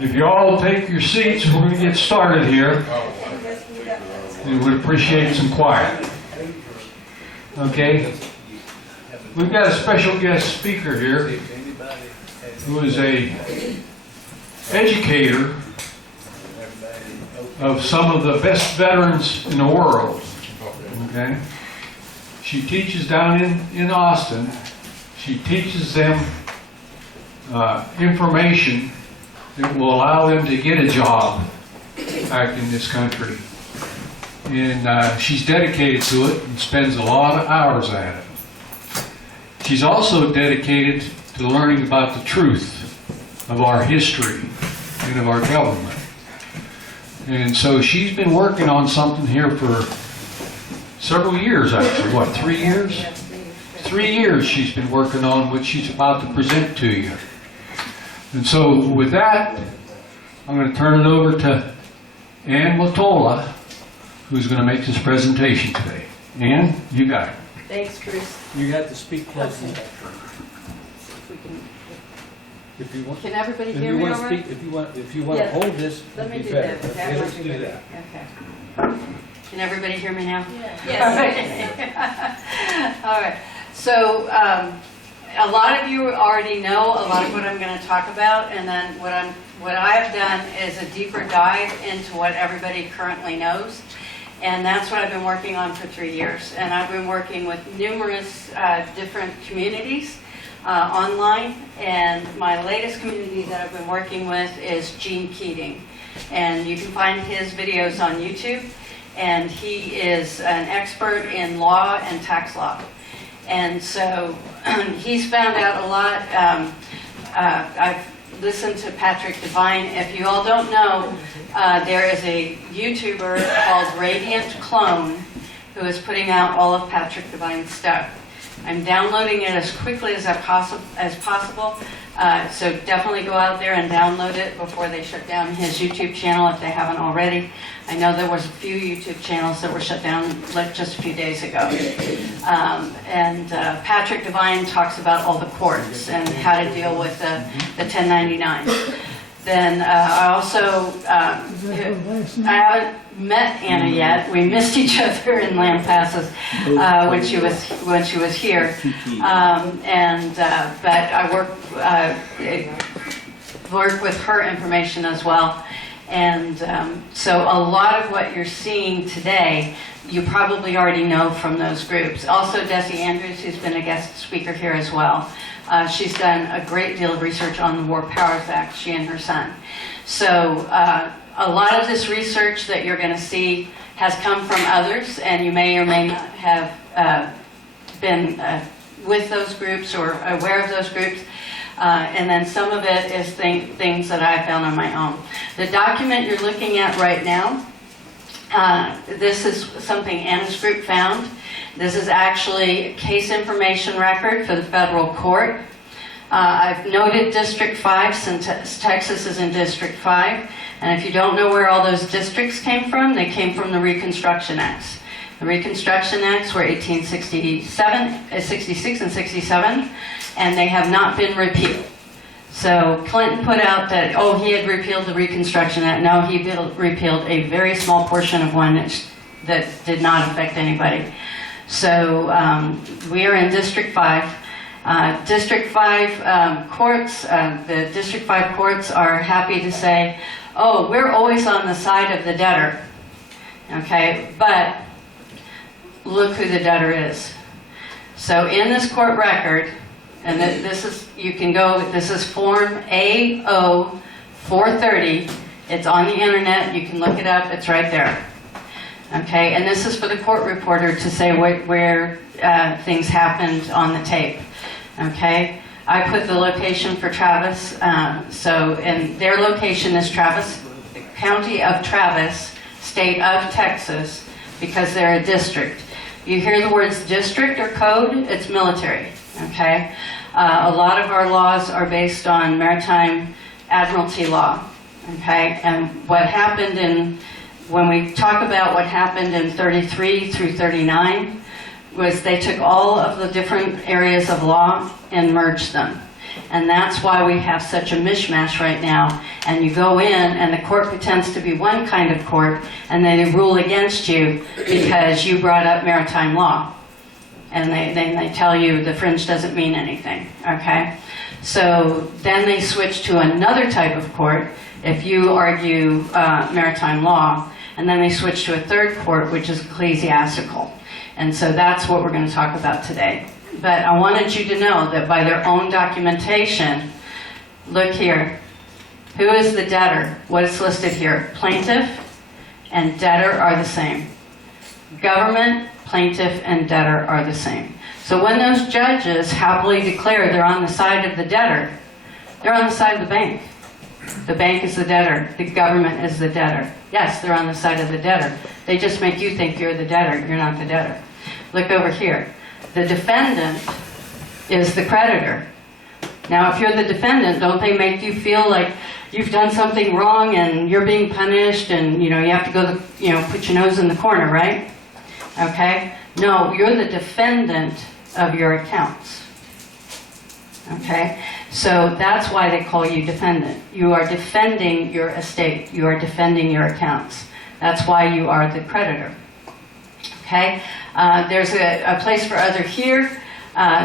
If you all take your seats, we're going to get started here. We would appreciate some quiet. Okay? We've got a special guest speaker here who is a educator of some of the best veterans in the world. Okay? She teaches down in Austin. She teaches them information that will allow them to get a job back in this country. And she's dedicated to it and spends a lot of hours at it. She's also dedicated to learning about the truth of our history and of our government. And so she's been working on something here for several years, actually. What, 3 years? 3 years she's been working on what she's about to present to you. And so with that, I'm going to turn it over to Ann Mottola, who's going to make this presentation today. Ann, you got it. Thanks, Chris. You have to speak closely. If you want, Can everybody if hear you me want all to right? speak, if you want to Yes. hold this, Let me it'd be do better. that. That Okay, might let's be do better. that. Okay. Can everybody hear me now? Yes. All right. So a lot of you already know a lot of what I'm going to talk about, and then what I have done is a deeper dive into what everybody currently knows. And that's what I've been working on for 3 years. And I've been working with numerous different communities online. And my latest community that I've been working with is Gene Keating. And you can find his videos on YouTube. And he is an expert in law and tax law. And so he's found out a lot. I've listened to Patrick Devine. If you all don't know, there is a YouTuber called Radiant Clone who is putting out all of Patrick Devine's stuff. I'm downloading it as quickly as possible, so definitely go out there and download it before they shut down his YouTube channel if they haven't already. I know there was a few YouTube channels that were shut down like just a few days ago. Patrick Devine talks about all the courts and how to deal with the 1099s. Then I also, I haven't met Anna yet. We missed each other in Lamb Passes when she was here. But I work with her information as well. And so a lot of what you're seeing today, you probably already know from those groups. Also, Desi Andrews, who's been a guest speaker here as well. She's done a great deal of research on the War Powers Act, she and her son. So a lot of this research that you're going to see has come from others, and you may or may not have been with those groups or aware of those groups. And then some of it is things that I found on my own. The document you're looking at right now, this is something Anna's group found. This is actually a case information record for the federal court. I've noted District 5 since Texas is in District 5. And if you don't know where all those districts came from, they came from the Reconstruction Acts. The Reconstruction Acts were 66 and 67, and they have not been repealed. So Clinton put out that, oh, he had repealed the Reconstruction Act. No, he repealed a very small portion of one that did not affect anybody. So we are in District 5. District 5 courts, the District 5 courts are happy to say, oh, we're always on the side of the debtor. Okay, but look who the debtor is. So in this court record, and this is, you can go, this is Form AO 430. It's on the internet. You can look it up. It's right there. Okay, and this is for the court reporter to say where things happened on the tape. Okay, I put the location for Travis. And their location is Travis, County of Travis, State of Texas, because they're a district. You hear the words district or code, it's military. Okay, a lot of our laws are based on maritime admiralty law. Okay, and what happened when we talk about what happened in 33 through 39, was they took all of the different areas of law and merged them. And that's why we have such a mishmash right now. And you go in and the court pretends to be one kind of court and they rule against you because you brought up maritime law. And they tell you the fringe doesn't mean anything, okay? So then they switch to another type of court if you argue maritime law, and then they switch to a third court, which is ecclesiastical. And so that's what we're going to talk about today. But I wanted you to know that by their own documentation, look here, who is the debtor? What is listed here? Plaintiff and debtor are the same. Government, plaintiff, and debtor are the same. So when those judges happily declare they're on the side of the debtor, they're on the side of the bank. The bank is the debtor. The government is the debtor. Yes, they're on the side of the debtor. They just make you think you're the debtor. You're not the debtor. Look over here. The defendant is the creditor. Now, if you're the defendant, don't they make you feel like you've done something wrong and you're being punished and, you have to go, put your nose in the corner, right? Okay? No, you're the defendant of your accounts. Okay? So that's why they call you defendant. You are defending your estate. You are defending your accounts. That's why you are the creditor. Okay? There's a place for other here.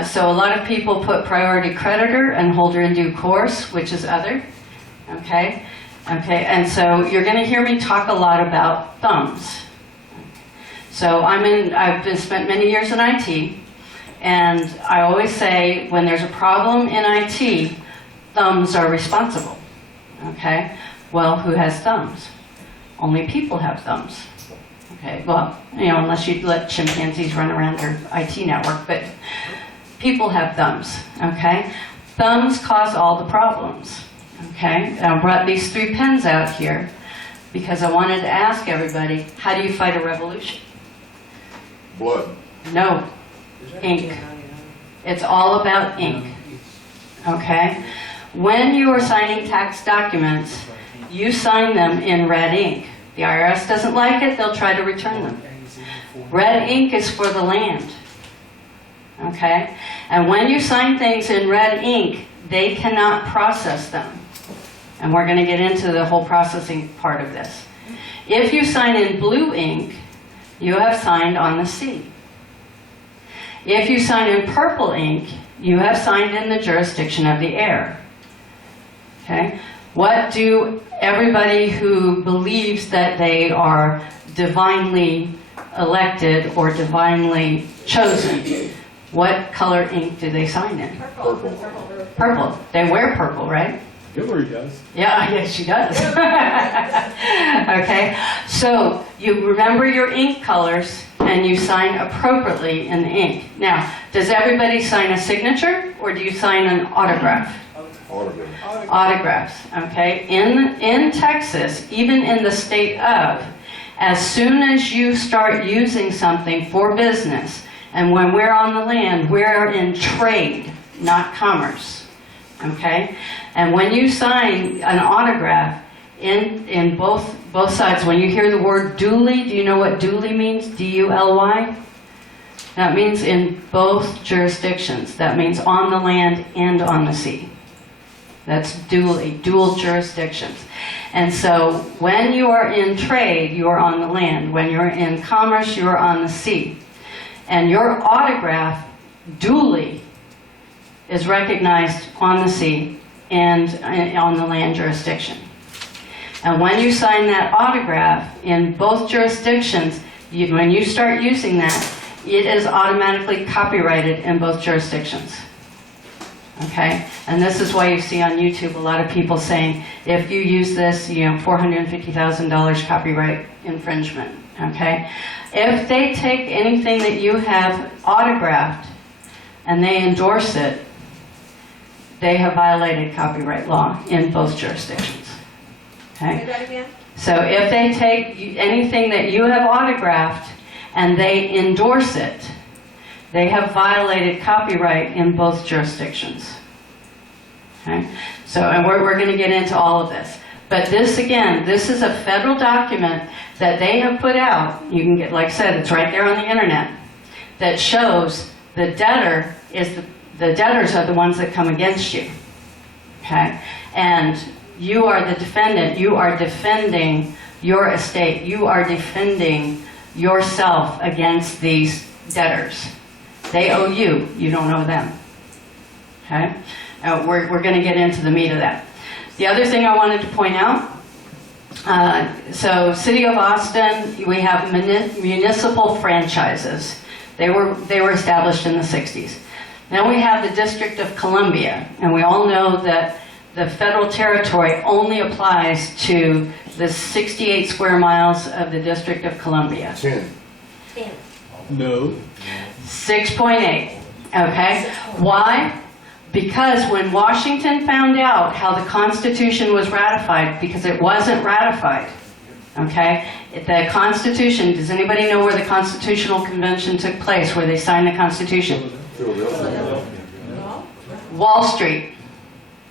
So a lot of people put priority creditor and holder in due course, which is other. Okay? Okay, and so you're going to hear me talk a lot about thumbs. So I've been spent many years in IT, and I always say when there's a problem in IT, thumbs are responsible. Okay? Well, who has thumbs? Only people have thumbs. Okay, well, unless you let chimpanzees run around their IT network, but people have thumbs, okay? Thumbs cause all the problems, okay? I brought these 3 pens out here because I wanted to ask everybody, how do you fight a revolution? Blood. No, ink. It's all about ink, okay? When you are signing tax documents, you sign them in red ink. The IRS doesn't like it, they'll try to return them. Red ink is for the land, okay? And when you sign things in red ink, they cannot process them. And we're going to get into the whole processing part of this. If you sign in blue ink, you have signed on the sea. If you sign in purple ink, you have signed in the jurisdiction of the air. Okay? What do everybody who believes that they are divinely elected or divinely chosen, what color ink do they sign in? Purple. Purple. They wear purple, right? Hillary does. Yeah, yes, she does. Okay, so you remember your ink colors and you sign appropriately in the ink. Now, does everybody sign a signature or do you sign an autograph? Autograph. Autographs, okay? In Texas, even in the state of, as soon as you start using something for business, and when we're on the land, we're in trade, not commerce, okay? And when you sign an autograph, in both sides, when you hear the word duly, do you know what duly means? D-U-L-Y? That means in both jurisdictions. That means on the land and on the sea. That's dual jurisdictions. And so when you are in trade, you are on the land. When you're in commerce, you are on the sea. And your autograph duly is recognized on the sea and on the land jurisdiction. And when you sign that autograph in both jurisdictions, when you start using that, it is automatically copyrighted in both jurisdictions. Okay? And this is why you see on YouTube a lot of people saying, if you use this, $450,000 copyright infringement. Okay? If they take anything that you have autographed and they endorse it, they have violated copyright law in both jurisdictions. Okay? Say that again? So if they take anything that you have autographed and they endorse it, they have violated copyright in both jurisdictions. Okay? So, and we're going to get into all of this. But this, again, this is a federal document that they have put out. You can get, like I said, it's right there on the internet. that shows the debtor is the debtors are the ones that come against you. Okay? And you are the defendant. You are defending your estate. You are defending yourself against these debtors. They owe you. You don't owe them. Okay? We're going to get into the meat of that. The other thing I wanted to point out, so City of Austin, we have municipal franchises. They were established in the 60s. Then we have the District of Columbia, and we all know that the federal territory only applies to the 68 square miles of the District of Columbia. 10. No. 6.8, okay? Why? Because when Washington found out how the Constitution was ratified, because it wasn't ratified, okay? The Constitution, does anybody know where the Constitutional Convention took place, where they signed the Constitution? Philadelphia. Wall Street.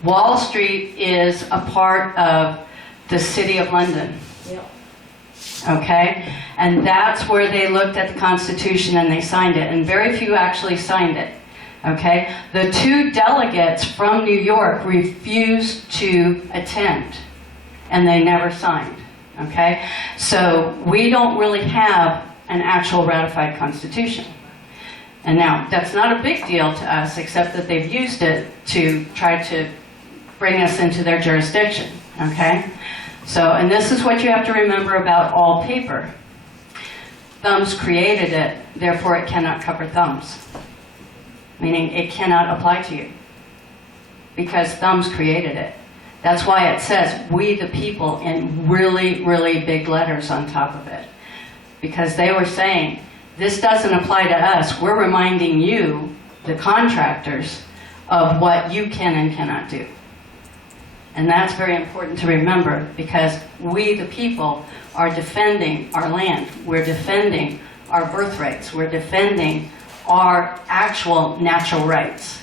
Wall Street is a part of the City of London. Okay? And that's where they looked at the Constitution and they signed it. And very few actually signed it. Okay? The 2 delegates from New York refused to attend. And they never signed. Okay? So we don't really have an actual ratified Constitution. And now, that's not a big deal to us, except that they've used it to try to bring us into their jurisdiction. Okay? So, and this is what you have to remember about all paper. Thumbs created it, therefore it cannot cover thumbs. Meaning it cannot apply to you. Because thumbs created it. That's why it says, "We the people," in really, really big letters on top of it. Because they were saying, this doesn't apply to us. We're reminding you, the contractors, of what you can and cannot do. And that's very important to remember, because we, the people, are defending our land. We're defending our birthrights. We're defending our actual natural rights.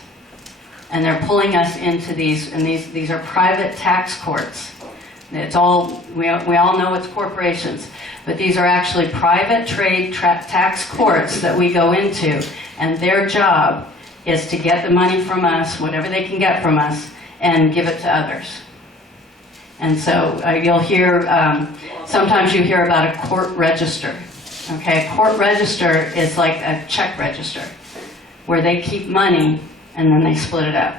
And they're pulling us into these, and these are private tax courts. It's all, we all know it's corporations, but these are actually private trade tax courts that we go into, and their job is to get the money from us, whatever they can get from us, and give it to others. And so you'll hear, sometimes you hear about a court register. Okay, a court register is like a check register, where they keep money and then they split it up.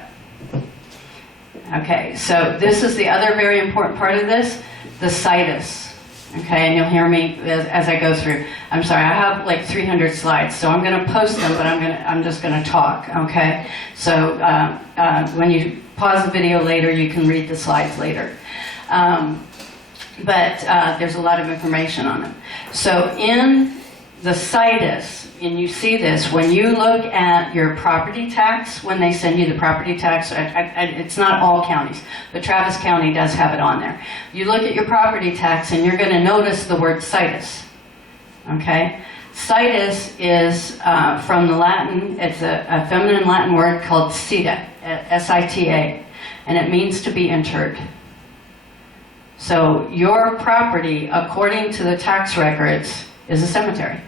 Okay, so this is the other very important part of this, the situs. Okay, and you'll hear me as I go through. I'm sorry, I have like 300 slides, so I'm going to post them, but I'm just going to talk. Okay, so when you pause the video later, you can read the slides later. But there's a lot of information on them. So in the situs, and you see this, when you look at your property tax, when they send you the property tax, it's not all counties, but Travis County does have it on there. You look at your property tax and you're going to notice the word situs. Okay? Situs is from the Latin, it's a feminine Latin word called sita, S-I-T-A, and it means to be interred. So your property, according to the tax records, is a cemetery.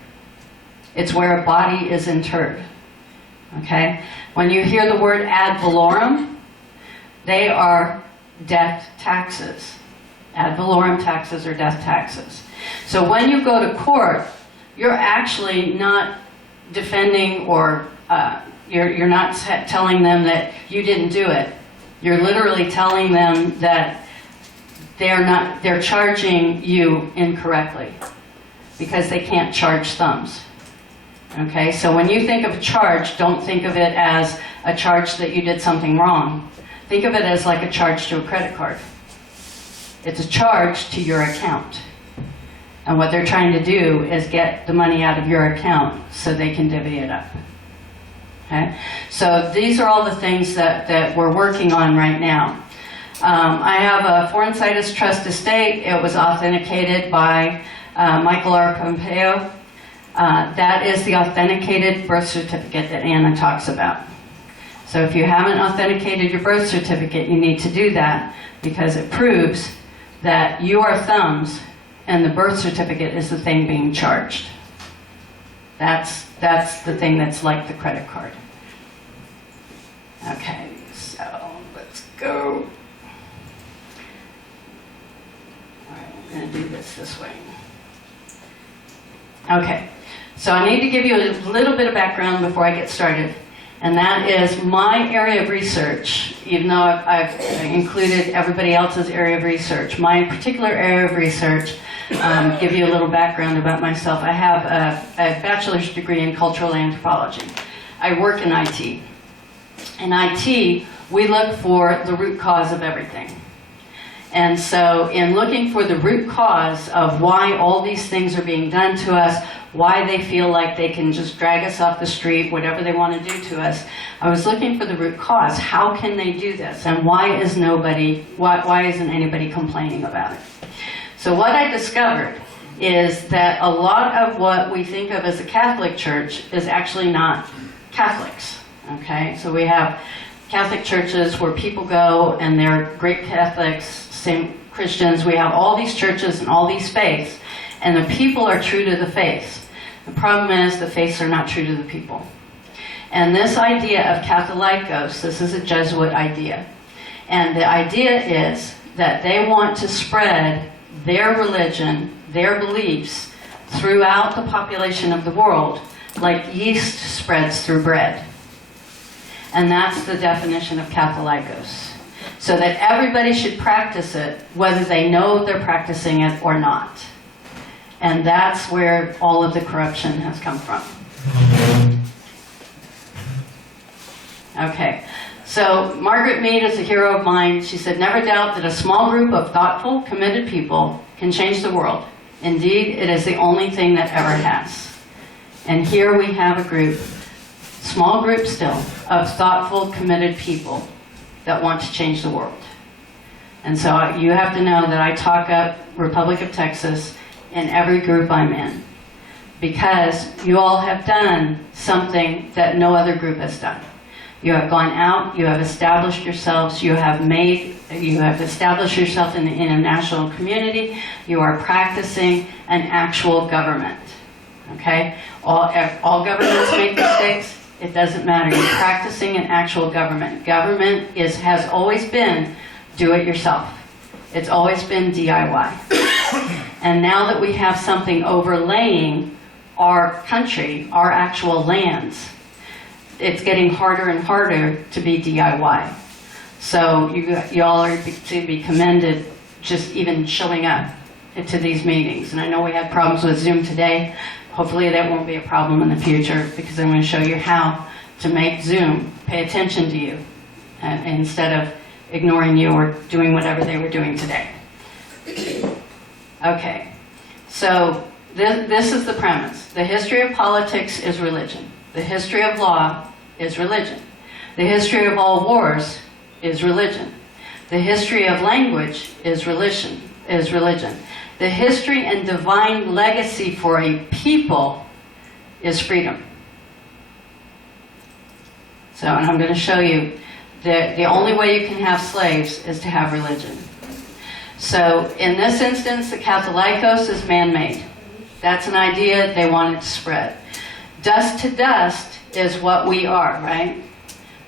It's where a body is interred. Okay? When you hear the word ad valorem, they are death taxes. Ad valorem taxes are death taxes. So when you go to court, you're actually not defending or you're not telling them that you didn't do it. You're literally telling them that they're charging you incorrectly because they can't charge thumbs. Okay, so when you think of a charge, don't think of it as a charge that you did something wrong. Think of it as like a charge to a credit card. It's a charge to your account. And what they're trying to do is get the money out of your account so they can divvy it up. Okay, so these are all the things that we're working on right now. I have a Foreign Situs Trust estate. It was authenticated by Michael R. Pompeo. That is the authenticated birth certificate that Anna talks about. So if you haven't authenticated your birth certificate, you need to do that because it proves that you are thumbs and the birth certificate is the thing being charged. That's the thing that's like the credit card. Okay, so let's go. All right, I'm going to do this way. Okay, so I need to give you a little bit of background before I get started. And that is my area of research, even though I've included everybody else's area of research. My particular area of research, give you a little background about myself. I have a bachelor's degree in cultural anthropology. I work in IT. In IT, we look for the root cause of everything. And so in looking for the root cause of why all these things are being done to us, why they feel like they can just drag us off the street, whatever they want to do to us, I was looking for the root cause. How can they do this? And why isn't anybody complaining about it? So what I discovered is that a lot of what we think of as the Catholic Church is actually not Catholics. Okay, so we have Catholic churches where people go and they're great Catholics, same Christians. We have all these churches and all these faiths, and the people are true to the faiths. The problem is the faiths are not true to the people. And this idea of Catholicos, this is a Jesuit idea. And the idea is that they want to spread their religion, their beliefs, throughout the population of the world, like yeast spreads through bread. And that's the definition of Catholicos. So that everybody should practice it, whether they know they're practicing it or not. And that's where all of the corruption has come from. Okay, so Margaret Mead is a hero of mine. She said, "Never doubt that a small group of thoughtful, committed people can change the world. Indeed, it is the only thing that ever has." And here we have a group, small group still, of thoughtful, committed people that want to change the world. And so you have to know that I talk up Republic of Texas in every group I'm in, because you all have done something that no other group has done. You have gone out, you have established yourselves, you have established yourself in the international community, you are practicing an actual government. Okay? All governments make mistakes. It doesn't matter. You're practicing an actual government. Government has always been do it yourself. It's always been DIY. And now that we have something overlaying our country, our actual lands, it's getting harder and harder to be DIY. So you all are to be commended just even showing up to these meetings. And I know we had problems with Zoom today. Hopefully that won't be a problem in the future, because I'm going to show you how to make Zoom pay attention to you instead of ignoring you or doing whatever they were doing today. Okay, so this is the premise. The history of politics is religion. The history of law is religion. The history of all wars is religion. The history of language is religion. The history and divine legacy for a people is freedom. So, and I'm going to show you that the only way you can have slaves is to have religion. So, in this instance, the Catholicos is man-made. That's an idea they wanted to spread. Dust to dust is what we are, right?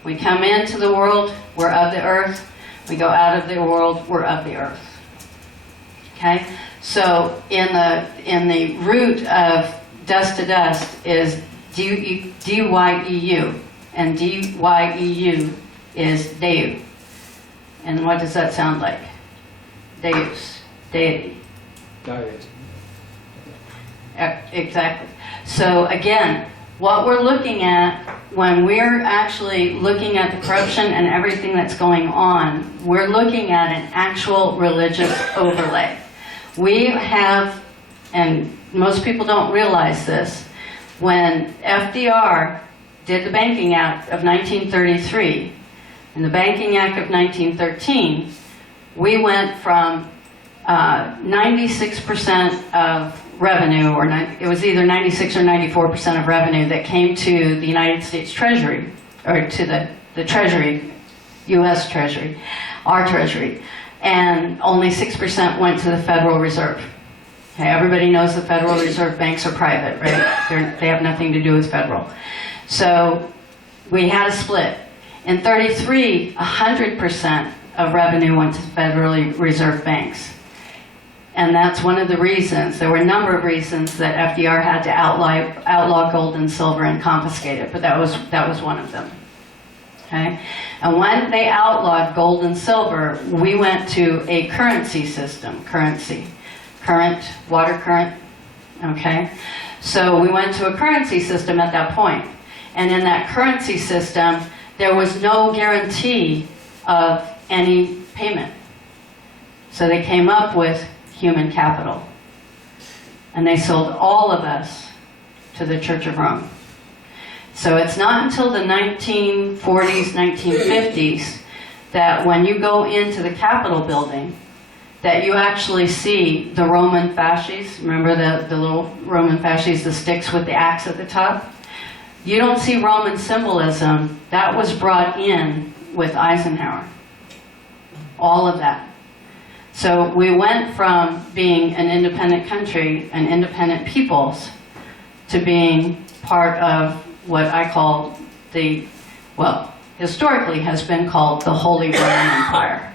We come into the world, we're of the earth. We go out of the world, we're of the earth. Okay? So in the root of dust to dust is D-Y-E-U, and D-Y-E-U is Deu. And what does that sound like? Deus, deity. Exactly. So again, what we're looking at when we're actually looking at the corruption and everything that's going on, we're looking at an actual religious overlay. We have, and most people don't realize this, when FDR did the Banking Act of 1933 and the Banking Act of 1913, we went from 96% of revenue, or it was either 96 or 94% of revenue that came to the United States Treasury, or to the Treasury, U.S. Treasury, our Treasury, and only 6% went to the Federal Reserve. Okay, everybody knows the Federal Reserve banks are private, right? They have nothing to do with federal. So we had a split. In 33, 100% of revenue went to Federally Reserve banks. And that's one of the reasons, there were a number of reasons that FDR had to outlaw gold and silver and confiscate it, but that was one of them. Okay? And when they outlawed gold and silver, we went to a currency system, current, water current, okay? So we went to a currency system at that point. And in that currency system, there was no guarantee of any payment. So they came up with human capital. And they sold all of us to the Church of Rome. So it's not until the 1940s, 1950s that when you go into the Capitol building that you actually see the Roman fasces. Remember the little Roman fasces, the sticks with the axe at the top? You don't see Roman symbolism. That was brought in with Eisenhower. All of that. So we went from being an independent country and independent peoples to being part of what I call historically has been called the Holy Roman Empire.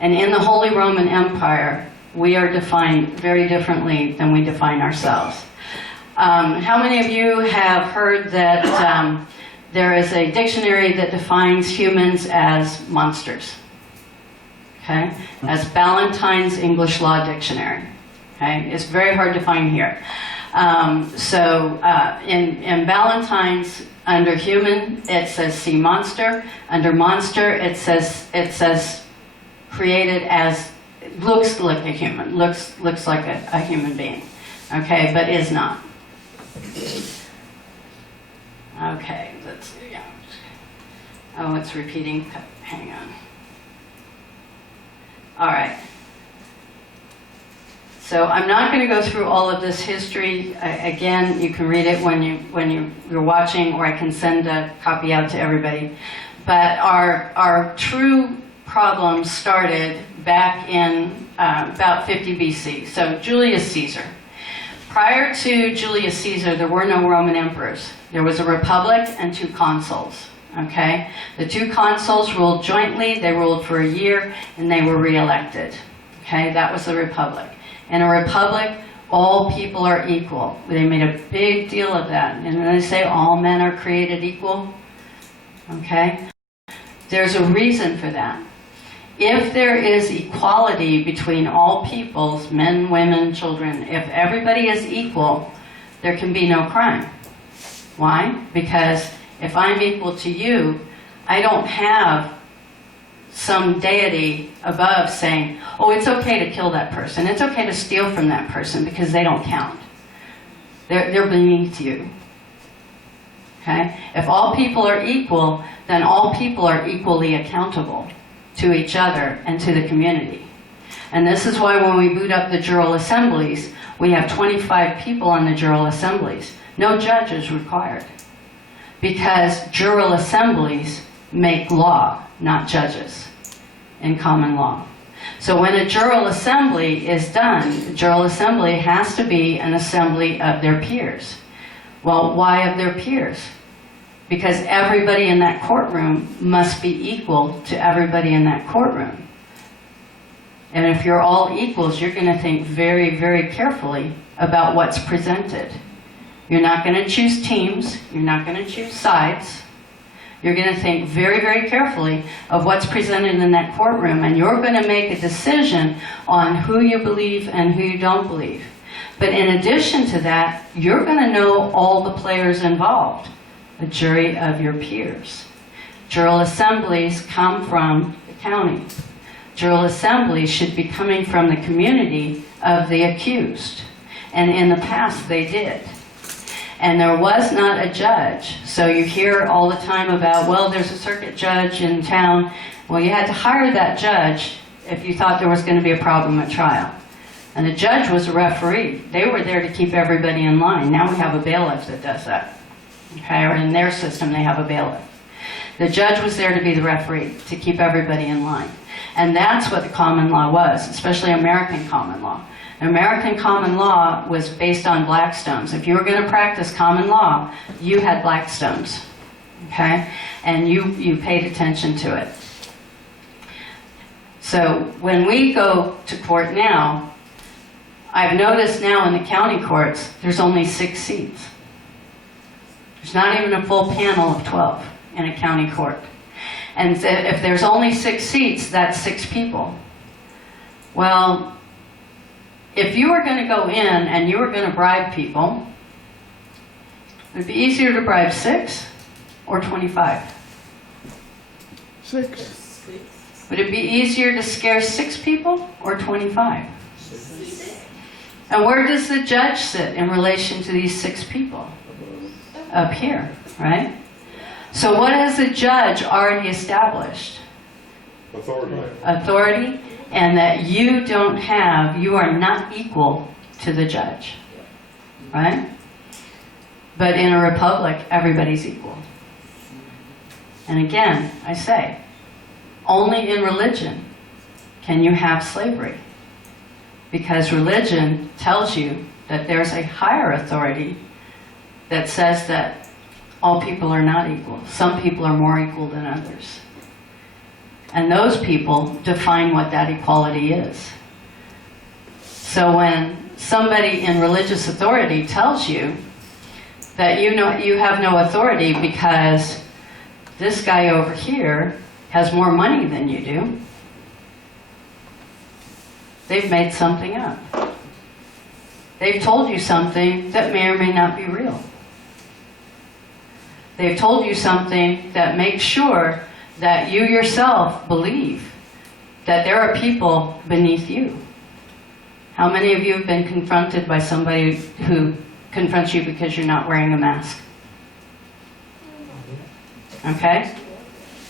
And in the Holy Roman Empire, we are defined very differently than we define ourselves. How many of you have heard that there is a dictionary that defines humans as monsters? Okay, that's Ballantyne's English Law Dictionary. Okay, it's very hard to find here. In Ballantyne's, under human, it says sea monster. Under monster, it says created as, looks like a human, looks like a human being. Okay, but is not. Okay, let's see. Oh, it's repeating. Hang on. All right. So I'm not going to go through all of this history. Again, you can read it when you're watching, or I can send a copy out to everybody. But our true problems started back in about 50 BC. So Julius Caesar. Prior to Julius Caesar, there were no Roman emperors. There was a republic and 2 consuls. Okay? The 2 consuls ruled jointly. They ruled for a year, and they were re-elected. Okay? That was the republic. In a republic, all people are equal. They made a big deal of that. And when they say all men are created equal, okay? There's a reason for that. If there is equality between all peoples, men, women, children, if everybody is equal, there can be no crime. Why? Because if I'm equal to you, I don't have some deity above saying, oh, it's okay to kill that person. It's okay to steal from that person because they don't count. They're beneath you. Okay? If all people are equal, then all people are equally accountable to each other and to the community. And this is why when we boot up the jural assemblies, we have 25 people on the jural assemblies. No judge is required. Because jural assemblies make law, not judges, in common law. So when a jural assembly is done, the jural assembly has to be an assembly of their peers. Well, why of their peers? Because everybody in that courtroom must be equal to everybody in that courtroom. And if you're all equals, you're going to think very, very carefully about what's presented. You're not going to choose teams. You're not going to choose sides. You're going to think very, very carefully of what's presented in that courtroom, and you're going to make a decision on who you believe and who you don't believe. But in addition to that, you're going to know all the players involved, a jury of your peers. Jural assemblies come from the county. Jural assemblies should be coming from the community of the accused. And in the past, they did. And there was not a judge. So you hear all the time about, well, there's a circuit judge in town. Well, you had to hire that judge if you thought there was going to be a problem at trial. And the judge was a referee. They were there to keep everybody in line. Now we have a bailiff that does that. Okay, or in their system, they have a bailiff. The judge was there to be the referee, to keep everybody in line. And that's what the common law was, especially American common law. American common law was based on Blackstones. If you were going to practice common law, you had Blackstones, okay? And you paid attention to it. So when we go to court now, I've noticed now in the county courts, there's only 6 seats. There's not even a full panel of 12 in a county court. And if there's only 6 seats, that's 6 people. Well, if you were going to go in and you were going to bribe people, it would be easier to bribe 6 or 25. 6. Would it be easier to scare 6 people or 25? And where does the judge sit in relation to these 6 people? Up here, right? So what has the judge already established? Authority. Authority, and that you are not equal to the judge, right? But in a republic, everybody's equal. And again, I say, only in religion can you have slavery. Because religion tells you that there's a higher authority that says that all people are not equal. Some people are more equal than others. And those people define what that equality is. So when somebody in religious authority tells you that you have no authority because this guy over here has more money than you do, they've made something up. They've told you something that may or may not be real. They've told you something that makes sure that you yourself believe that there are people beneath you. How many of you have been confronted by somebody who confronts you because you're not wearing a mask? Okay?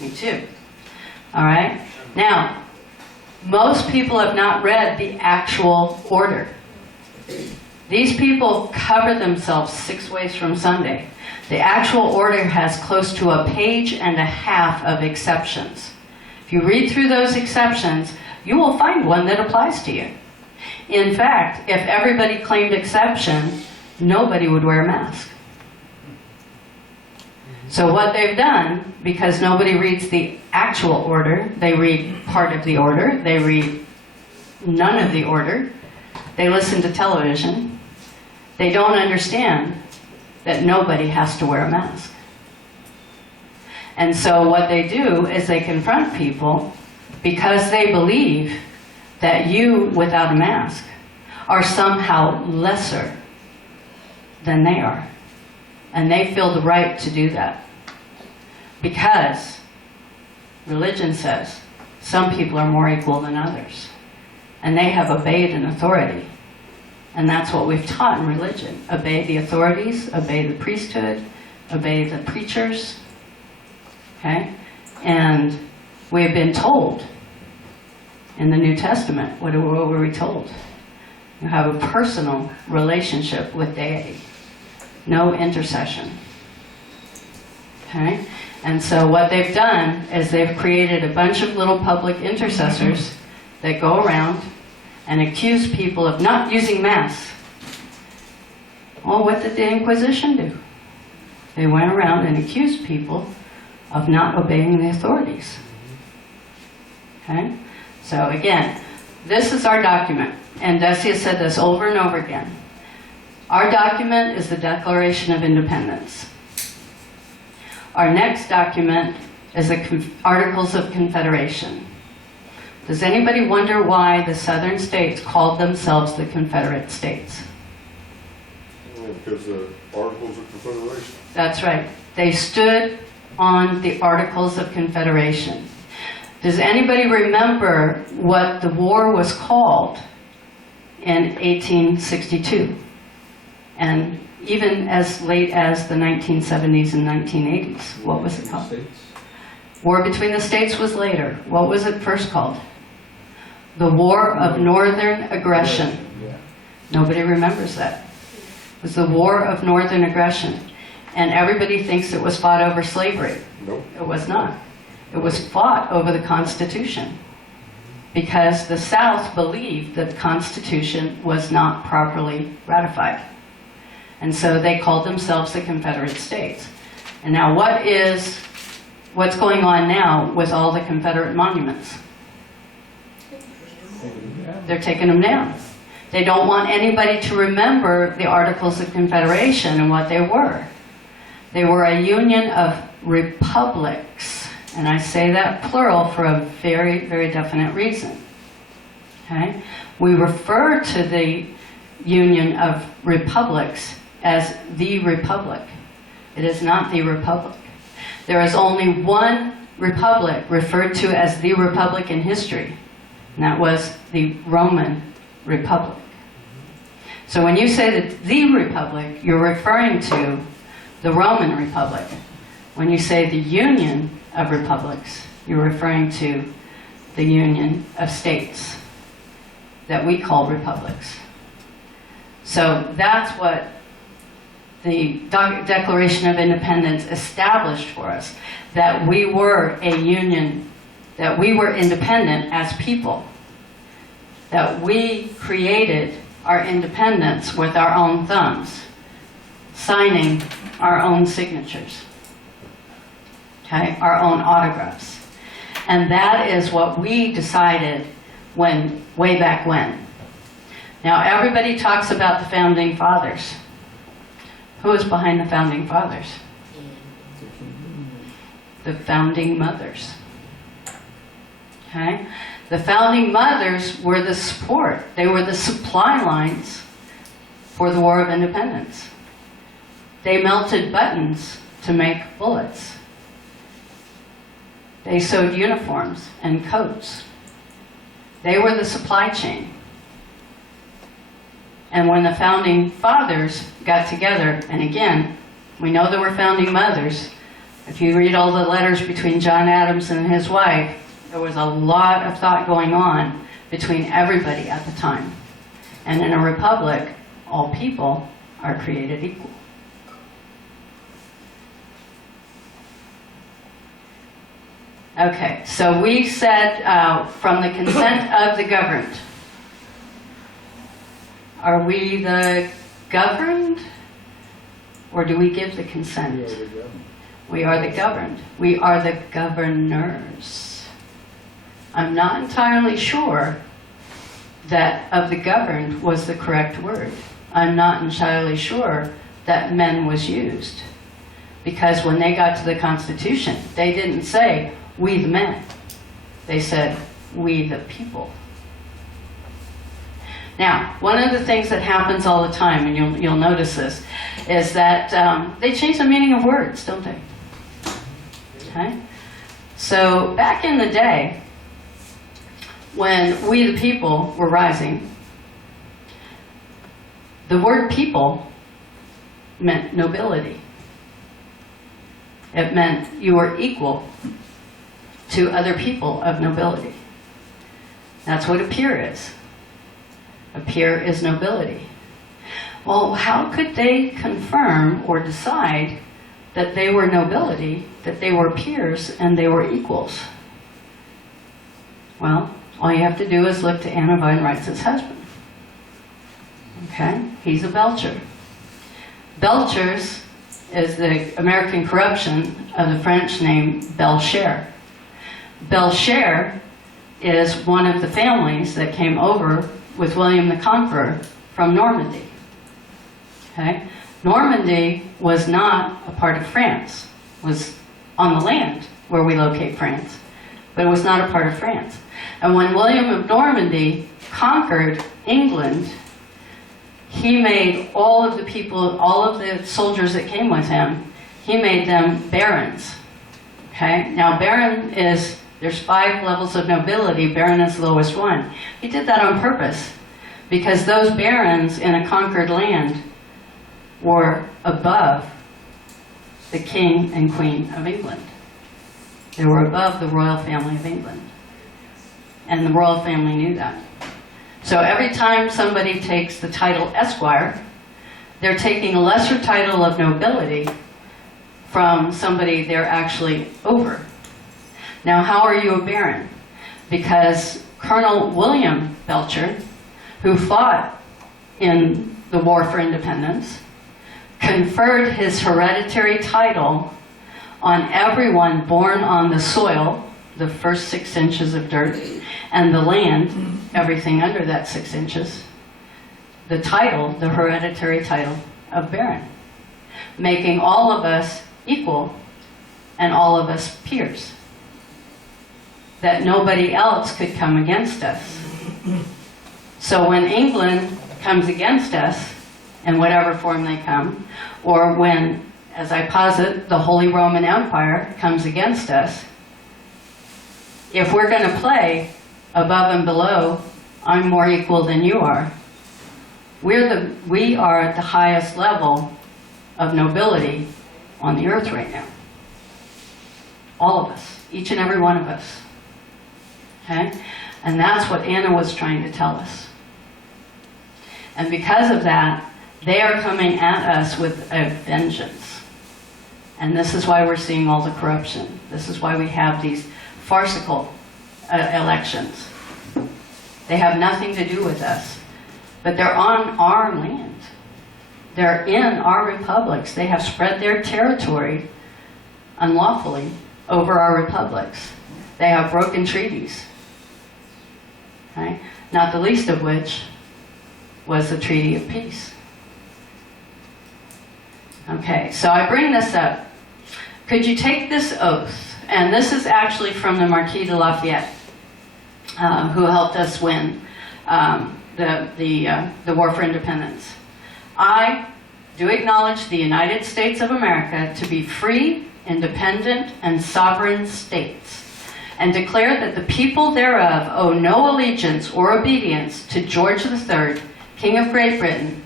Me too. All right? Now, most people have not read the actual order. These people cover themselves 6 ways from Sunday. The actual order has close to 1.5 pages of exceptions. If you read through those exceptions, you will find one that applies to you. In fact, if everybody claimed exception, nobody would wear a mask. So what they've done, because nobody reads the actual order, they read part of the order, they read none of the order, they listen to television, they don't understand that nobody has to wear a mask. And so what they do is they confront people because they believe that you, without a mask, are somehow lesser than they are. And they feel the right to do that. Because religion says some people are more equal than others. And they have obeyed an authority. And that's what we've taught in religion. Obey the authorities, obey the priesthood, obey the preachers. Okay? And we've been told in the New Testament, what were we told? You have a personal relationship with deity. No intercession. Okay? And so what they've done is they've created a bunch of little public intercessors that go around and accuse people of not using masks. Well, what did the Inquisition do? They went around and accused people of not obeying the authorities. Okay? So again, this is our document. And Decia said this over and over again. Our document is the Declaration of Independence. Our next document is the Articles of Confederation. Does anybody wonder why the southern states called themselves the Confederate States? Because the Articles of Confederation. That's right. They stood on the Articles of Confederation. Does anybody remember what the war was called in 1862? And even as late as the 1970s and 1980s, what was it called? War between the states was later. What was it first called? The War of Northern Aggression. Nobody remembers that. It was the War of Northern Aggression. And everybody thinks it was fought over slavery. Nope. It was not. It was fought over the Constitution. because the South believed that the Constitution was not properly ratified. And so they called themselves the Confederate States. And now what's going on now with all the Confederate monuments? They're taking them down. They don't want anybody to remember the Articles of Confederation and what they were. They were a union of republics. And I say that plural for a very, very definite reason. Okay? We refer to the union of republics as the republic. It is not the republic. There is only one republic referred to as the republic in history, and that was the Roman Republic. So when you say that the republic, you're referring to the Roman Republic. When you say the union of republics, you're referring to the union of states that we call republics. So that's what the Declaration of Independence established for us, that we were a union, that we were independent as people, that we created our independence with our own thumbs, signing our own signatures, okay, our own autographs. And that is what we decided way back when. Now everybody talks about the Founding Fathers. Who was behind the Founding Fathers? The Founding Mothers. Okay? The Founding Mothers were the support. They were the supply lines for the War of Independence. They melted buttons to make bullets. They sewed uniforms and coats. They were the supply chain. And when the Founding Fathers got together, and again, we know there were Founding Mothers. If you read all the letters between John Adams and his wife, there was a lot of thought going on between everybody at the time. And in a republic, all people are created equal. Okay, so we said from the consent of the governed. Are we the governed, or do we give the consent? We are the governed. We are the governors. I'm not entirely sure that of the governed was the correct word. I'm not entirely sure that men was used. Because when they got to the Constitution, they didn't say, we the men. They said, we the people. Now, one of the things that happens all the time, and you'll notice this, is that they change the meaning of words, don't they? Okay? So back in the day, when we the people were rising, the word people meant nobility. It meant you were equal to other people of nobility. That's what a peer is. A peer is nobility. Well, how could they confirm or decide that they were nobility, that they were peers, and they were equals? Well, all you have to do is look to Anna Van Reitz's husband. Okay? He's a Belcher. Belchers is the American corruption of the French name Belcher. Belcher is one of the families that came over with William the Conqueror from Normandy. Okay? Normandy was not a part of France. It was on the land where we locate France, but it was not a part of France. And when William of Normandy conquered England, he made all of the people, all of the soldiers that came with him, he made them barons. Okay? Now baron is, there's 5 levels of nobility, baron is the lowest one. He did that on purpose because those barons in a conquered land were above the king and queen of England. They were above the royal family of England. And the royal family knew that. So every time somebody takes the title Esquire, they're taking a lesser title of nobility from somebody they're actually over. Now, how are you a baron? Because Colonel William Belcher, who fought in the War for Independence, conferred his hereditary title on everyone born on the soil, the first 6 inches of dirt, and the land, everything under that 6 inches, the title, the hereditary title of Baron, making all of us equal and all of us peers, that nobody else could come against us. So when England comes against us, in whatever form they come, or when, as I posit, the Holy Roman Empire comes against us, if we're going to play above and below, I'm more equal than you are, we are at the highest level of nobility on the earth right now. All of us, each and every one of us. Okay? And that's what Anna was trying to tell us. And because of that, they are coming at us with a vengeance. And this is why we're seeing all the corruption. This is why we have these farcical elections. They have nothing to do with us. But they're on our land. They're in our republics. They have spread their territory unlawfully over our republics. They have broken treaties. Okay? Not the least of which was the Treaty of Peace. Okay, so I bring this up. Could you take this oath? And this is actually from the Marquis de Lafayette, who helped us win the War for Independence. I do acknowledge the United States of America to be free, independent, and sovereign states, and declare that the people thereof owe no allegiance or obedience to George III, King of Great Britain,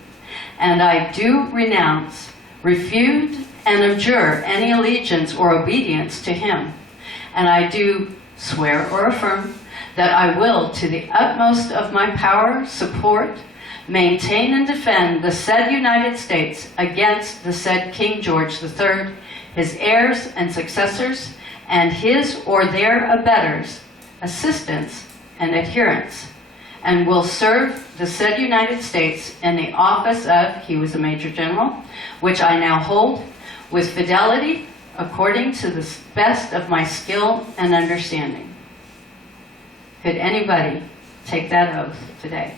and I do renounce, refute, and abjure any allegiance or obedience to him. And I do swear or affirm that I will, to the utmost of my power, support, maintain, and defend the said United States against the said King George III, his heirs and successors, and his or their abettors, assistants, and adherents, and will serve the said United States in the office of, he was a Major General, which I now hold, with fidelity, according to the best of my skill and understanding. Could anybody take that oath today?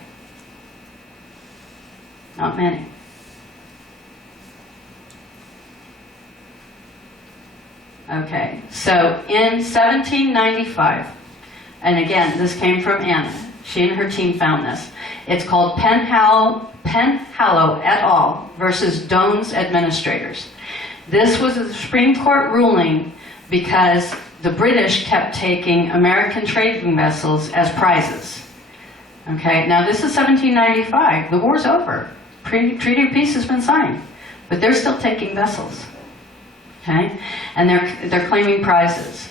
Not many. Okay, so in 1795, and again, this came from Anna. She and her team found this. It's called Penhallow et al. Versus Doan's Administrators. This was a Supreme Court ruling because the British kept taking American trading vessels as prizes. Okay, now this is 1795. The war's over. Treaty of Peace has been signed, but they're still taking vessels. Okay, and they're claiming prizes.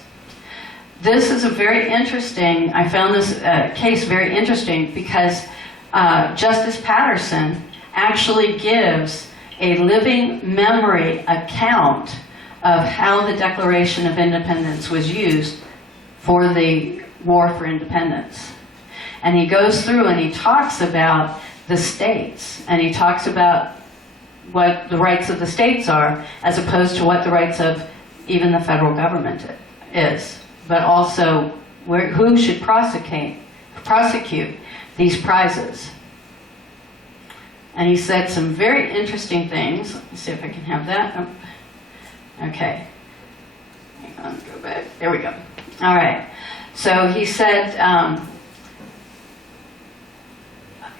This is a very interesting, I found this case very interesting because Justice Patterson actually gives a living memory account of how the Declaration of Independence was used for the War for Independence. And he goes through and he talks about the states, and he talks about what the rights of the states are as opposed to what the rights of even the federal government is, but also who should prosecute these prizes. And he said some very interesting things. Let me see if I can have that. Oh. Okay. Hang on, go back. There we go. All right. So he said,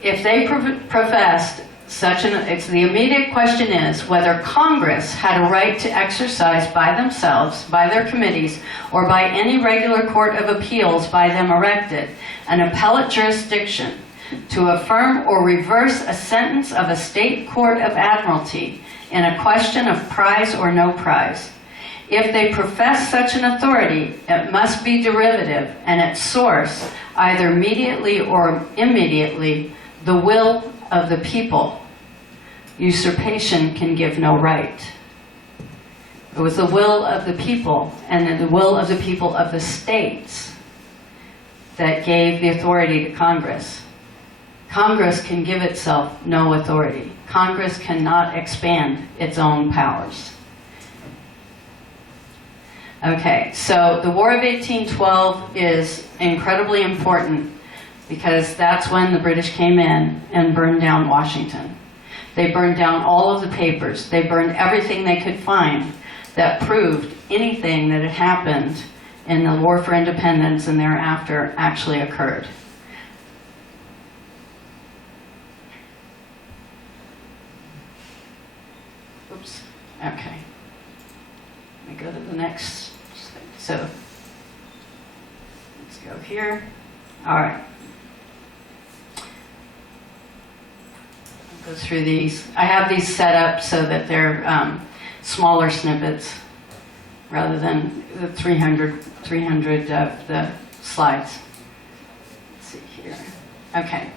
if they professed such the immediate question is whether Congress had a right to exercise by themselves, by their committees, or by any regular court of appeals by them erected, an appellate jurisdiction to affirm or reverse a sentence of a state court of admiralty in a question of prize or no prize. If they profess such an authority, it must be derivative and its source, either immediately or immediately, the will of the people. Usurpation can give no right. It was the will of the people, and the will of the people of the states that gave the authority to Congress. Congress can give itself no authority. Congress cannot expand its own powers. Okay, so the War of 1812 is incredibly important because that's when the British came in and burned down Washington. They burned down all of the papers. They burned everything they could find that proved anything that had happened in the War for Independence and thereafter actually occurred. Oops, okay. Let me go to the next thing. So, let's go here. All right. I'll go through these. I have these set up so that they're smaller snippets rather than the 300 of the slides. Let's see here. Okay.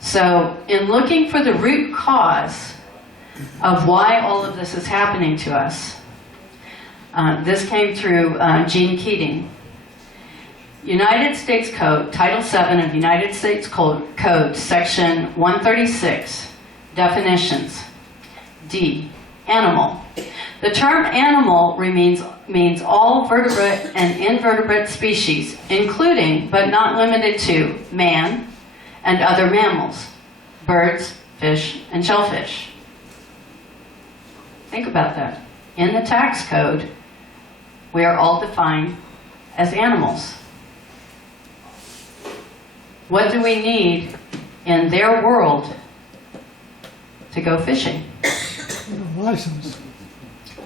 So, in looking for the root cause of why all of this is happening to us, this came through Gene Keating. United States Code, Title VII of United States Code, Section 136, definitions. D, animal. The term animal means all vertebrate and invertebrate species, including but not limited to man and other mammals, birds, fish, and shellfish. Think about that. In the tax code, we are all defined as animals. What do we need in their world to go fishing? License.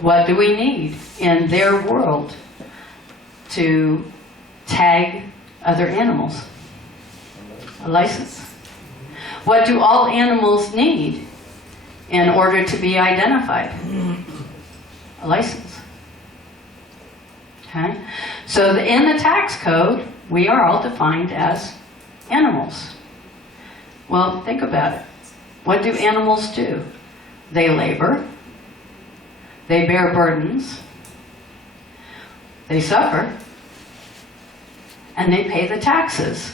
What do we need in their world to tag other animals? A license. What do all animals need in order to be identified? A license. Okay? So in the tax code, we are all defined as animals. Well, think about it. What do animals do? They labor. They bear burdens. They suffer. And they pay the taxes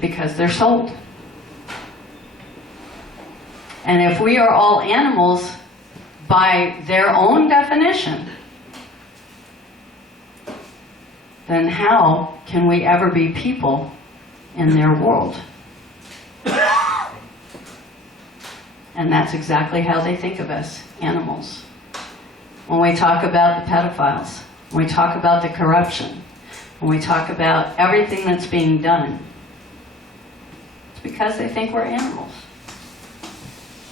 because they're sold. And if we are all animals by their own definition, then how can we ever be people in their world? And that's exactly how they think of us, animals. When we talk about the pedophiles, when we talk about the corruption, when we talk about everything that's being done, it's because they think we're animals.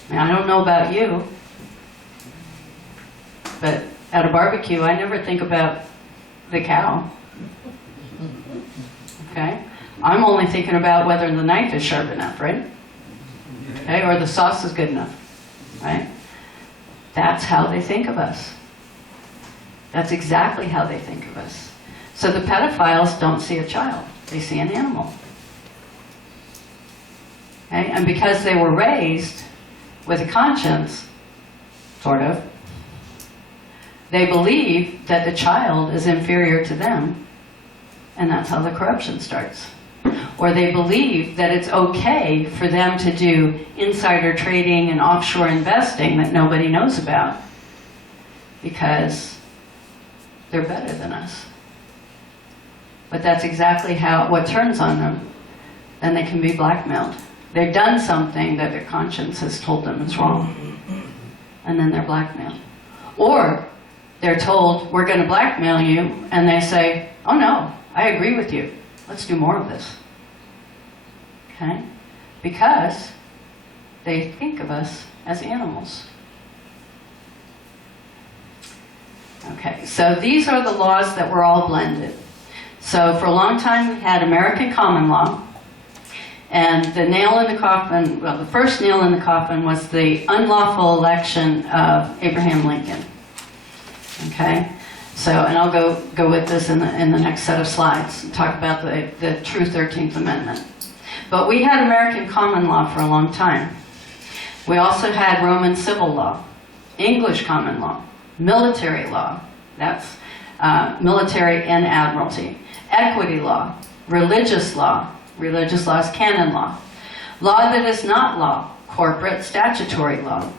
I mean, I don't know about you, but at a barbecue, I never think about the cow. Okay? I'm only thinking about whether the knife is sharp enough, right? Okay? Or the sauce is good enough, right? That's how they think of us. That's exactly how they think of us. So the pedophiles don't see a child. They see an animal. Okay? And because they were raised with a conscience, sort of, they believe that the child is inferior to them, and that's how the corruption starts. Or they believe that it's okay for them to do insider trading and offshore investing that nobody knows about because they're better than us. But that's exactly what turns on them. Then they can be blackmailed. They've done something that their conscience has told them is wrong. And then they're blackmailed. Or they're told, we're going to blackmail you, and they say, oh no, I agree with you. Let's do more of this. Okay? Because they think of us as animals. Okay, so these are the laws that were all blended. So for a long time we had American common law, and the nail in the coffin, well, the first nail in the coffin was the unlawful election of Abraham Lincoln. Okay? So, and I'll go with this in the next set of slides and talk about the true 13th Amendment. But we had American common law for a long time. We also had Roman civil law, English common law, military law. That's military and admiralty. Equity law, religious law is canon law. Law that is not law, corporate statutory law.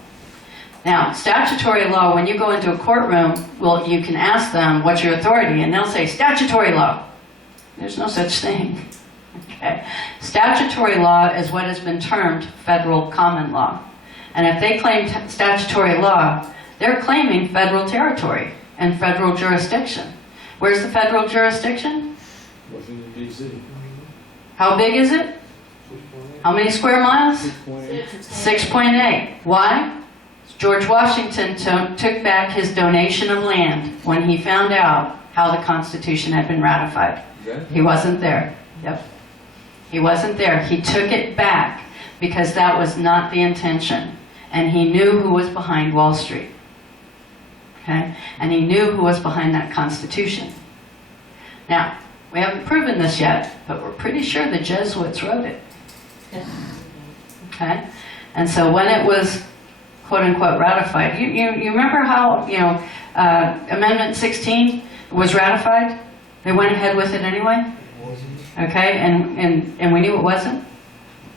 Now, statutory law, when you go into a courtroom, well, you can ask them, what's your authority? And they'll say, statutory law. There's no such thing. Okay. Statutory law is what has been termed federal common law. And if they claim statutory law, they're claiming federal territory and federal jurisdiction. Where's the federal jurisdiction? Washington, D.C. How big is it? How many square miles? 6.8. Why? George Washington took back his donation of land when he found out how the Constitution had been ratified. He wasn't there. Yep. He wasn't there. He took it back because that was not the intention. And he knew who was behind Wall Street. Okay? And he knew who was behind that Constitution. Now, we haven't proven this yet, but we're pretty sure the Jesuits wrote it. Okay? And so when it was quote-unquote ratified, you remember how, Amendment 16 was ratified? They went ahead with it anyway? Okay? And we knew it wasn't?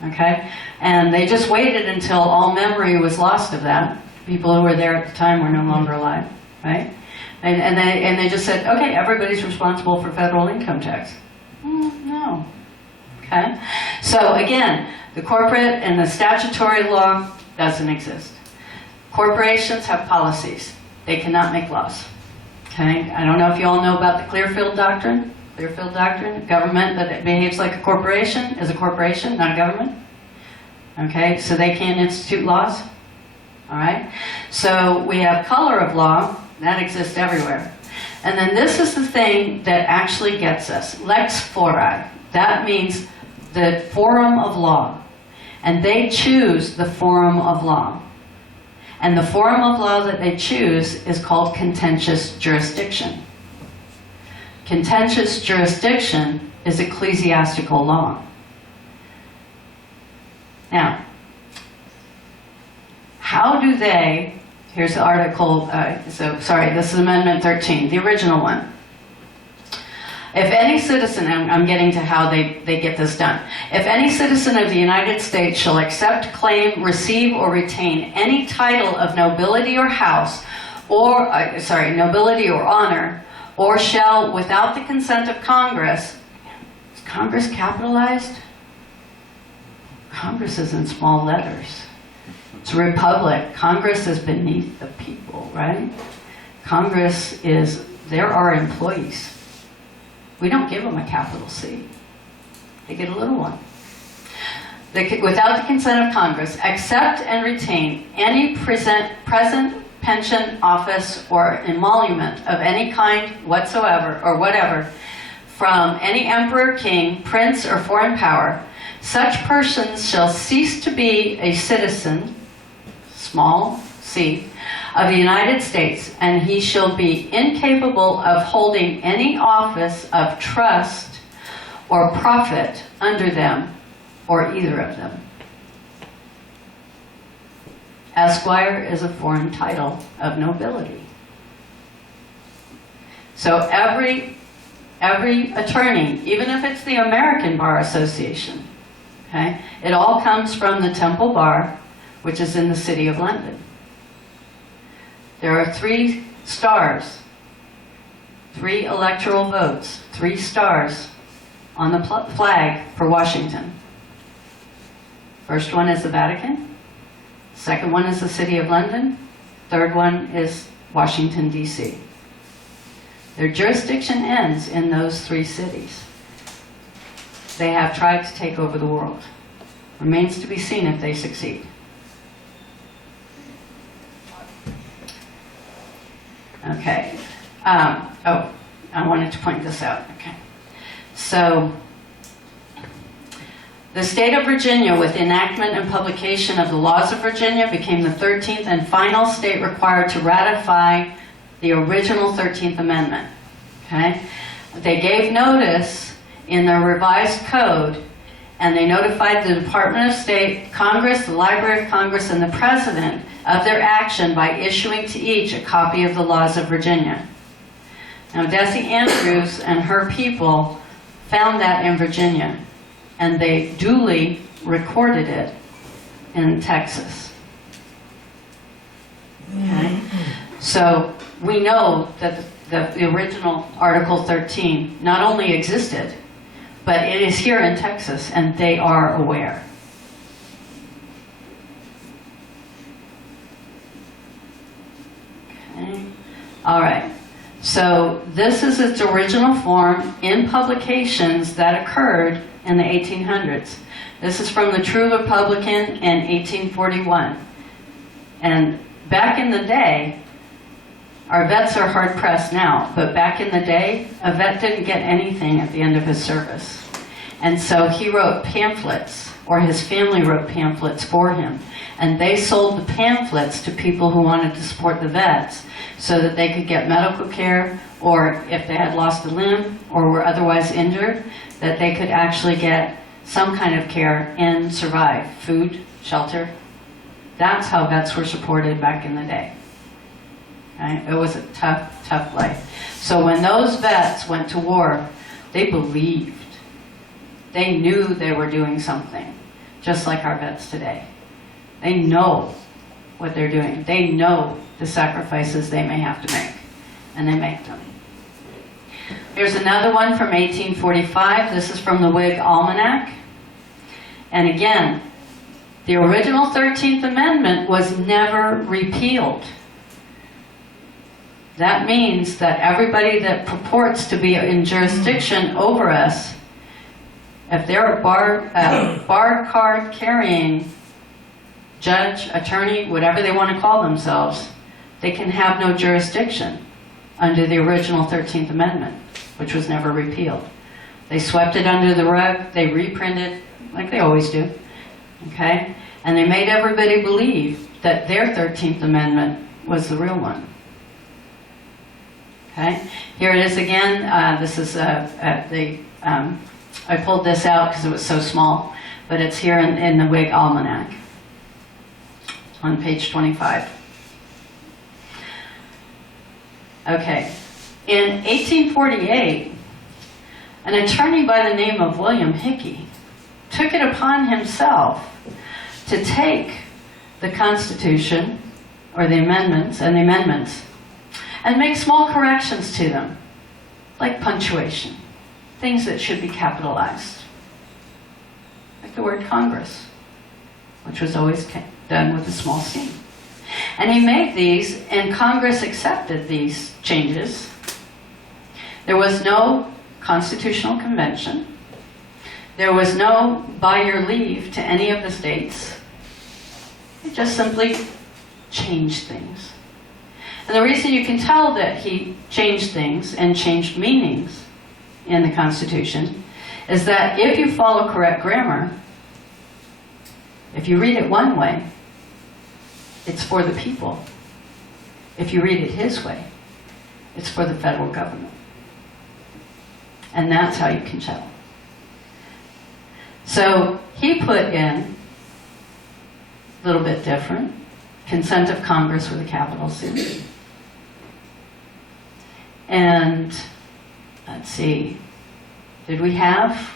Okay? And they just waited until all memory was lost of that. People who were there at the time were no longer alive, right? And they just said, okay, everybody's responsible for federal income tax. No. Okay? So again, the corporate and the statutory law doesn't exist. Corporations have policies. They cannot make laws. Okay? I don't know if you all know about the Clearfield Doctrine. Clearfield Doctrine, government that behaves like a corporation is a corporation, not a government. Okay? So they can't institute laws. All right? So we have color of law. That exists everywhere. And then this is the thing that actually gets us. Lex fori. That means the forum of law. And they choose the forum of law. And the forum of law that they choose is called contentious jurisdiction. Contentious jurisdiction is ecclesiastical law. Now, how do they, here's the article, this is Amendment 13, the original one. If any citizen, and I'm getting to how they get this done. If any citizen of the United States shall accept, claim, receive, or retain any title of nobility or house, or, nobility or honor, or shall, without the consent of Congress, is Congress capitalized? Congress is in small letters. It's a republic. Congress is beneath the people, right? Congress is, there are employees. We don't give them a capital C. They get a little one. Without the consent of Congress, accept and retain any present pension, office, or emolument of any kind whatsoever, or whatever, from any emperor, king, prince, or foreign power, such persons shall cease to be a citizen, small c, of the United States, and he shall be incapable of holding any office of trust or profit under them or either of them. Esquire is a foreign title of nobility. So every attorney, even if it's the American Bar Association, okay, it all comes from the Temple Bar, which is in the City of London. There are 3 stars, 3 electoral votes, 3 stars on the flag for Washington. First one is the Vatican. Second one is the City of London. Third one is Washington, D.C. Their jurisdiction ends in those 3 cities. They have tried to take over the world. Remains to be seen if they succeed. Okay. I wanted to point this out. Okay. So, the state of Virginia, with enactment and publication of the laws of Virginia, became the 13th and final state required to ratify the original 13th Amendment. Okay? They gave notice in their revised code, and they notified the Department of State, Congress, the Library of Congress, and the President of their action by issuing to each a copy of the laws of Virginia. Now, Desi Andrews and her people found that in Virginia, and they duly recorded it in Texas. Okay? So we know that the original Article 13 not only existed, but it is here in Texas, and they are aware. Okay. All right. So this is its original form in publications that occurred in the 1800s. This is from the True Republican in 1841. And back in the day, our vets are hard pressed now, but back in the day, a vet didn't get anything at the end of his service. And so he wrote pamphlets, or his family wrote pamphlets for him. And they sold the pamphlets to people who wanted to support the vets so that they could get medical care, or if they had lost a limb or were otherwise injured, that they could actually get some kind of care and survive. Food, shelter. That's how vets were supported back in the day. Okay? It was a tough, tough life. So when those vets went to war, they believed. They knew they were doing something, just like our vets today. They know what they're doing. They know the sacrifices they may have to make, and they make them. Here's another one from 1845. This is from the Whig Almanac. And again, the original 13th Amendment was never repealed. That means that everybody that purports to be in jurisdiction over us, if they're a bar card carrying judge, attorney, whatever they want to call themselves, they can have no jurisdiction under the original 13th Amendment, which was never repealed. They swept it under the rug, they reprinted, like they always do, okay? And they made everybody believe that their 13th Amendment was the real one. Okay, here it is again. This is I pulled this out because it was so small, but it's here in the Whig Almanac on page 25. Okay, in 1848, an attorney by the name of William Hickey took it upon himself to take the Constitution, or the amendments, and make small corrections to them, like punctuation, things that should be capitalized, like the word Congress, which was always done with a small c. And he made these, and Congress accepted these changes. There was no constitutional convention. There was no by your leave to any of the states. It just simply changed things. And the reason you can tell that he changed things and changed meanings in the Constitution is that if you follow correct grammar, if you read it one way, it's for the people. If you read it his way, it's for the federal government. And that's how you can tell. So he put in, a little bit different, consent of Congress with a capital C. And let's see, did we have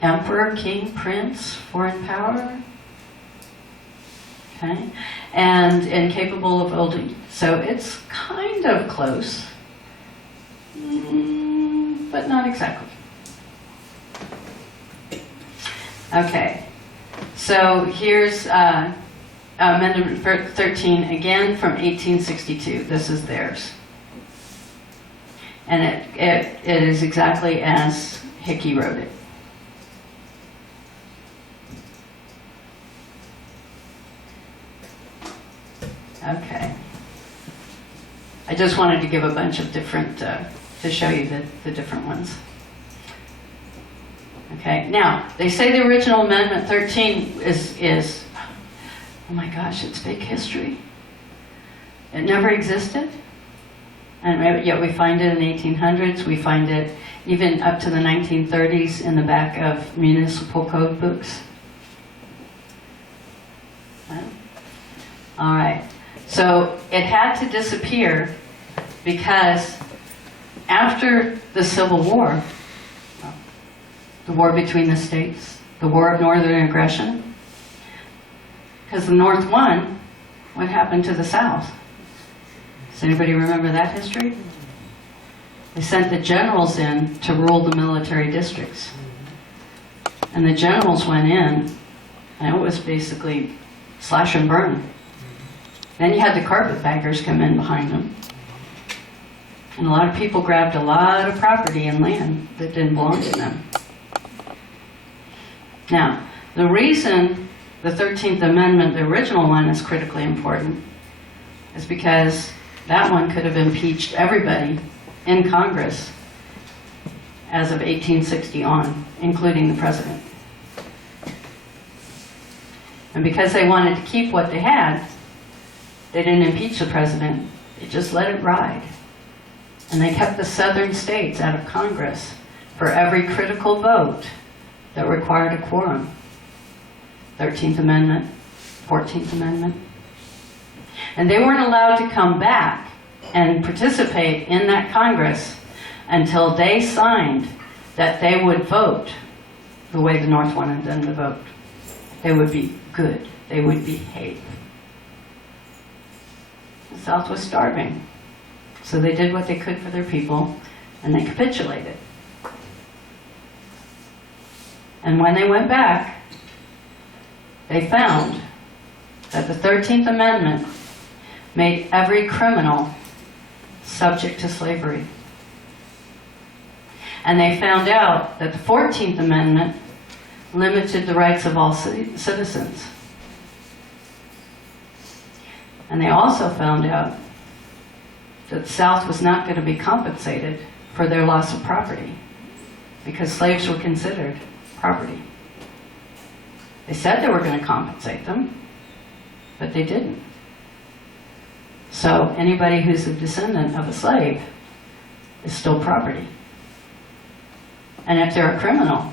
emperor, king, prince, foreign power? Okay, and incapable of holding. So it's kind of close, but not exactly. Okay, so here's Amendment 13 again from 1862. This is theirs. And it is exactly as Hickey wrote it. Okay. I just wanted to give a bunch of different, to show you the different ones. Okay, now, they say the original Amendment 13 is, oh my gosh, it's fake history. It never existed. And yet we find it in the 1800s. We find it even up to the 1930s in the back of municipal code books. All right. So it had to disappear because after the Civil War, the war between the states, the War of Northern Aggression, because the North won, what happened to the South? Does anybody remember that history? They sent the generals in to rule the military districts. And the generals went in, and it was basically slash and burn. Then you had the carpetbaggers come in behind them. And a lot of people grabbed a lot of property and land that didn't belong to them. Now, the reason the 13th Amendment, the original one, is critically important is because that one could have impeached everybody in Congress as of 1860 on, including the president. And because they wanted to keep what they had, they didn't impeach the president, they just let it ride. And they kept the southern states out of Congress for every critical vote that required a quorum. 13th Amendment, 14th Amendment. And they weren't allowed to come back and participate in that Congress until they signed that they would vote the way the North wanted them to vote. They would be good. They would behave. The South was starving. So they did what they could for their people, and they capitulated. And when they went back, they found that the 13th Amendment made every criminal subject to slavery. And they found out that the 14th Amendment limited the rights of all citizens. And they also found out that the South was not going to be compensated for their loss of property because slaves were considered property. They said they were going to compensate them, but they didn't. So anybody who's a descendant of a slave is still property. And if they're a criminal,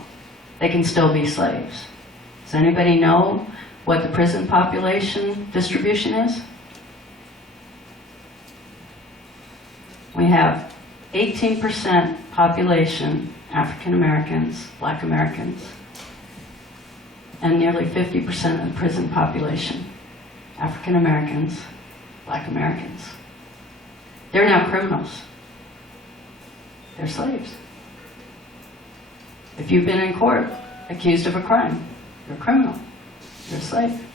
they can still be slaves. Does anybody know what the prison population distribution is? We have 18% population African Americans, Black Americans, and nearly 50% of the prison population African Americans, Black Americans. They're now criminals. They're slaves. If you've been in court accused of a crime, you're a criminal. You're a slave.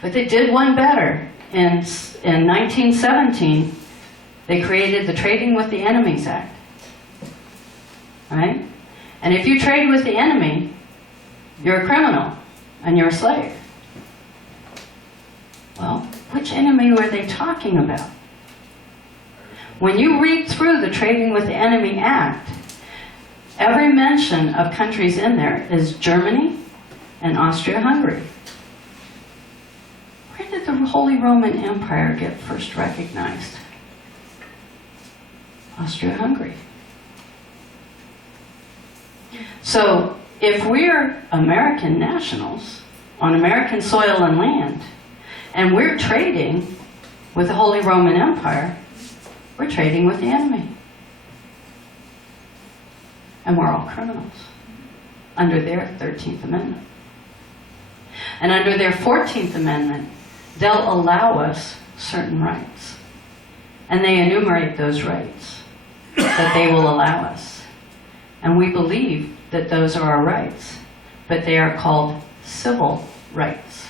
But they did one better. In 1917, they created the Trading with the Enemies Act. Right? And if you trade with the enemy, you're a criminal and you're a slave. Well, which enemy were they talking about? When you read through the Trading with the Enemy Act, every mention of countries in there is Germany and Austria-Hungary. Where did the Holy Roman Empire get first recognized? Austria-Hungary. So, if we're American nationals on American soil and land, and we're trading with the Holy Roman Empire, we're trading with the enemy. And we're all criminals under their 13th Amendment. And under their 14th Amendment, they'll allow us certain rights. And they enumerate those rights that they will allow us. And we believe that those are our rights, but they are called civil rights.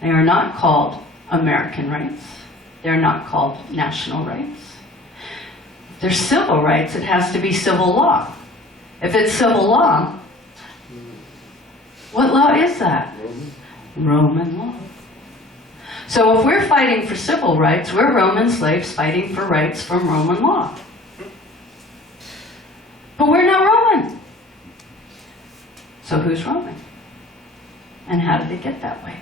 They are not called American rights. They're not called national rights. They're civil rights. It has to be civil law. If it's civil law, what law is that? Roman law. So if we're fighting for civil rights, we're Roman slaves fighting for rights from Roman law. But we're not Roman. So who's Roman? And how did they get that way?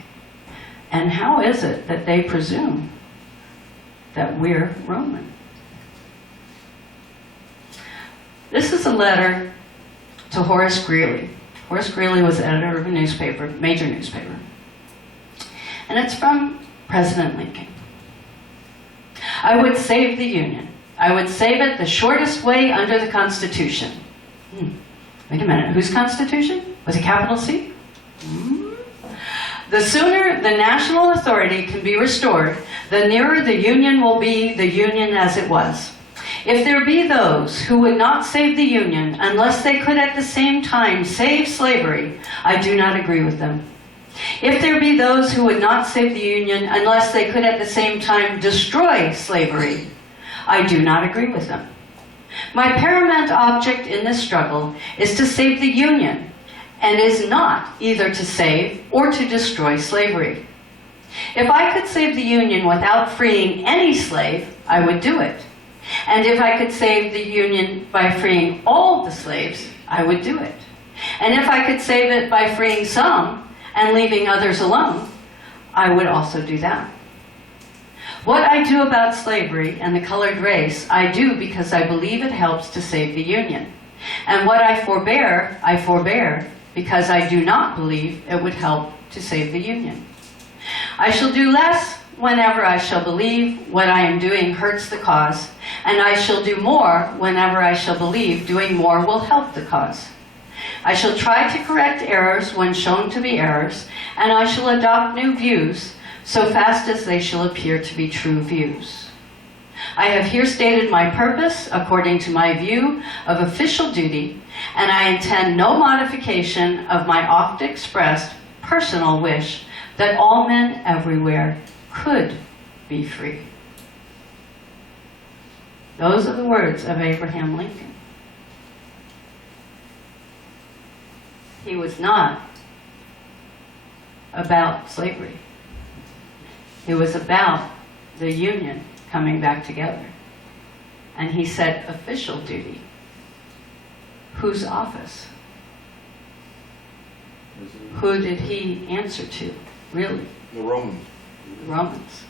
And how is it that they presume that we're Roman? This is a letter to Horace Greeley. Horace Greeley was editor of a newspaper, major newspaper. And it's from President Lincoln. I would save the Union. I would save it the shortest way under the Constitution. Wait a minute, whose Constitution? Was it capital C? The sooner the national authority can be restored, the nearer the Union will be the Union as it was. If there be those who would not save the Union unless they could at the same time save slavery, I do not agree with them. If there be those who would not save the Union unless they could at the same time destroy slavery, I do not agree with them. My paramount object in this struggle is to save the Union, and is not either to save or to destroy slavery. If I could save the Union without freeing any slave, I would do it. And if I could save the Union by freeing all the slaves, I would do it. And if I could save it by freeing some and leaving others alone, I would also do that. What I do about slavery and the colored race, I do because I believe it helps to save the Union. And what I forbear because I do not believe it would help to save the Union. I shall do less whenever I shall believe what I am doing hurts the cause, and I shall do more whenever I shall believe doing more will help the cause. I shall try to correct errors when shown to be errors, and I shall adopt new views so fast as they shall appear to be true views. I have here stated my purpose according to my view of official duty, and I intend no modification of my oft expressed personal wish that all men everywhere could be free. Those are the words of Abraham Lincoln. He was not about slavery. It was about the Union coming back together. And he said official duty. Whose office? Who did he answer to, really? The Romans. The Romans.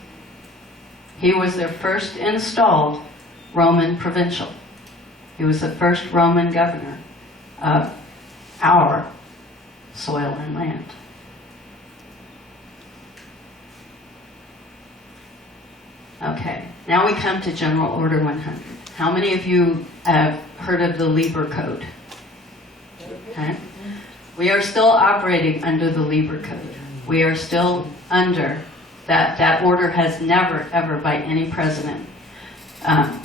He was their first installed Roman provincial. He was the first Roman governor of our soil and land. Okay, now we come to General Order 100. How many of you have heard of the Lieber Code? Okay. We are still operating under the Lieber Code. We are still under that. That order has never, ever, by any president,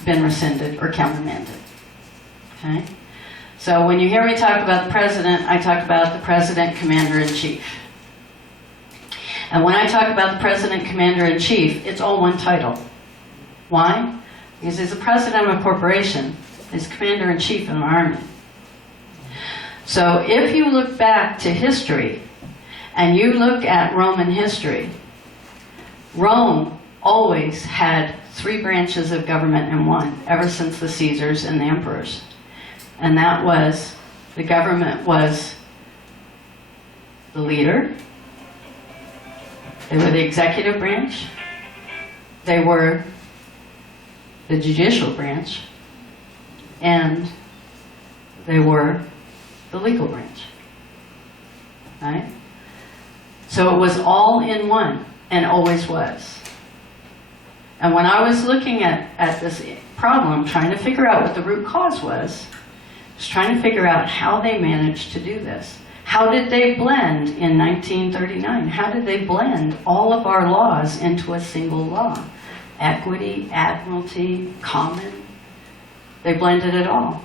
been rescinded or countermanded. Okay? So when you hear me talk about the president, I talk about the president, commander-in-chief. And when I talk about the president, commander-in-chief, it's all one title. Why? Because he's the president of a corporation, he's commander-in-chief of an army. So if you look back to history, and you look at Roman history, Rome always had 3 branches of government in one, ever since the Caesars and the emperors. And that was, the government was the leader, they were the executive branch, they were the judicial branch, and they were the legal branch. Right? So it was all in one, and always was. And when I was looking at this problem, trying to figure out what the root cause was trying to figure out how they managed to do this. How did they blend in 1939? How did they blend all of our laws into a single law? Equity, admiralty, common. They blended it all.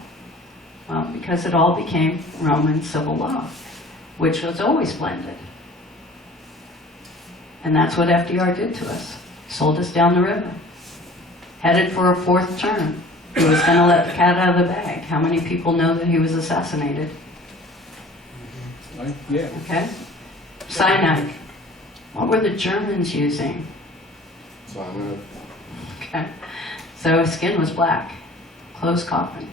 Well, because it all became Roman civil law, which was always blended. And that's what FDR did to us. Sold us down the river. Headed for a 4th term. He was going to let the cat out of the bag. How many people know that he was assassinated? Yeah. Okay? Cyanide. What were the Germans using? Cyanide. Okay? So his skin was black. Closed coffin.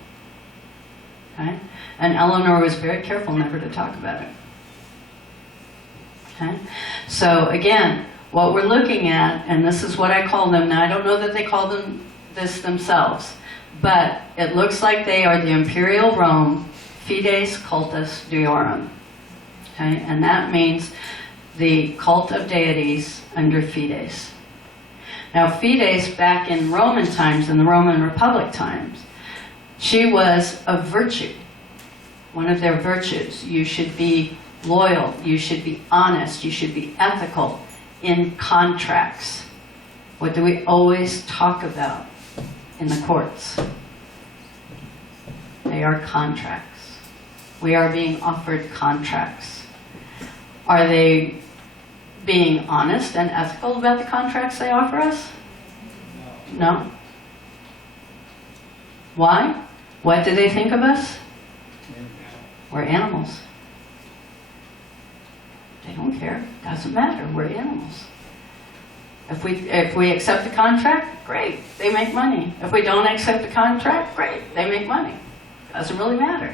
Okay? And Eleanor was very careful never to talk about it. Okay? So again, what we're looking at, and this is what I call them, now I don't know that they call them this themselves, but it looks like they are the Imperial Rome Fides Cultus Deorum. Okay? And that means the cult of deities under Fides. Now, fides back in Roman times, in the Roman Republic times, she was a virtue, one of their virtues. You should be loyal, you should be honest, you should be ethical in contracts. What do we always talk about in the courts? They are contracts. We are being offered contracts. Are they being honest and ethical about the contracts they offer us? No. Why? What do they think of us? We're animals. They don't care. Doesn't matter. We're animals. If we accept the contract, great. They make money. If we don't accept the contract, great. They make money. Doesn't really matter.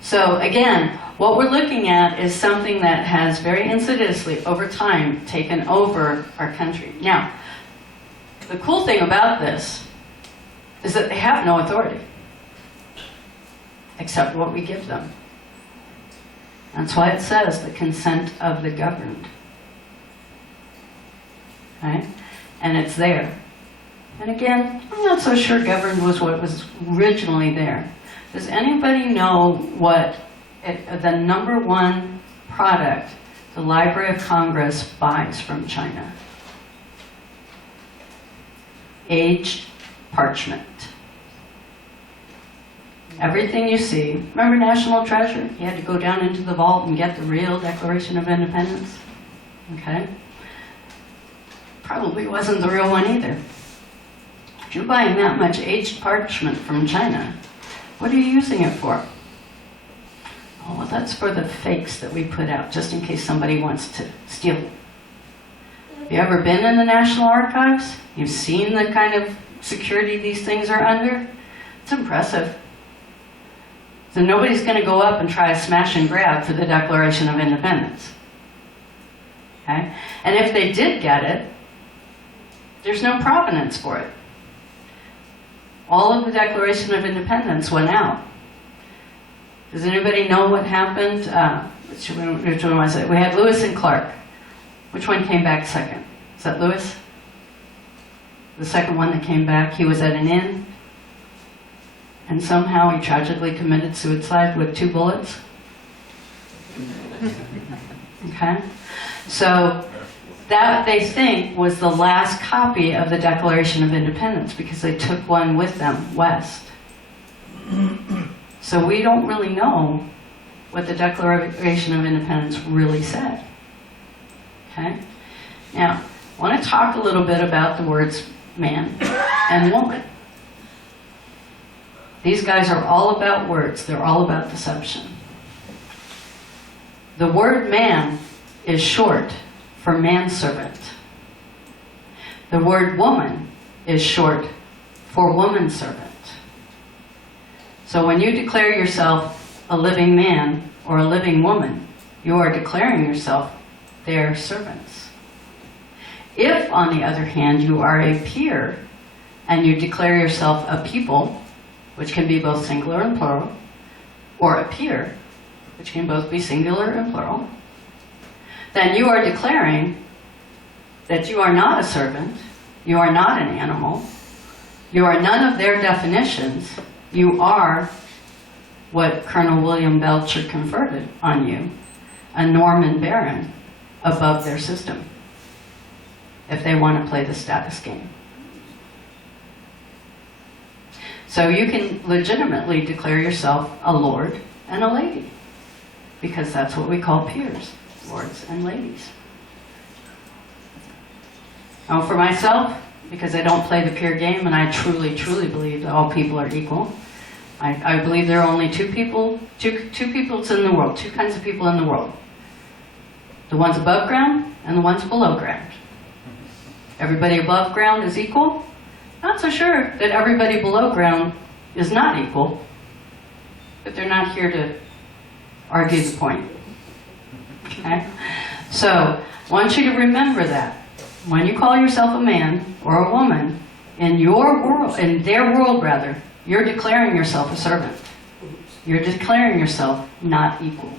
So again, what we're looking at is something that has very insidiously, over time, taken over our country. Now, the cool thing about this is that they have no authority, except what we give them. That's why it says the consent of the governed. Okay? And it's there. And again, I'm not so sure governed was what was originally there. Does anybody know what the #1 product the Library of Congress buys from China? Aged parchment. Everything you see, remember National Treasure? You had to go down into the vault and get the real Declaration of Independence. Okay? Probably wasn't the real one either. If you're buying that much aged parchment from China, what are you using it for? Oh, well, that's for the fakes that we put out, just in case somebody wants to steal them. Have you ever been in the National Archives? You've seen the kind of security these things are under? It's impressive. So nobody's going to go up and try to smash and grab for the Declaration of Independence. Okay? And if they did get it, there's no provenance for it. All of the Declaration of Independence went out. Does anybody know what happened? Which one was it? We had Lewis and Clark. Which one came back second? Is that Lewis? The second one that came back, he was at an inn, and somehow he tragically committed suicide with 2 bullets. Okay? So that, they think, was the last copy of the Declaration of Independence because they took one with them west. So we don't really know what the Declaration of Independence really said. Okay? Now, I want to talk a little bit about the words man and woman. These guys are all about words. They're all about deception. The word man is short for manservant. The word woman is short for womanservant. So when you declare yourself a living man or a living woman, you are declaring yourself their servants. If, on the other hand, you are a peer and you declare yourself a people, which can be both singular and plural, or a peer, which can both be singular and plural, then you are declaring that you are not a servant, you are not an animal, you are none of their definitions, you are what Colonel William Belcher conferred on you, a Norman Baron above their system, if they want to play the status game. So you can legitimately declare yourself a lord and a lady, because that's what we call peers, lords and ladies. Now for myself, because I don't play the peer game and I truly, truly believe that all people are equal, I believe there are only two peoples in the world, 2 kinds of people in the world. The ones above ground and the ones below ground. Everybody above ground is equal. Not so sure that everybody below ground is not equal, but they're not here to argue the point. Okay? So, I want you to remember that. When you call yourself a man or a woman, in your world, in their world rather, you're declaring yourself a servant. You're declaring yourself not equal.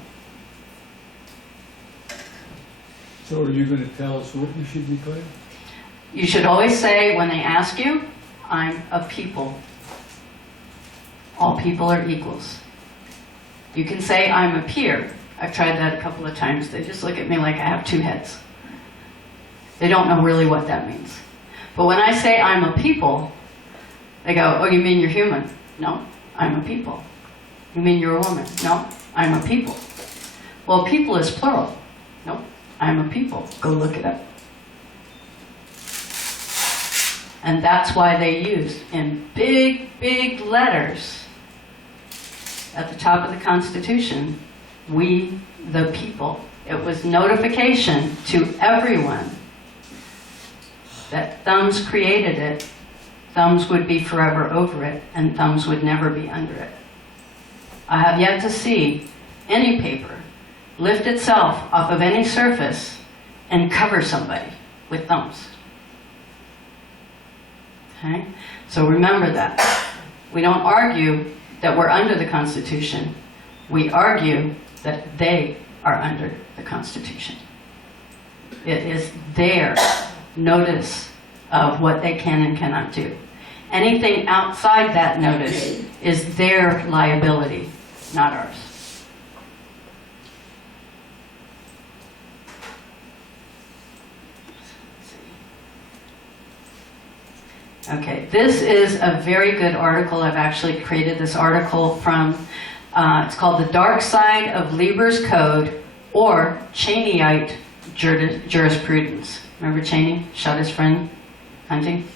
So are you going to tell us what we should declare? You should always say, when they ask you, I'm a people. All people are equals. You can say, I'm a peer. I've tried that a couple of times. They just look at me like I have two heads. They don't know really what that means. But when I say I'm a people, they go, oh, you mean you're human? No, I'm a people. You mean you're a woman? No, I'm a people. Well, people is plural. No, I'm a people. Go look it up. And that's why they used in big, big letters at the top of the Constitution, we the people. It was notification to everyone that thumbs created it, thumbs would be forever over it, and thumbs would never be under it. I have yet to see any paper lift itself off of any surface and cover somebody with thumbs. Okay? So remember that. We don't argue that we're under the Constitution. We argue that they are under the Constitution. It is their notice of what they can and cannot do. Anything outside that notice is their liability, not ours. Okay, this is a very good article. I've actually created this article from, it's called The Dark Side of Lieber's Code, or Cheneyite Jurisprudence. Remember Cheney shot his friend hunting?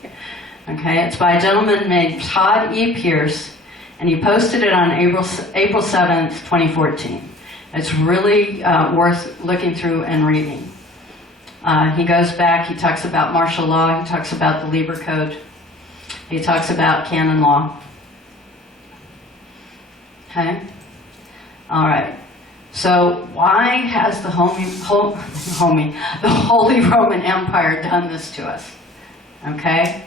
Okay, it's by a gentleman named Todd E. Pierce, and he posted it on April 7th, 2014. It's really worth looking through and reading. He goes back, he talks about martial law, he talks about the Lieber Code, he talks about canon law. Okay? All right. So why has the the Holy Roman Empire done this to us? Okay?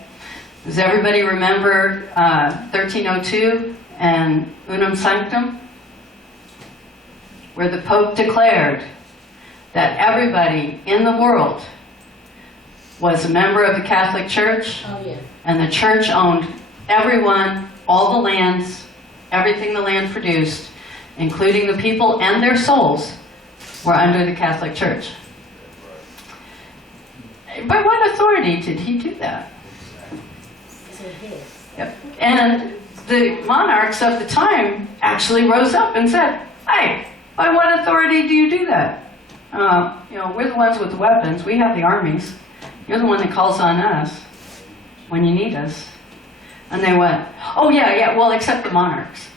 Does everybody remember 1302 and Unum Sanctum? Where the Pope declared that everybody in the world was a member of the Catholic Church, Oh, yeah. and the Church owned everyone, all the lands, everything the land produced, including the people and their souls, were under the Catholic Church. By what authority did he do that? It's in his. Yep. And the monarchs of the time actually rose up and said, hey, by what authority do you do that? We're the ones with the weapons. We have the armies. You're the one that calls on us when you need us. And they went, oh yeah, well, except the monarchs.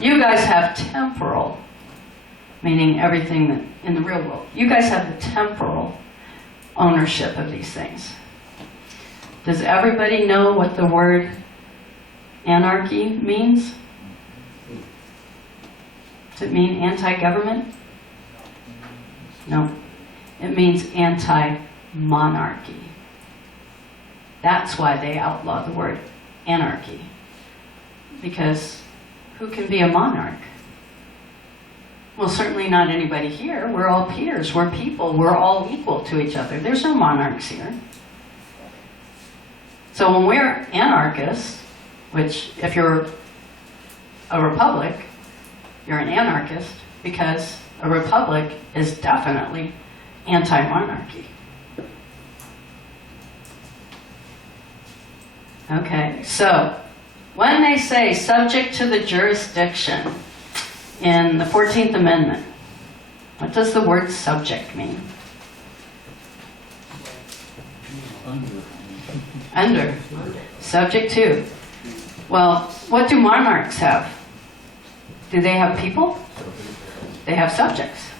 You guys have temporal, meaning everything that in the real world. You guys have the temporal ownership of these things. Does everybody know what the word anarchy means? Does it mean anti-government? No. It means anti-monarchy. That's why they outlawed the word anarchy. Because who can be a monarch? Well, certainly not anybody here. We're all peers. We're people. We're all equal to each other. There's no monarchs here. So when we're anarchists, which if you're a republic, you're an anarchist, because a republic is definitely anti-monarchy. Okay, so when they say subject to the jurisdiction in the 14th Amendment, what does the word subject mean? Under. Subject to. Well, what do monarchs have? Do they have people? They have subjects.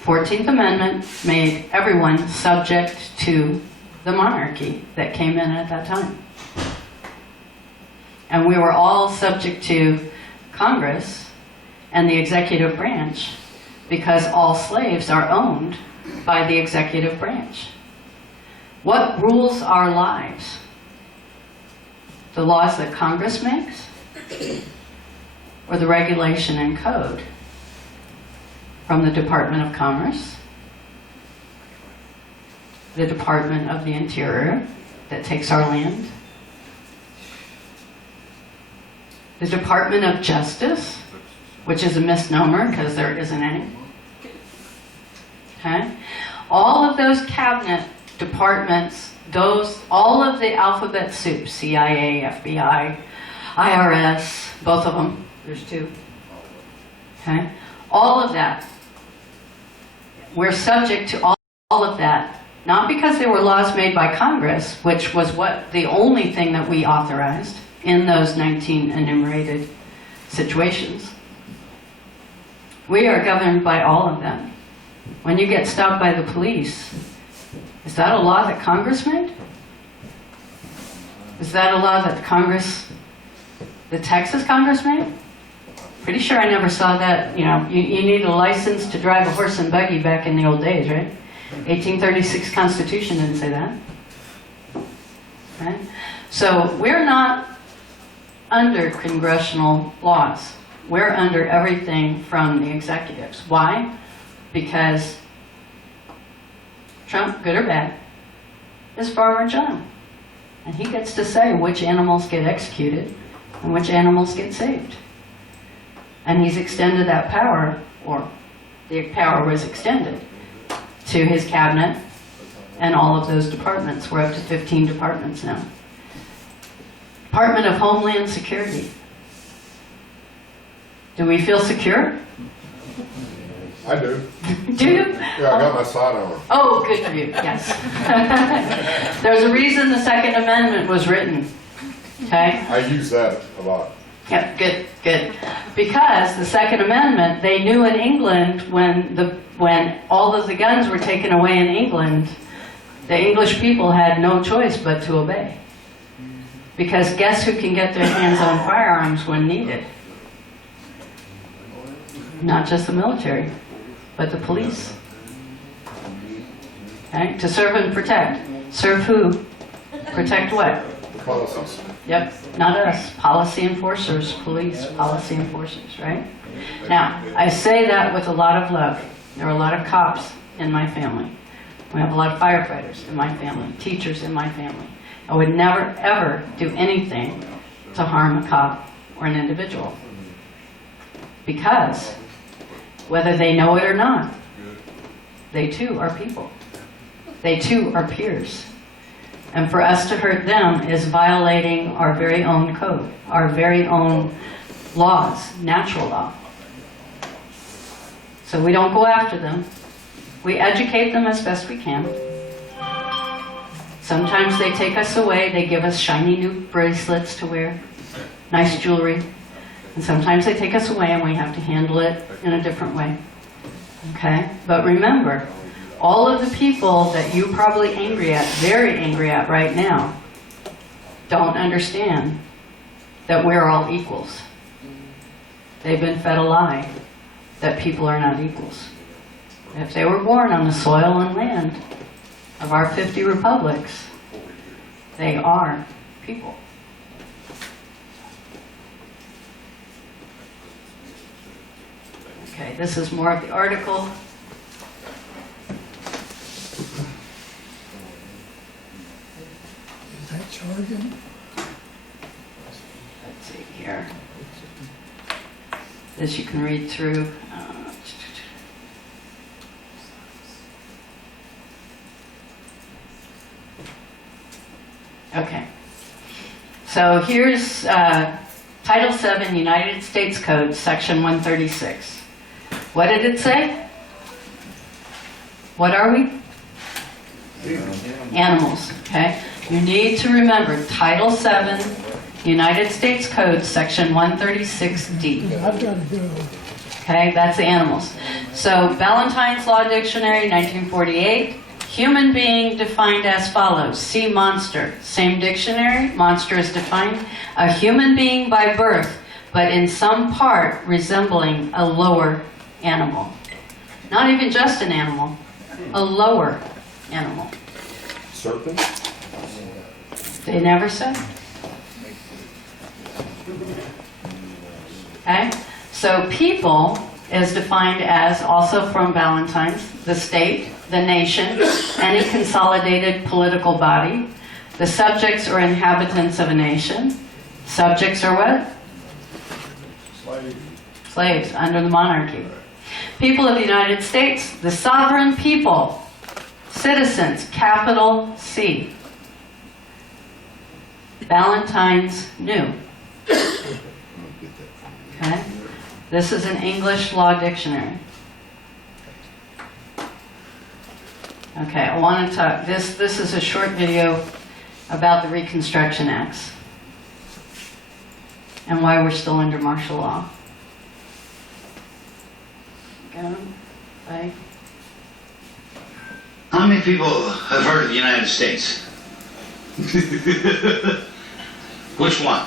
14th Amendment made everyone subject to the monarchy that came in at that time. And we were all subject to Congress and the executive branch because all slaves are owned by the executive branch. What rules our lives? The laws that Congress makes or the regulation and code from the Department of Commerce the Department of the Interior that takes our land, the Department of Justice, which is a misnomer because there isn't any. Okay? All of those cabinet departments, all of the alphabet soup, CIA, FBI, IRS, both of them, there's two. Okay? All of that. We're subject to all of that, not because they were laws made by Congress, which was the only thing that we authorized in those 19 enumerated situations. We are governed by all of them. When you get stopped by the police, is that a law that Congress made? Is that a law that the Texas Congress made? Pretty sure I never saw that. You know, you need a license to drive a horse and buggy back in the old days, right? 1836 Constitution didn't say that. Right? So we're not under congressional laws. We're under everything from the executives. Why? Because Trump, good or bad, is Farmer John. And he gets to say which animals get executed and which animals get saved. And he's extended that power, or the power was extended, to his cabinet and all of those departments. We're up to 15 departments now. Department of Homeland Security. Do we feel secure? I do. Do you? Yeah, I got my side armor. Oh, good for you, yes. There's a reason the Second Amendment was written, okay? I use that a lot. Yeah, good, good. Because the Second Amendment, they knew in England when all of the guns were taken away in England, the English people had no choice but to obey. Because guess who can get their hands on firearms when needed? Not just the military, but the police. Okay? To serve and protect. Serve who? Protect what? Policies. Yep, not us. Policy enforcers, police, policy enforcers, right? Now, I say that with a lot of love. There are a lot of cops in my family. We have a lot of firefighters in my family, teachers in my family. I would never, ever do anything to harm a cop or an individual. Because, whether they know it or not, they too are people. They too are peers. And for us to hurt them is violating our very own code, our very own laws, natural law. So we don't go after them. We educate them as best we can. Sometimes they take us away, they give us shiny new bracelets to wear, nice jewelry. And sometimes they take us away and we have to handle it in a different way. Okay? But remember, all of the people that you're probably angry at, very angry at right now, don't understand that we're all equals. They've been fed a lie that people are not equals. If they were born on the soil and land of our 50 republics, they are people. Okay, this is more of the article. Is that jargon? Let's see here. This you can read through. Okay. So here's Title 7, United States Code, Section 136. What did it say? What are we? Animals, okay? You need to remember Title 7, United States Code, Section 136D. I've got to go. Okay, that's the animals. So, Ballantyne's Law Dictionary, 1948. Human being defined as follows. See monster. Same dictionary. Monster is defined. A human being by birth, but in some part resembling a lower animal. Not even just an animal. A lower animal. Serpent? They never said. Okay? So people is defined as, also from Ballantyne's, the state, the nation, any consolidated political body, the subjects or inhabitants of a nation. Subjects are what? Slaves under the monarchy. People of the United States, the sovereign people. Citizens, capital C. Valentine's New. Okay? This is an English law dictionary. Okay, I want to talk, this is a short video about the Reconstruction Acts and why we're still under martial law. Go, bye. How many people have heard of the United States? Which one?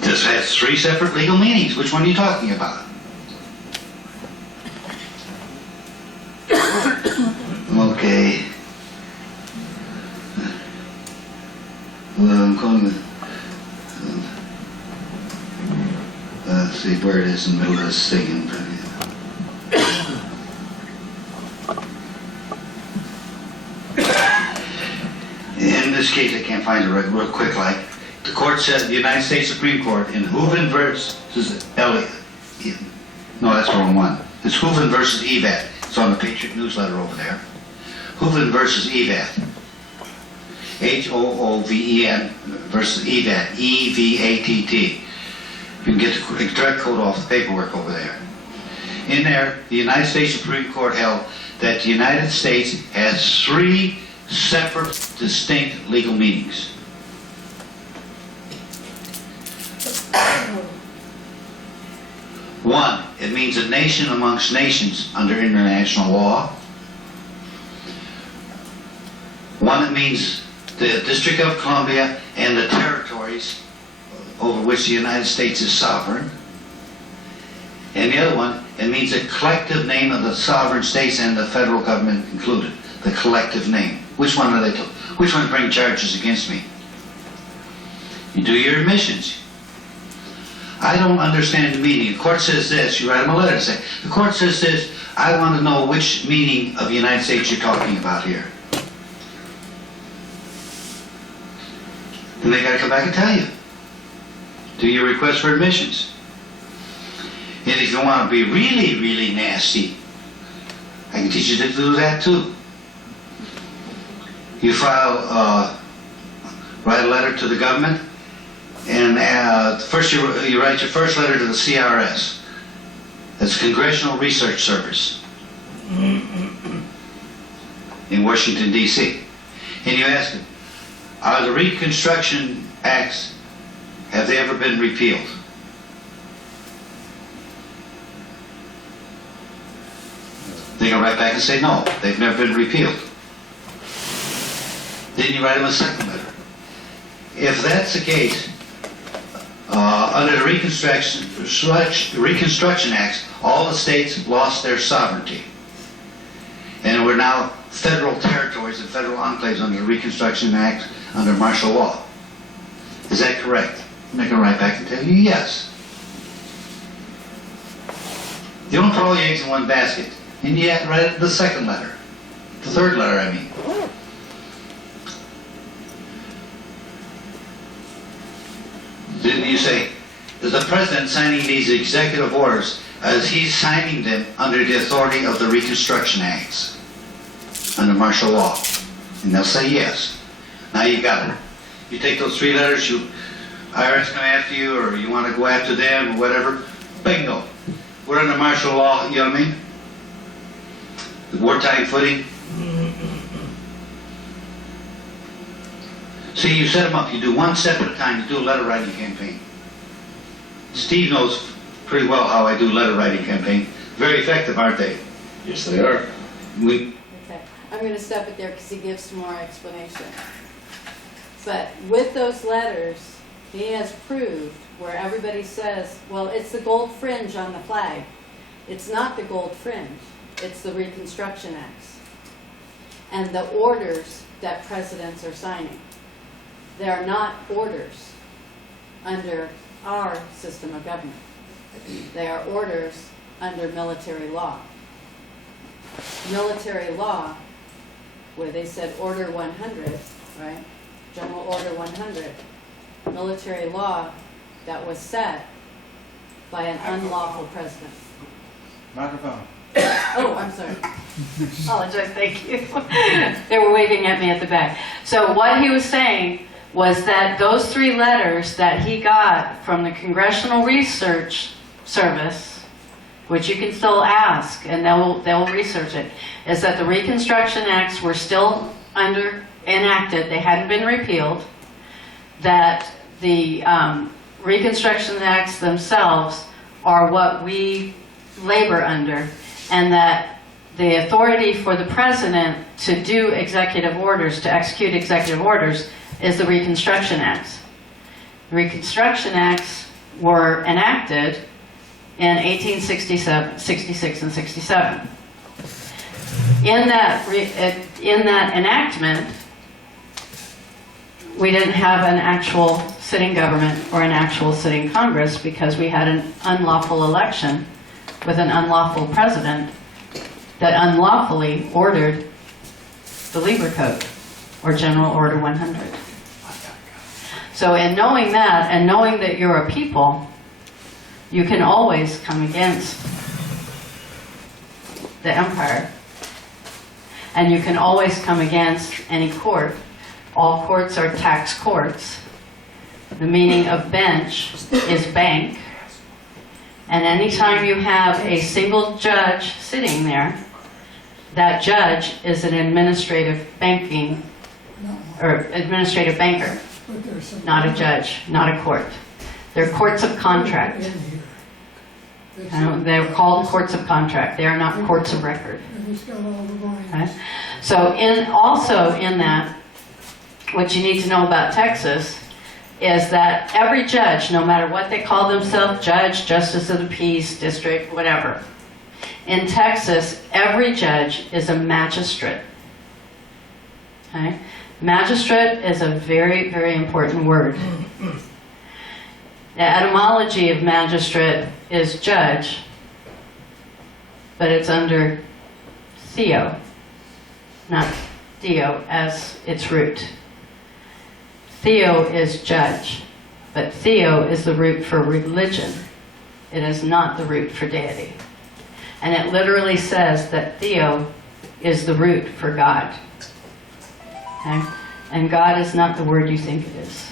This has 3 separate legal meanings. Which one are you talking about? Okay. Well, I'm calling it. Let's see where it is in the middle of this thing. In this case, I can't find it real quick. Like the court said, the United States Supreme Court in Hooven versus Elliott. No, that's the wrong one. It's Hooven versus Evatt. It's on the Patriot newsletter over there. Hooven versus Evatt. Hooven versus Evatt. E-V-A-T-T. You can get the direct quote off the paperwork over there. In there, the United States Supreme Court held that the United States has 3 separate, distinct legal meanings. One, it means a nation amongst nations under international law. One, it means the District of Columbia and the territories over which the United States is sovereign. And the other one, it means a collective name of the sovereign states and the federal government included. The collective name. Which one are they? Which one bring charges against me? You do your admissions. I don't understand the meaning. The court says this. You write them a letter and say, the court says this. I want to know which meaning of the United States you're talking about here. And they got to come back and tell you. Do your request for admissions. And if you want to be really, really nasty, I can teach you to do that too. You file, write a letter to the government, and first you write your first letter to the CRS. That's Congressional Research Service in Washington, D.C. And you ask them, are the Reconstruction Acts, have they ever been repealed? They can write back and say, no, they've never been repealed. Then you write them a second letter. If that's the case, under the Reconstruction Acts, all the states lost their sovereignty. And we're now federal territories and federal enclaves under the Reconstruction Act under martial law. Is that correct? And they can write back and tell you yes. You don't put all your eggs in one basket. And you have to write the second letter. The third letter, I mean. Didn't you say, is the president signing these executive orders as he's signing them under the authority of the Reconstruction Acts, under martial law? And they'll say yes. Now you got it. You take those 3 letters, IRS come after you, or you want to go after them, or whatever, bingo. We're under martial law, you know what I mean? The wartime footing. See, you set them up. You do one step at a time. You do a letter writing campaign. Steve knows pretty well how I do letter writing campaign. Very effective, aren't they? Yes, they are. We. Okay, I'm going to stop it there because he gives some more explanation. But with those letters, he has proved where everybody says, well, it's the gold fringe on the flag. It's not the gold fringe. It's the Reconstruction Acts and the orders that presidents are signing. They are not orders under our system of government. They are orders under military law. Military law, where they said Order 100, right? General Order 100. Military law that was set by an unlawful president. Microphone. Oh, I'm sorry. Apologize, thank you. They were waving at me at the back. So what he was saying was that those 3 letters that he got from the Congressional Research Service, which you can still ask and they'll research it, is that the Reconstruction Acts were still enacted, they hadn't been repealed, that the Reconstruction Acts themselves are what we labor under, and that the authority for the president to do executive orders, to execute executive orders, is the Reconstruction Acts. The Reconstruction Acts were enacted in 1867, 66, and 67. In that enactment, we didn't have an actual sitting government or an actual sitting Congress because we had an unlawful election with an unlawful president that unlawfully ordered the Lieber Code, or General Order 100. So in knowing that, and knowing that you're a people, you can always come against the empire. And you can always come against any court. All courts are tax courts. The meaning of bench is bank. And anytime you have a single judge sitting there, that judge is an administrative banking, or administrative banker, not a judge, not a court. They're courts of contract. They're called courts of contract. They are not courts of record. Okay? So also in that, what you need to know about Texas is that every judge, no matter what they call themselves, judge, justice of the peace, district, whatever, in Texas, every judge is a magistrate. Okay? Magistrate is a very, very important word. The etymology of magistrate is judge, but it's under theo, not theo as its root. Theo is judge, but theo is the root for religion. It is not the root for deity. And it literally says that theo is the root for God. Okay? And God is not the word you think it is.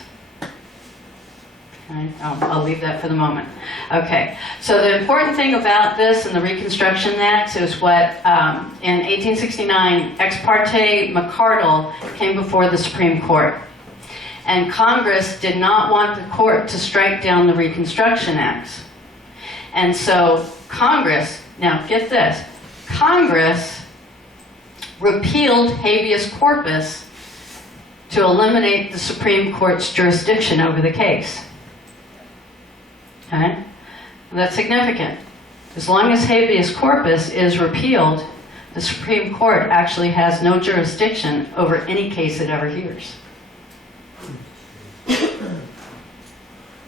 Okay? I'll leave that for the moment. Okay, so the important thing about this and the Reconstruction Acts is what in 1869, Ex parte McCardle came before the Supreme Court. And Congress did not want the court to strike down the Reconstruction Acts. And so Congress, now get this, Congress repealed habeas corpus to eliminate the Supreme Court's jurisdiction over the case. Okay? That's significant. As long as habeas corpus is repealed, the Supreme Court actually has no jurisdiction over any case it ever hears.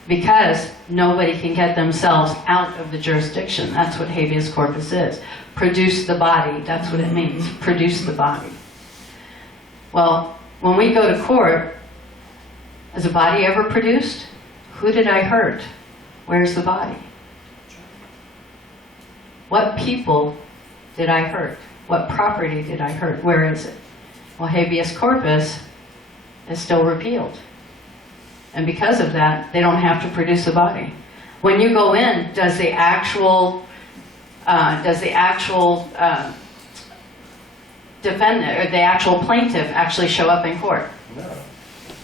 Because nobody can get themselves out of the jurisdiction. That's what habeas corpus is. Produce the body. That's what it means. Produce the body. Well, when we go to court, is a body ever produced? Who did I hurt? Where's the body? What people did I hurt? What property did I hurt? Where is it? Well, habeas corpus is still repealed. And because of that, they don't have to produce a body. When you go in, does the actual defendant or the actual plaintiff actually show up in court? No.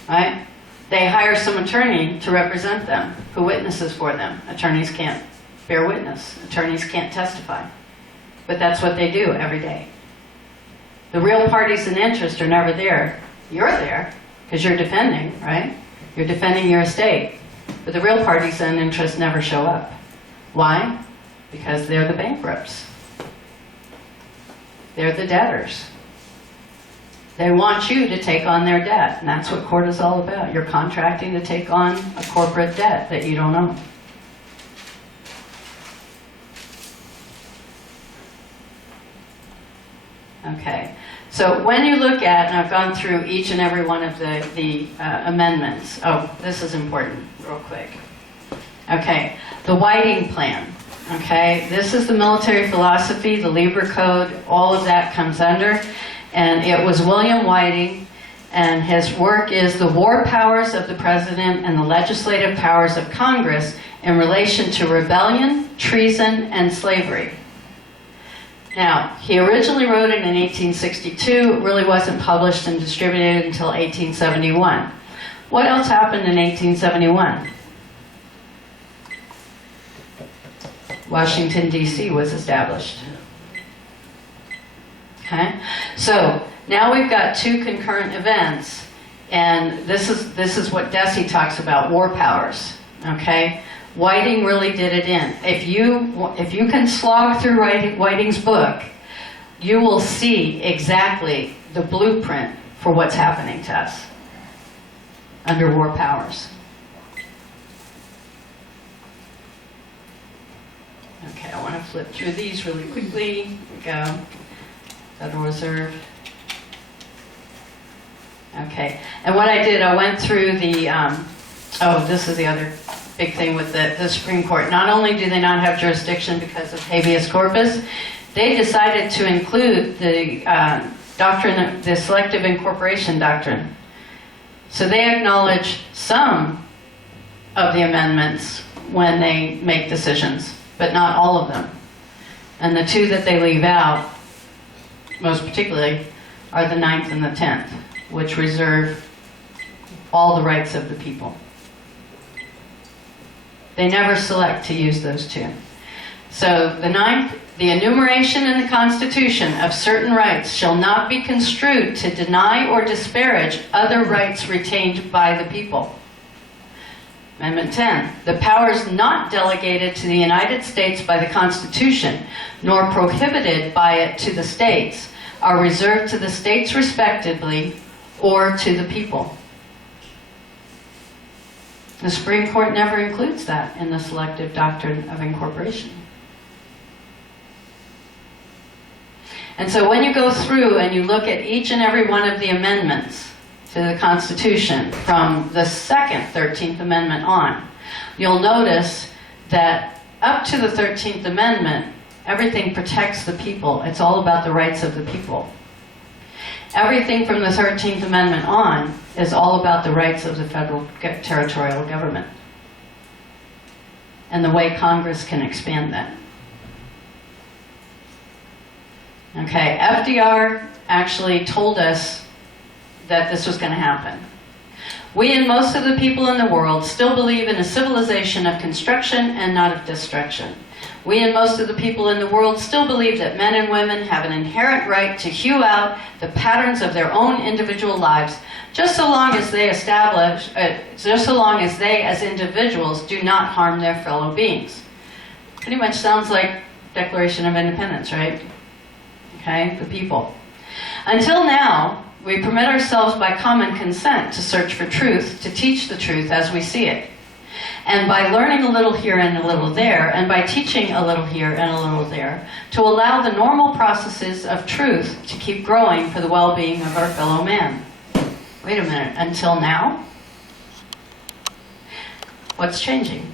Right? They hire some attorney to represent them, who witnesses for them. Attorneys can't bear witness. Attorneys can't testify. But that's what they do every day. The real parties in interest are never there. You're there because you're defending, right? You're defending your estate. But the real parties in interest never show up. Why? Because they're the bankrupts. They're the debtors. They want you to take on their debt, and that's what court is all about. You're contracting to take on a corporate debt that you don't own. So when you look at, and I've gone through each and every one of the amendments. Oh, this is important, real quick. Okay, the Whiting Plan. Okay, this is the military philosophy, the Lieber Code, all of that comes under. And it was William Whiting, and his work is the war powers of the president and the legislative powers of Congress in relation to rebellion, treason, and slavery. Now, he originally wrote it in 1862. It really wasn't published and distributed until 1871. What else happened in 1871? Washington, D.C. was established. Okay, so now we've got two concurrent events, and this is what Deci talks about, war powers. Okay, Whiting really did it in. If you can slog through Whiting's book, you will see exactly the blueprint for what's happening to us under war powers. Okay, I want to flip through these really quickly. Here we go. Federal Reserve. Okay, and what I did, I went through the, oh, this is the other big thing with the Supreme Court. Not only do they not have jurisdiction because of habeas corpus, they decided to include the doctrine, the selective incorporation doctrine. So they acknowledge some of the amendments when they make decisions, but not all of them. And the two that they leave out, most particularly, are the 9th and the 10th, which reserve all the rights of the people. They never select to use those two. So the 9th, the enumeration in the Constitution of certain rights shall not be construed to deny or disparage other rights retained by the people. Amendment 10, the powers not delegated to the United States by the Constitution, nor prohibited by it to the states, are reserved to the states respectively or to the people. The Supreme Court never includes that in the selective doctrine of incorporation. And so when you go through and you look at each and every one of the amendments to the Constitution from the second 13th Amendment on, you'll notice that up to the 13th Amendment, everything protects the people. It's all about the rights of the people. Everything from the 13th Amendment on is all about the rights of the federal territorial government and the way Congress can expand that. Okay, FDR actually told us that this was going to happen. We and most of the people in the world still believe in a civilization of construction and not of destruction. We and most of the people in the world still believe that men and women have an inherent right to hew out the patterns of their own individual lives, just so long as they as individuals do not harm their fellow beings. Pretty much sounds like Declaration of Independence, right? Okay, the people. Until now, we permit ourselves by common consent to search for truth, to teach the truth as we see it. And by learning a little here and a little there, and by teaching a little here and a little there, to allow the normal processes of truth to keep growing for the well-being of our fellow man. Wait a minute, until now? What's changing?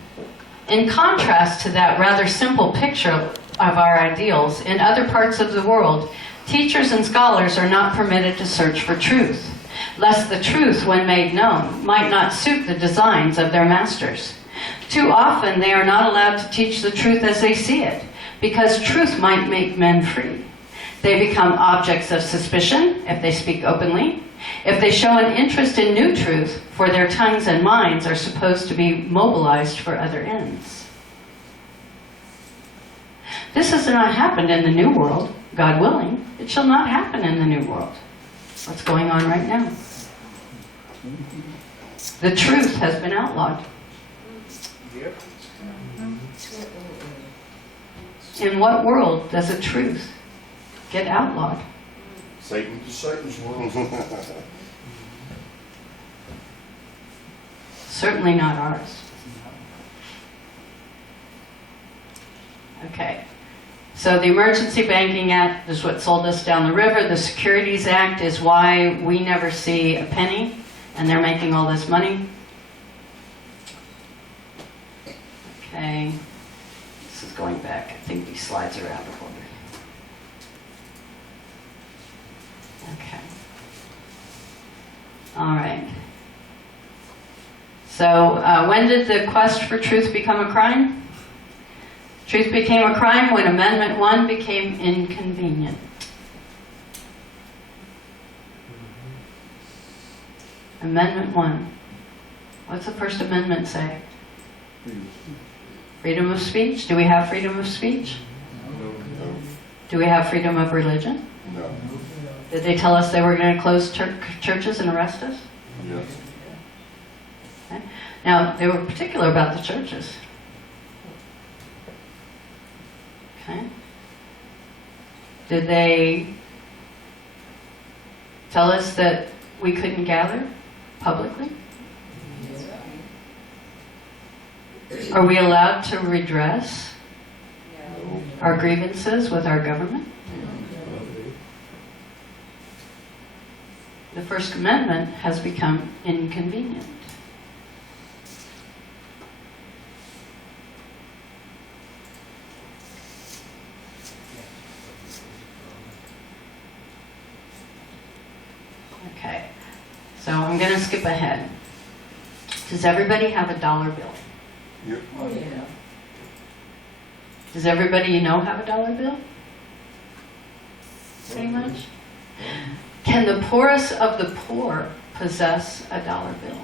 In contrast to that rather simple picture of our ideals, in other parts of the world, teachers and scholars are not permitted to search for truth, lest the truth, when made known, might not suit the designs of their masters. Too often they are not allowed to teach the truth as they see it, because truth might make men free. They become objects of suspicion if they speak openly. If they show an interest in new truth, for their tongues and minds are supposed to be mobilized for other ends. This has not happened in the New World, God willing. It shall not happen in the New World. What's going on right now? The truth has been outlawed. In what world does a truth get outlawed? Satan. Satan's world. Certainly not ours. Okay. So the Emergency Banking Act is what sold us down the river. The Securities Act is why we never see a penny, and they're making all this money. Okay, this is going back. I think these slides are out of order. Okay. All right. So when did the quest for truth become a crime? Truth became a crime when Amendment 1 became inconvenient. Amendment 1. What's the First Amendment say? Freedom of speech? Do we have freedom of speech? Do we have freedom of religion? No. Did they tell us they were going to close churches and arrest us? Yes. Okay. Now, they were particular about the churches. Okay. Did they tell us that we couldn't gather publicly? Are we allowed to redress our grievances with our government? The First Amendment has become inconvenient. Okay, so I'm going to skip ahead. Does everybody have a dollar bill? Yep. Oh, yeah. Does everybody you know have a dollar bill? Pretty much. Can the poorest of the poor possess a dollar bill?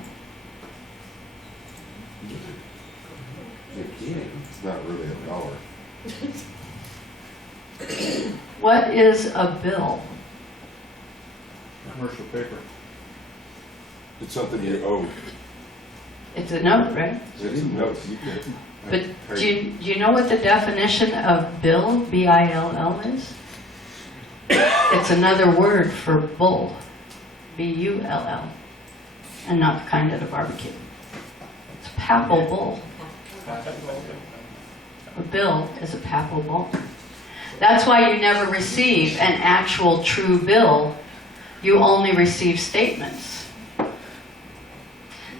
It's not really a dollar. What is a bill? Commercial paper. It's something you owe. It's a note, right? It's a note. You can But pay. do you know what the definition of bill, B-I-L-L, is? It's another word for bull, B-U-L-L, and not the kind at a barbecue. It's papal bull. A bill is a papal bull. That's why you never receive an actual true bill. You only receive statements.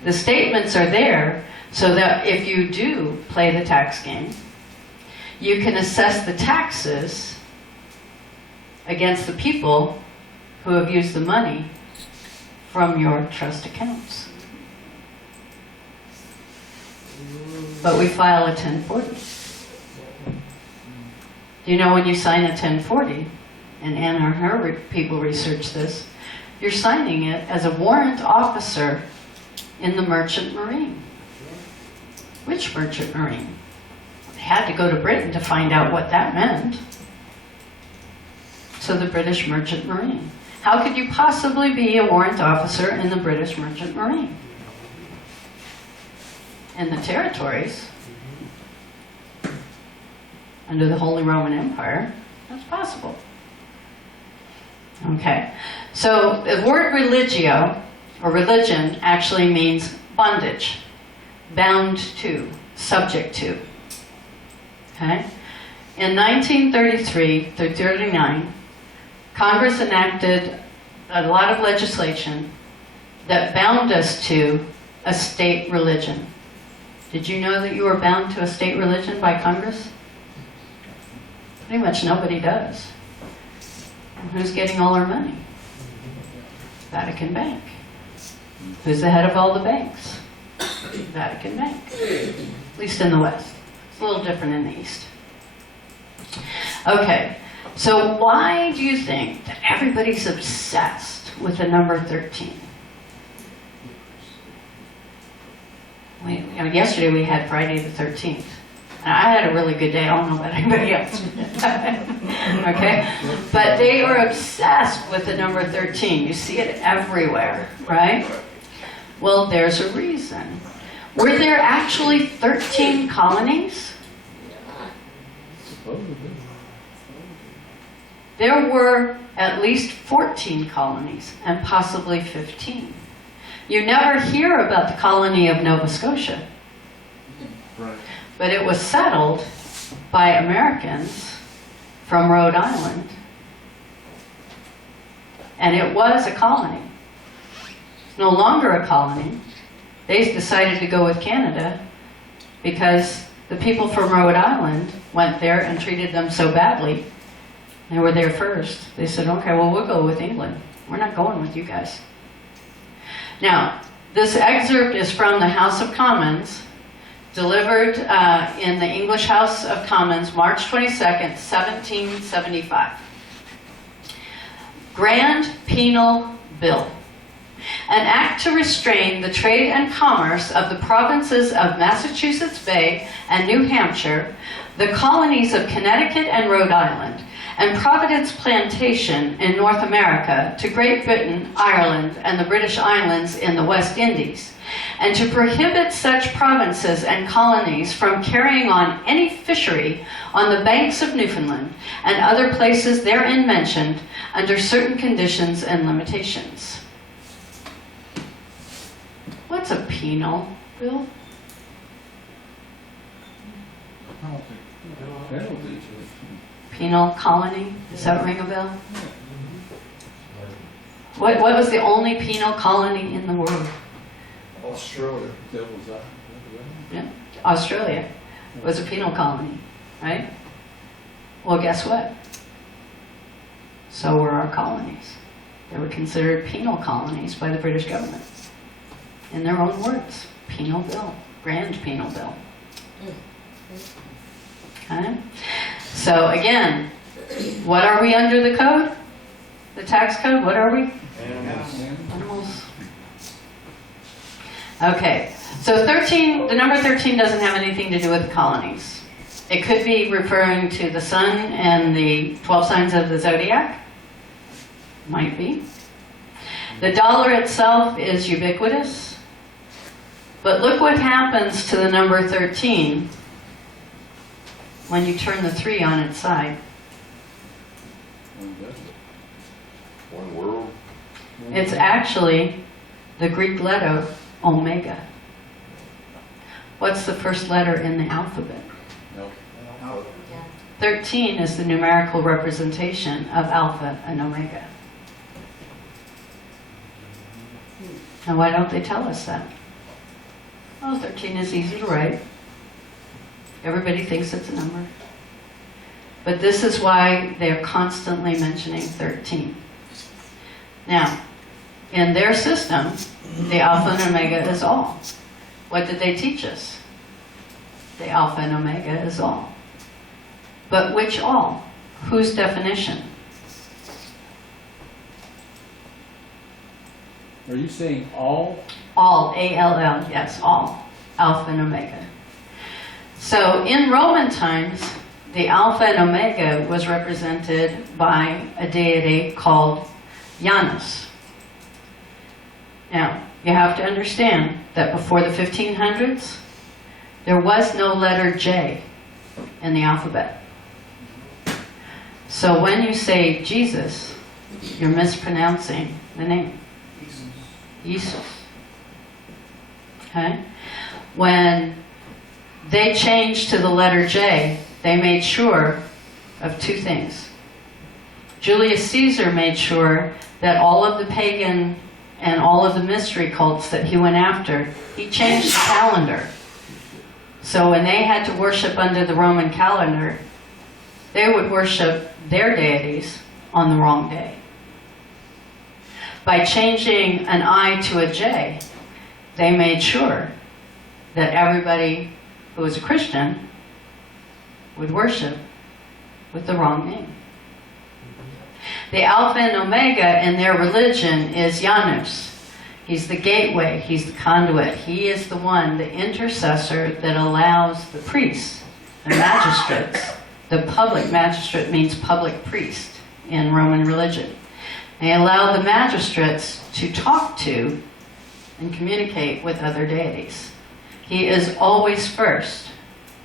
The statements are there so that if you do play the tax game, you can assess the taxes against the people who have used the money from your trust accounts. But we file a 1040. Do you know when you sign a 1040, and Ann or her people research this, you're signing it as a warrant officer in the Merchant Marine. Which Merchant Marine? They had to go to Britain to find out what that meant. So the British Merchant Marine. How could you possibly be a warrant officer in the British Merchant Marine? In the territories, under the Holy Roman Empire, that's possible. Okay, so the word religio, or religion, actually means bondage, bound to, subject to. Okay? In 1933 through 39, Congress enacted a lot of legislation that bound us to a state religion. Did you know that you were bound to a state religion by Congress? Pretty much nobody does. And who's getting all our money? Vatican Bank. Who's the head of all the banks? Vatican Bank. At least in the West. It's a little different in the East. Okay, so why do you think that everybody's obsessed with the number 13? Yesterday we had Friday the 13th. And I had a really good day. I don't know about anybody else. Okay? But they are obsessed with the number 13. You see it everywhere, right? Well, there's a reason. Were there actually 13 colonies? There were at least 14 colonies, and possibly 15. You never hear about the colony of Nova Scotia. Right. But it was settled by Americans from Rhode Island, and it was a colony. It's no longer a colony. They decided to go with Canada because the people from Rhode Island went there and treated them so badly. They were there first. They said, okay, well, we'll go with England. We're not going with you guys. Now, this excerpt is from the House of Commons, delivered in the English House of Commons, March 22nd, 1775. Grand Penal Bill. An act to restrain the trade and commerce of the provinces of Massachusetts Bay and New Hampshire, the colonies of Connecticut and Rhode Island, and Providence Plantation in North America to Great Britain, Ireland, and the British Islands in the West Indies, and to prohibit such provinces and colonies from carrying on any fishery on the banks of Newfoundland and other places therein mentioned under certain conditions and limitations. What's a penal bill? Penalty. Penal colony? Does that ring a bell? What was the only penal colony in the world? Australia. Devil's Eye. Yeah. Australia was a penal colony, right? Well, guess what? So were our colonies. They were considered penal colonies by the British government. In their own words, penal bill, grand penal bill. Okay? So again, what are we under the code? The tax code, what are we? Animals. Okay, so 13, the number 13 doesn't have anything to do with colonies. It could be referring to the sun and the 12 signs of the zodiac. Might be. The dollar itself is ubiquitous. But look what happens to the number 13 when you turn the 3 on its side. One world. It's actually the Greek letter omega. What's the first letter in the alphabet? 13 is the numerical representation of alpha and omega. Now why don't they tell us that? Well, 13 is easy to write. Everybody thinks it's a number. But this is why they're constantly mentioning 13. Now, in their system, the alpha and omega is all. What did they teach us? The alpha and omega is all. But which all? Whose definition? Are you saying all? All, A-L-L, yes, all. Alpha and omega. So in Roman times, the alpha and omega was represented by a deity called Janus. Now, you have to understand that before the 1500s, there was no letter J in the alphabet. So when you say Jesus, you're mispronouncing the name. Jesus. Okay? When they changed to the letter J, they made sure of two things. Julius Caesar made sure that all of the pagan and all of the mystery cults that he went after, he changed the calendar. So when they had to worship under the Roman calendar, they would worship their deities on the wrong day. By changing an I to a J, they made sure that everybody who was a Christian would worship with the wrong name. The Alpha and Omega in their religion is Janus. He's the gateway, he's the conduit. He is the one, the intercessor that allows the priests, the magistrates. The public magistrate means public priest in Roman religion. They allow the magistrates to talk to and communicate with other deities. He is always first.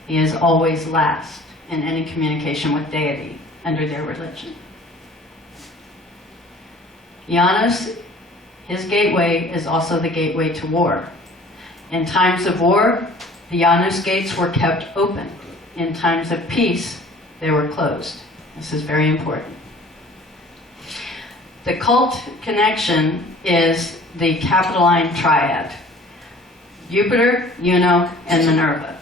He is always last in any communication with deity under their religion. Janus, his gateway is also the gateway to war. In times of war, the Janus gates were kept open. In times of peace, they were closed. This is very important. The cult connection is the Capitoline triad. Jupiter, Juno, and Minerva.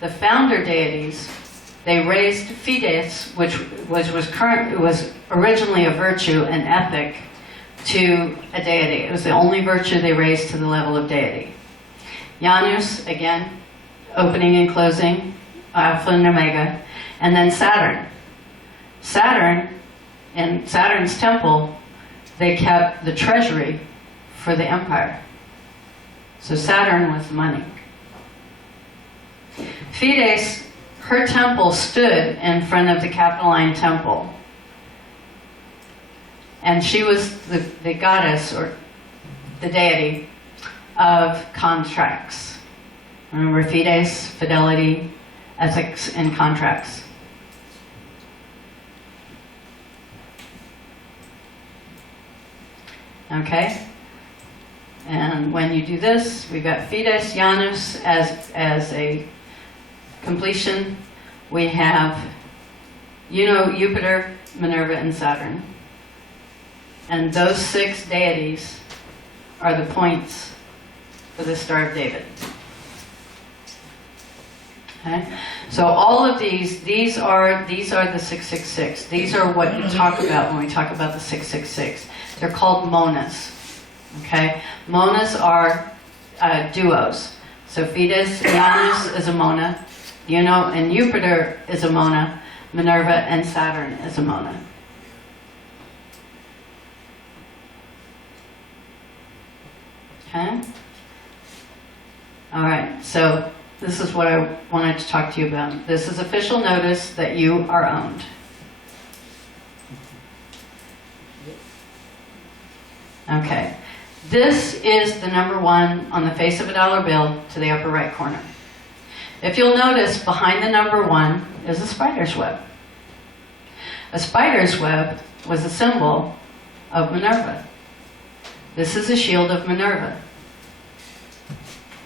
The founder deities, they raised fides, which was originally a virtue and ethic, to a deity. It was the only virtue they raised to the level of deity. Janus, again, opening and closing, Alpha and Omega, and then Saturn. Saturn, in Saturn's temple, they kept the treasury for the empire. So Saturn was the money. Fides, her temple stood in front of the Capitoline temple. And she was the goddess, or the deity, of contracts. Remember, fides, fidelity, ethics, and contracts. Okay? And when you do this, we've got fides, Janus as a completion. We have Jupiter, Minerva, and Saturn. And those 6 deities are the points for the Star of David. Okay? So all of these are the 666. These are what we talk about when we talk about the 666. They're called monas. Okay? Monas are duos. So Fides, Janus is a mona, Juno and Jupiter is a mona, Minerva and Saturn is a mona. Okay? All right, so this is what I wanted to talk to you about. This is official notice that you are owned. Okay. This is the number 1 on the face of a dollar bill to the upper right corner. If you'll notice, behind the number 1 is a spider's web. A spider's web was a symbol of Minerva. This is a shield of Minerva.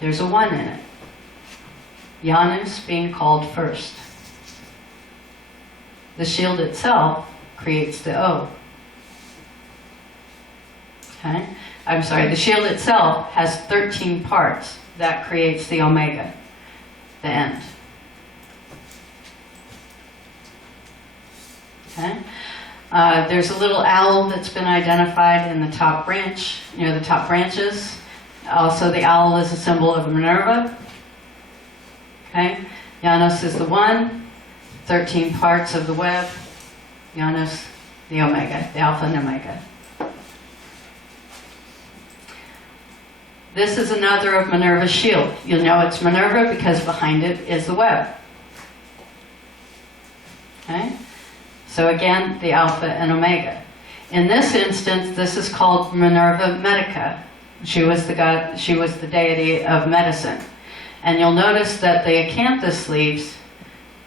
There's a 1 in it. Janus being called first. The shield itself creates the O. Okay? I'm sorry, the shield itself has 13 parts. That creates the omega, the end. Okay? There's a little owl that's been identified in the top branch, the top branches. Also, the owl is a symbol of Minerva. Okay? Janus is the 1, 13 parts of the web. Janus, the omega, the alpha and omega. This is another of Minerva's shield. You'll know it's Minerva because behind it is the web. Okay? So again, the alpha and omega. In this instance, this is called Minerva Medica. She was the deity of medicine. And you'll notice that the acanthus leaves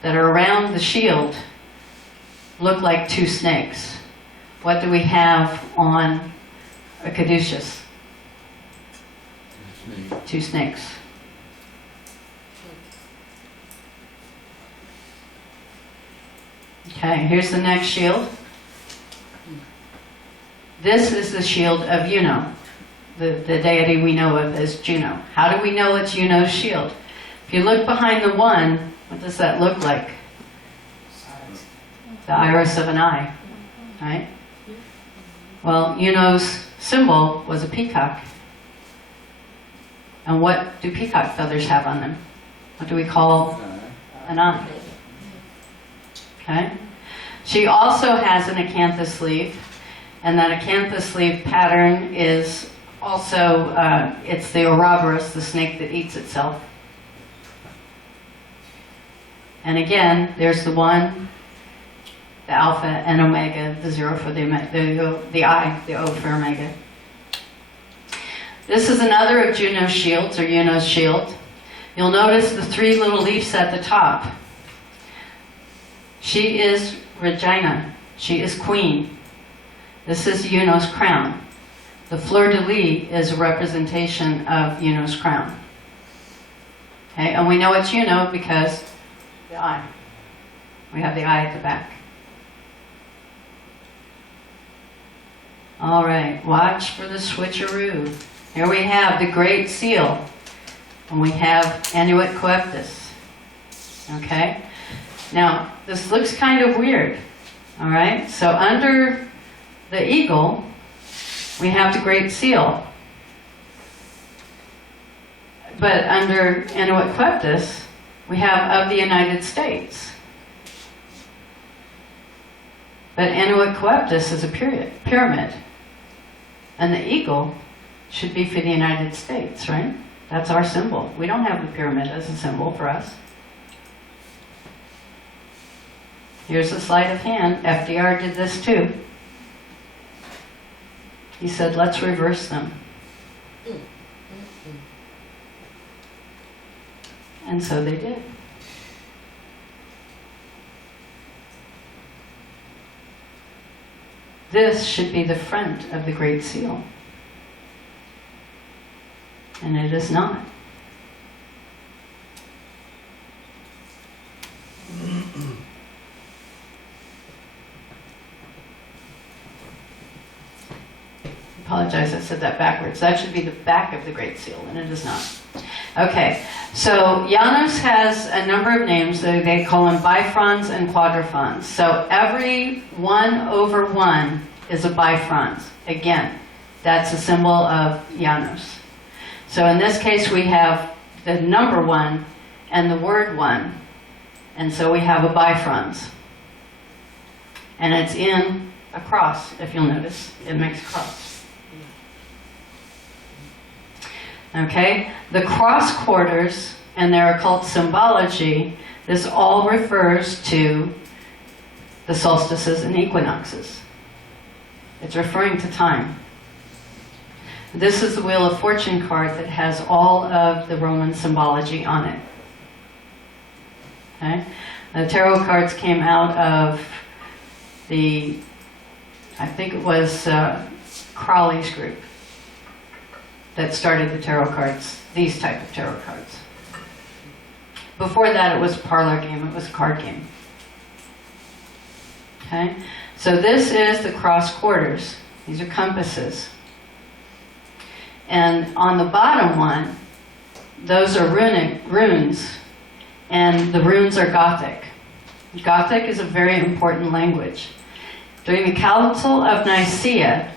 that are around the shield look like 2 snakes. What do we have on a caduceus? 2 snakes. Okay, here's the next shield. This is the shield of Juno, the deity we know of as Juno. How do we know it's Juno's shield? If you look behind the 1, what does that look like? The iris of an eye, right? Well, Juno's symbol was a peacock. And what do peacock feathers have on them? What do we call an eye? Okay? She also has an acanthus leaf, and that acanthus leaf pattern is also, it's the Ouroboros, the snake that eats itself. And again, there's the 1, the alpha and omega, the 0 for the I, the O for omega. This is another of Juno's shields, or Juno's shield. You'll notice the 3 little leaves at the top. She is Regina. She is queen. This is Juno's crown. The fleur-de-lis is a representation of Juno's crown. Okay, and we know it's Juno because the eye. We have the I at the back. All right, watch for the switcheroo. Here we have the Great Seal, and we have Annuit Coeptus. Okay? Now, this looks kind of weird. All right? So under the eagle, we have the Great Seal. But under Annuit Coeptus, we have of the United States. But Annuit Coeptus is a pyramid. And the eagle should be for the United States, right? That's our symbol. We don't have the pyramid as a symbol for us. Here's a sleight of hand. FDR did this too. He said, let's reverse them. And so they did. This should be the front of the Great Seal. And it is not. Apologize, I said that backwards. That should be the back of the Great Seal, and it is not. Okay, so Janus has a number of names. They call them bifrons and quadrifrons. So every 1/1 is a bifrons. Again, that's a symbol of Janus. So in this case, we have the number 1 and the word 1. And so we have a bifrons. And it's in a cross, if you'll notice. It makes a cross. Okay, the cross quarters and their occult symbology, this all refers to the solstices and equinoxes. It's referring to time. This is the Wheel of Fortune card that has all of the Roman symbology on it. Okay, the tarot cards came out of I think it was Crowley's group that started the tarot cards, these type of tarot cards. Before that, it was a parlor game, it was a card game. Okay, so this is the cross quarters. These are compasses. And on the bottom one, those are Runic Runes, and the runes are Gothic. Gothic is a very important language. During the Council of Nicaea,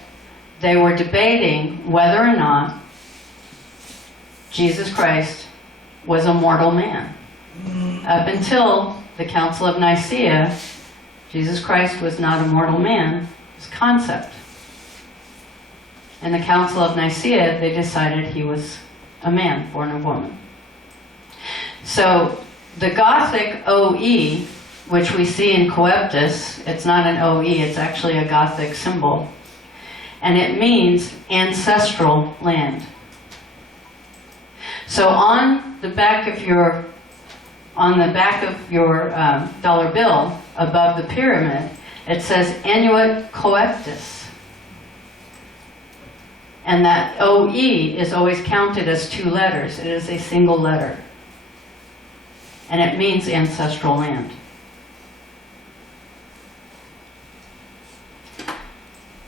they were debating whether or not Jesus Christ was a mortal man. Up until the Council of Nicaea, Jesus Christ was not a mortal man, it was a concept. In the Council of Nicaea, they decided he was a man, born of woman. So the Gothic OE, which we see in Coeptus, it's not an OE, it's actually a Gothic symbol. And it means ancestral land. So on the back of your dollar bill, above the pyramid, it says Annuit Coeptus. And that OE is always counted as 2 letters. It is a single letter. And it means ancestral land.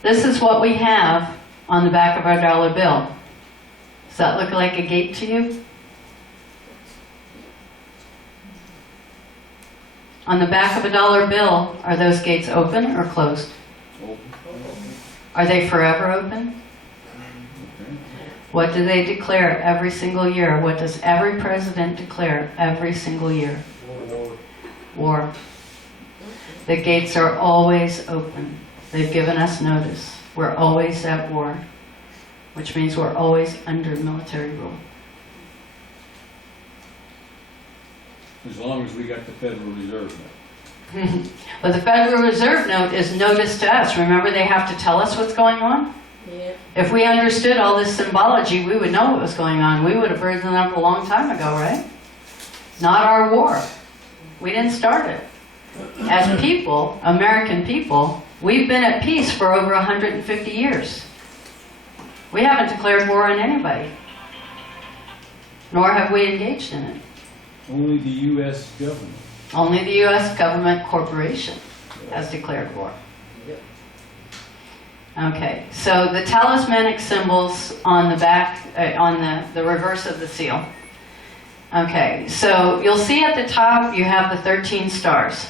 This is what we have on the back of our dollar bill. Does that look like a gate to you? On the back of a dollar bill, are those gates open or closed? Are they forever open? What do they declare every single year? What does every president declare every single year? War. The gates are always open. They've given us notice. We're always at war, which means we're always under military rule. As long as we got the Federal Reserve note. But the Federal Reserve note is notice to us. Remember, they have to tell us what's going on? Yeah. If we understood all this symbology, we would know what was going on. We would have risen up a long time ago, right? Not our war. We didn't start it. As people, American people, we've been at peace for over 150 years. We haven't declared war on anybody, nor have we engaged in it. Only the U.S. government. Only the U.S. government corporation has declared war. Okay, so the talismanic symbols on the back, on the reverse of the seal. Okay, so you'll see at the top you have the 13 stars.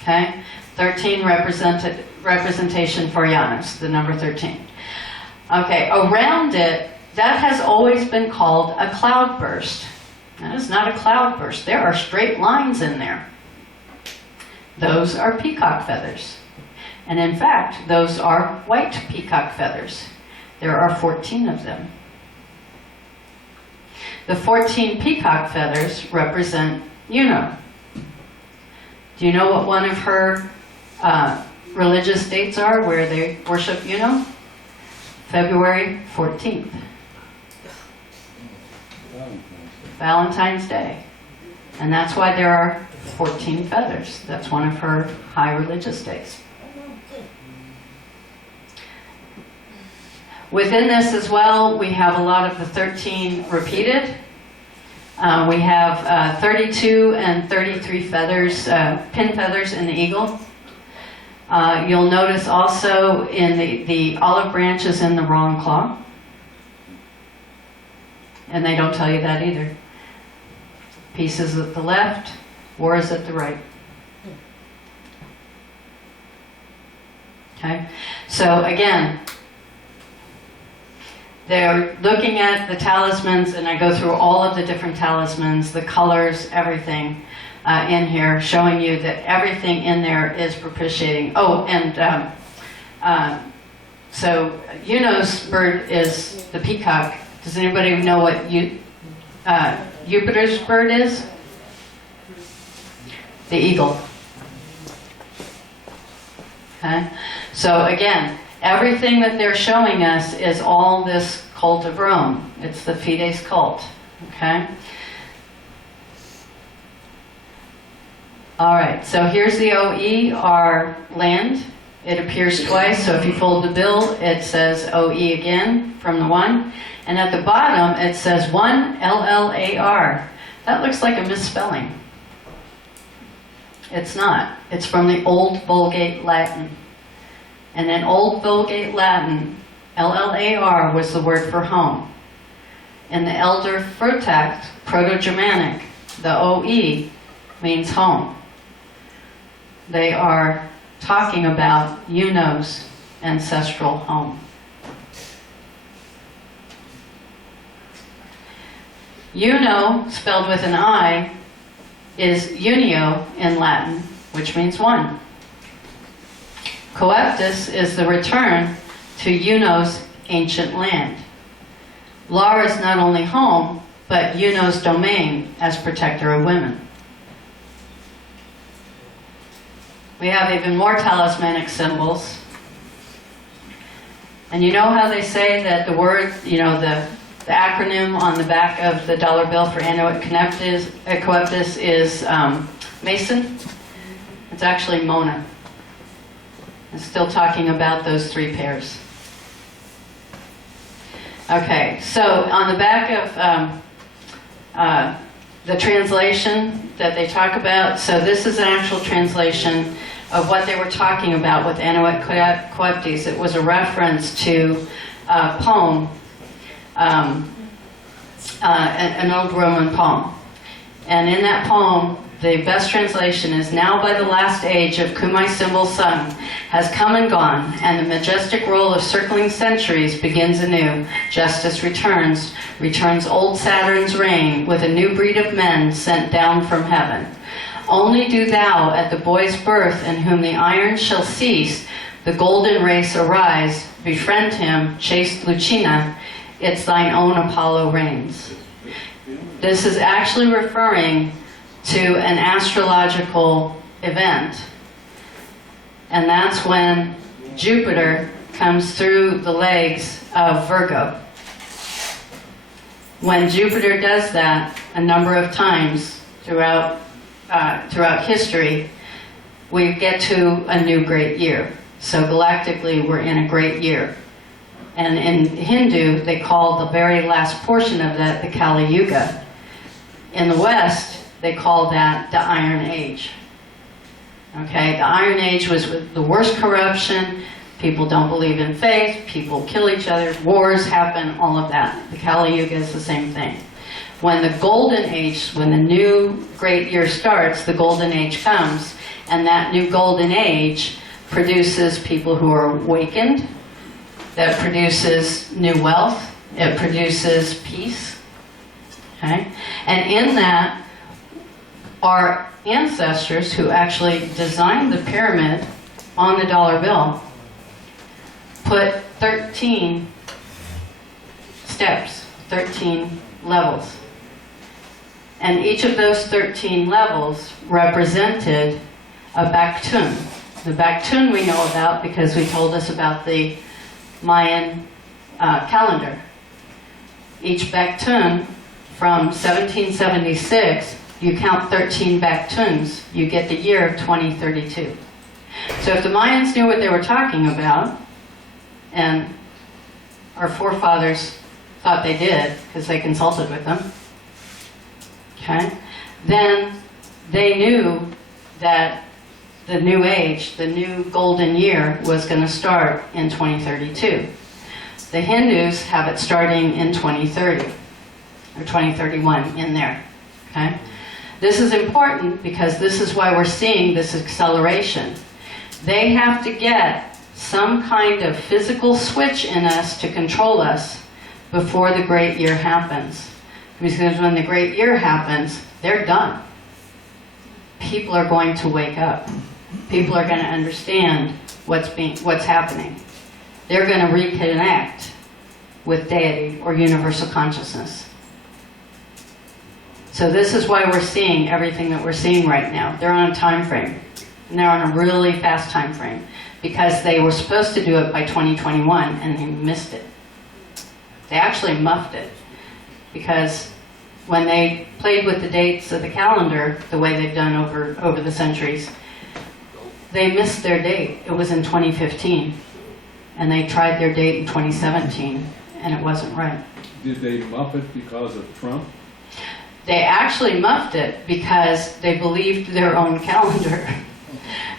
Okay, 13 representation for Janus, the number 13. Okay, around it, that has always been called a cloudburst. That is not a cloudburst. There are straight lines in there. Those are peacock feathers. And in fact, those are white peacock feathers. There are 14 of them. The 14 peacock feathers represent Juno. Do you know what one of her religious dates are where they worship Juno? February 14th. Valentine's Day. And that's why there are 14 feathers. That's one of her high religious days. Within this as well, we have a lot of the 13 repeated. We have 32 and 33 feathers, pin feathers in the eagle. You'll notice also in the olive branch is in the wrong claw. And they don't tell you that either. Pieces at the left, war is at the right. Okay, so again, they're looking at the talismans, and I go through all of the different talismans, the colors, everything in here, showing you that everything in there is propitiating. Oh, and so Juno's bird is the peacock. Does anybody know what Jupiter's bird is? The eagle. Okay, so again, everything that they're showing us is all this cult of Rome. It's the Fides cult. Okay? All right, so here's the OE, our land. It appears twice, so if you fold the bill, it says OE again from the 1. And at the bottom, it says 1 LLAR. That looks like a misspelling. It's not. It's from the Old Vulgate Latin. And in Old Vulgate Latin, LLAR was the word for home. In the Elder Frutact, Proto-Germanic, the OE means home. They are talking about Juno's ancestral home. Juno, spelled with an I, is unio in Latin, which means one. Coeptus is the return to Juno's ancient land. Lar is not only home, but Juno's domain as protector of women. We have even more talismanic symbols. And you know how they say that the word, the acronym on the back of the dollar bill for Annuit Coeptus is Mason? It's actually Mona. It's still talking about those 3 pairs. Okay, so on the back of the translation that they talk about, so this is an actual translation of what they were talking about with Annuit Coeptis. It was a reference to a poem, an old Roman poem. And in that poem, the best translation is, now by the last age of Kumai symbol sun has come and gone, and the majestic roll of circling centuries begins anew. Justice returns old Saturn's reign with a new breed of men sent down from heaven. Only do thou at the boy's birth in whom the iron shall cease, the golden race arise, befriend him, chaste Lucina, it's thine own Apollo reigns. This is actually referring to an astrological event. And that's when Jupiter comes through the legs of Virgo. When Jupiter does that a number of times throughout history, we get to a new great year. So galactically, we're in a great year. And in Hindu, they call the very last portion of that the Kali Yuga. In the West, they call that the Iron Age. Okay, the Iron Age was the worst corruption. People don't believe in faith. People kill each other. Wars happen. All of that. The Kali Yuga is the same thing. When the Golden Age, when the new great year starts, the Golden Age comes, and that new Golden Age produces people who are awakened. That produces new wealth. It produces peace. Okay, and in that, our ancestors who actually designed the pyramid on the dollar bill put 13 steps, 13 levels. And each of those 13 levels represented a Baktun. The Baktun we know about because we told us about the Mayan calendar. Each Baktun from 1776, you count 13 Baktuns, you get the year of 2032. So if the Mayans knew what they were talking about, and our forefathers thought they did because they consulted with them, okay, then they knew that the new age, the new golden year, was going to start in 2032. The Hindus have it starting in 2030 or 2031 in there. Okay, this is important because this is why we're seeing this acceleration. They have to get some kind of physical switch in us to control us before the great year happens. Because when the great year happens, they're done. People are going to wake up. People are going to understand what's happening. They're going to reconnect with deity or universal consciousness. So this is why we're seeing everything that we're seeing right now. They're on a time frame. And they're on a really fast time frame because they were supposed to do it by 2021 and they missed it. They actually muffed it because when they played with the dates of the calendar, the way they've done over the centuries, they missed their date. It was in 2015. And they tried their date in 2017 and it wasn't right. Did they muff it because of Trump? They actually muffed it because they believed their own calendar.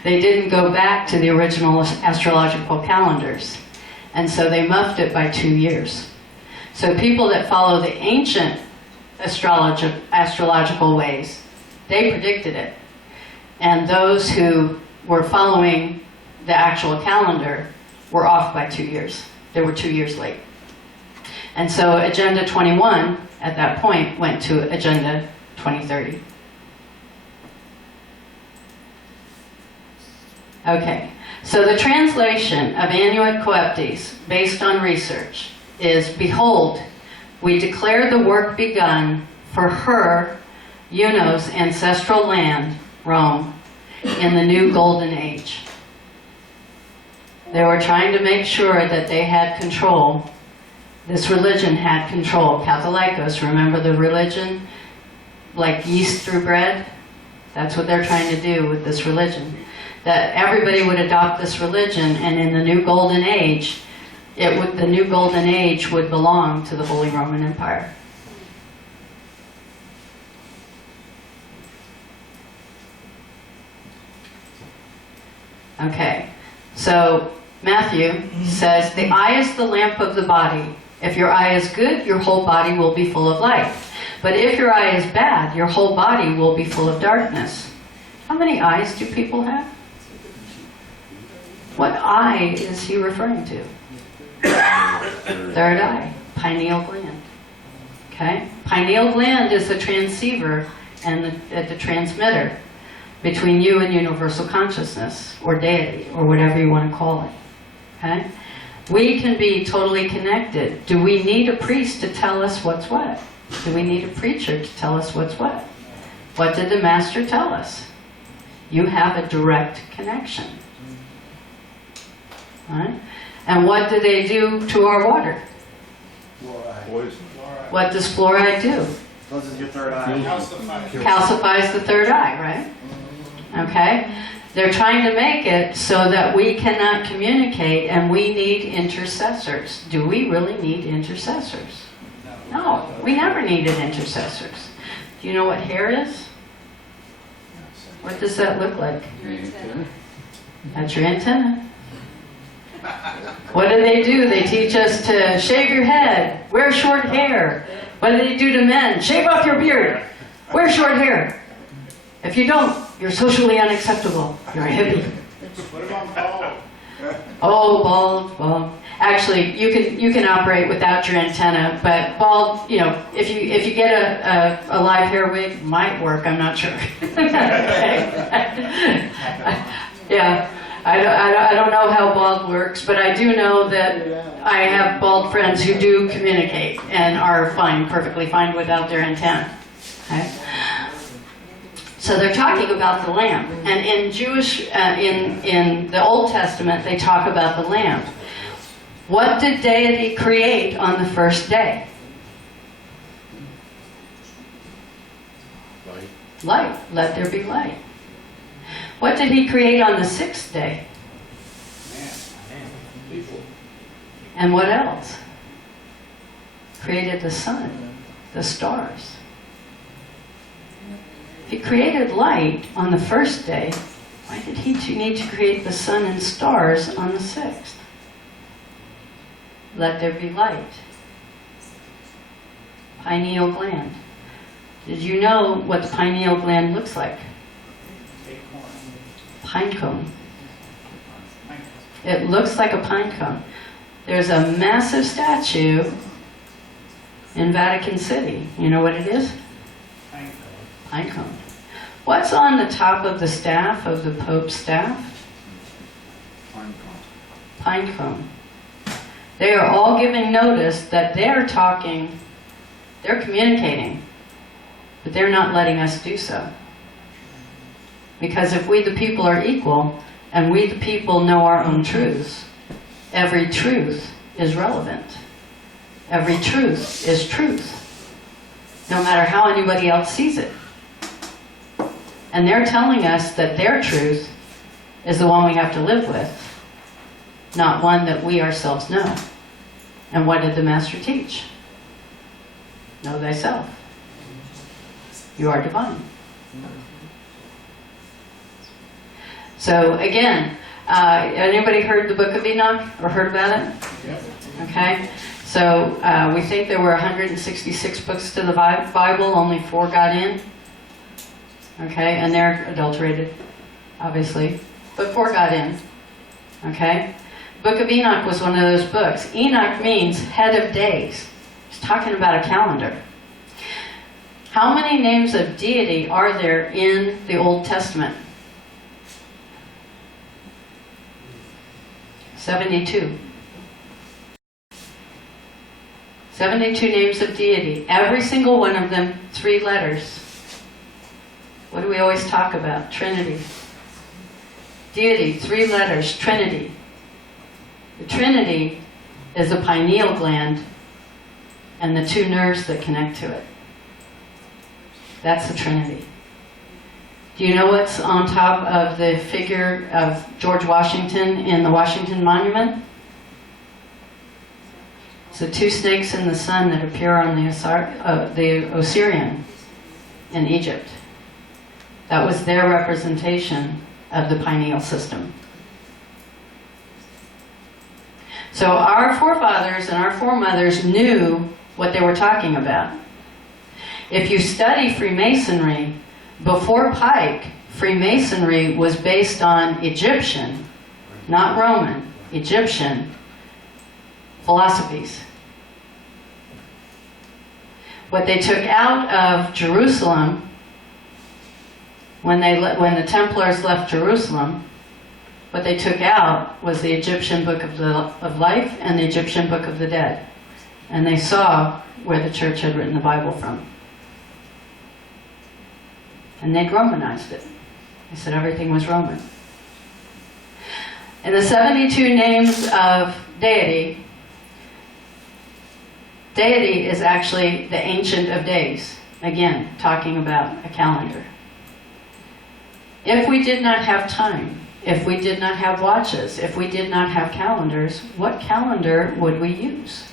They didn't go back to the original astrological calendars. And so they muffed it by 2 years. So people that follow the ancient astrological ways, they predicted it. And those who were following the actual calendar were off by 2 years. They were 2 years late. And so Agenda 21 at that point went to Agenda 2030. Okay, so the translation of Annuit Coeptes, based on research, is, "Behold, we declare the work begun for her, Juno's ancestral land, Rome, in the new golden age." They were trying to make sure that they had control. This religion had control. Catholicos, remember the religion? Like yeast through bread? That's what they're trying to do with this religion. That everybody would adopt this religion, and in the new golden age, the new golden age would belong to the Holy Roman Empire. Okay, so Matthew says, "The eye is the lamp of the body. If your eye is good, your whole body will be full of light. But if your eye is bad, your whole body will be full of darkness." How many eyes do people have? What eye is he referring to? Third eye, pineal gland. Okay? Pineal gland is the transceiver and the transmitter between you and universal consciousness, or deity, or whatever you want to call it. Okay? We can be totally connected. Do we need a priest to tell us what's what? Do we need a preacher to tell us what's what? What did the Master tell us? You have a direct connection. Right? And what do they do to our water? Poison. What does fluoride do? Closes your third eye. Calcifies the third eye, right? Okay? They're trying to make it so that we cannot communicate and we need intercessors. Do we really need intercessors? No, we never needed intercessors. Do you know what hair is? What does that look like? Your antenna. That's your antenna. What do? They teach us to shave your head, wear short hair. What do they do to men? Shave off your beard, wear short hair. If you don't, you're socially unacceptable. You're a hippie. What about bald? Oh, bald. Actually, you can operate without your antenna, but bald, if you get a live hair wig, might work. I'm not sure. Yeah, I don't know how bald works, but I do know that I have bald friends who do communicate and are perfectly fine without their antenna. Okay? So they're talking about the lamp, and in in the Old Testament, they talk about the lamp. What did deity create on the first day? Light. Let there be light. What did he create on the sixth day? And what else? Created the sun, the stars. If he created light on the first day, why did he need to create the sun and stars on the sixth? Let there be light. Pineal gland. Did you know what the pineal gland looks like? Pine cone. It looks like a pine cone. There's a massive statue in Vatican City. You know what it is? Pine cone. What's on the top of the staff, of the Pope's staff? Pine cone. They are all giving notice that they're communicating, but they're not letting us do so. Because if we the people are equal, and we the people know our own truths, every truth is relevant. Every truth is truth, no matter how anybody else sees it. And they're telling us that their truth is the one we have to live with, not one that we ourselves know. And what did the Master teach? Know thyself. You are divine. So again, anybody heard the Book of Enoch or heard about it? Yep. Okay. So we think there were 166 books to the Bible, only 4 got in. Okay, and they're adulterated, obviously, but 4 got in. Okay. Book of Enoch was one of those books. Enoch means head of days. It's talking about a calendar. How many names of deity are there in the Old Testament? 72. 72 names of deity. Every single one of them, 3 letters. What do we always talk about? Trinity. Deity, 3 letters, Trinity. The Trinity is the pineal gland and the 2 nerves that connect to it. That's the Trinity. Do you know what's on top of the figure of George Washington in the Washington Monument? It's the 2 snakes in the sun that appear on the Osirian in Egypt. That was their representation of the pineal system. So our forefathers and our foremothers knew what they were talking about. If you study Freemasonry, before Pike, Freemasonry was based on Egyptian, not Roman, Egyptian philosophies. What they took out of Jerusalem, when the Templars left Jerusalem, what they took out was the Egyptian Book of Life and the Egyptian Book of the Dead. And they saw where the church had written the Bible from. And they'd Romanized it. They said everything was Roman. In the 72 names of deity, deity is actually the Ancient of Days. Again, talking about a calendar. If we did not have time, if we did not have watches, if we did not have calendars, what calendar would we use?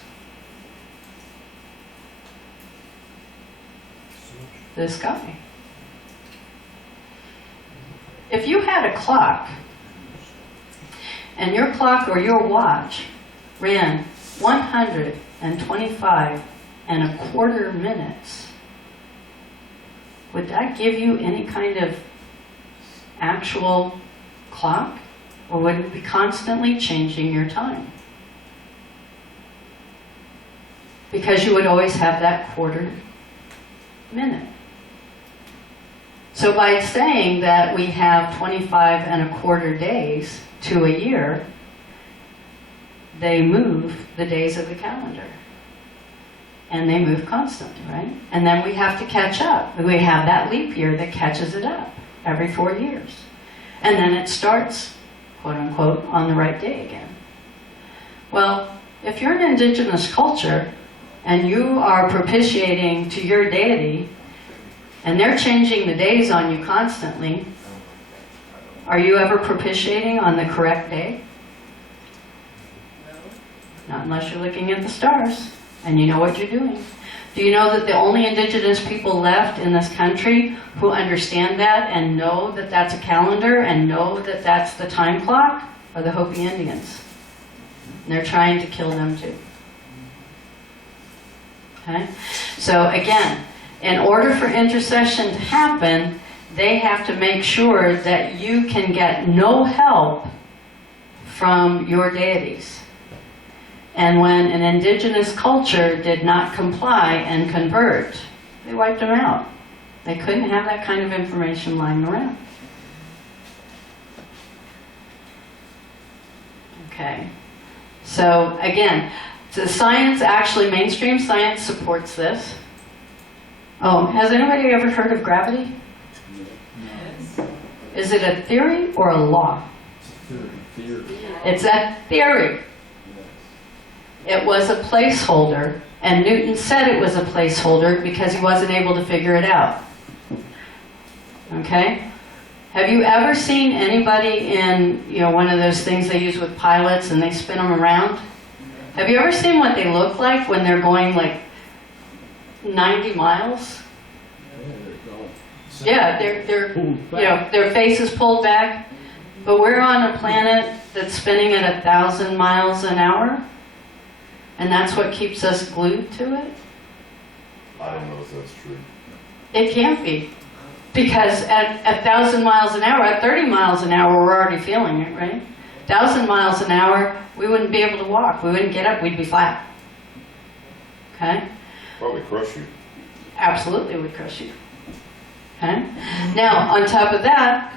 The sky. If you had a clock, and your clock or your watch ran 125.25 minutes, would that give you any kind of actual clock? Or would it be constantly changing your time? Because you would always have that quarter minute. So by saying that we have 25.25 days to a year, they move the days of the calendar. And they move constantly, right? And then we have to catch up. We have that leap year that catches it up every 4 years. And then it starts, quote unquote, on the right day again. Well, if you're an indigenous culture and you are propitiating to your deity and they're changing the days on you constantly, are you ever propitiating on the correct day? Not unless you're looking at the stars and you know what you're doing. Do you know that the only indigenous people left in this country who understand that and know that that's a calendar and know that that's the time clock are the Hopi Indians? And they're trying to kill them too. Okay? So again, in order for intercession to happen, they have to make sure that you can get no help from your deities. And when an indigenous culture did not comply and convert, they wiped them out. They couldn't have that kind of information lying around. Okay. So again, the science, actually mainstream science supports this. Oh, has anybody ever heard of gravity? Is it a theory or a law? Theory. It's a theory. It was a placeholder, and Newton said it was a placeholder because he wasn't able to figure it out. Okay? Have you ever seen anybody in, one of those things they use with pilots and they spin them around? Have you ever seen what they look like when they're going like 90 miles? Yeah, they're their face is pulled back. But we're on a planet that's spinning at 1,000 miles an hour, and that's what keeps us glued to it. I don't know if that's true. It can't be, because at 1,000 miles an hour, at 30 miles an hour, we're already feeling it, right? 1,000 miles an hour, we wouldn't be able to walk. We wouldn't get up. We'd be flat. Okay? Probably crush you. Absolutely would crush you. Okay? Now, on top of that,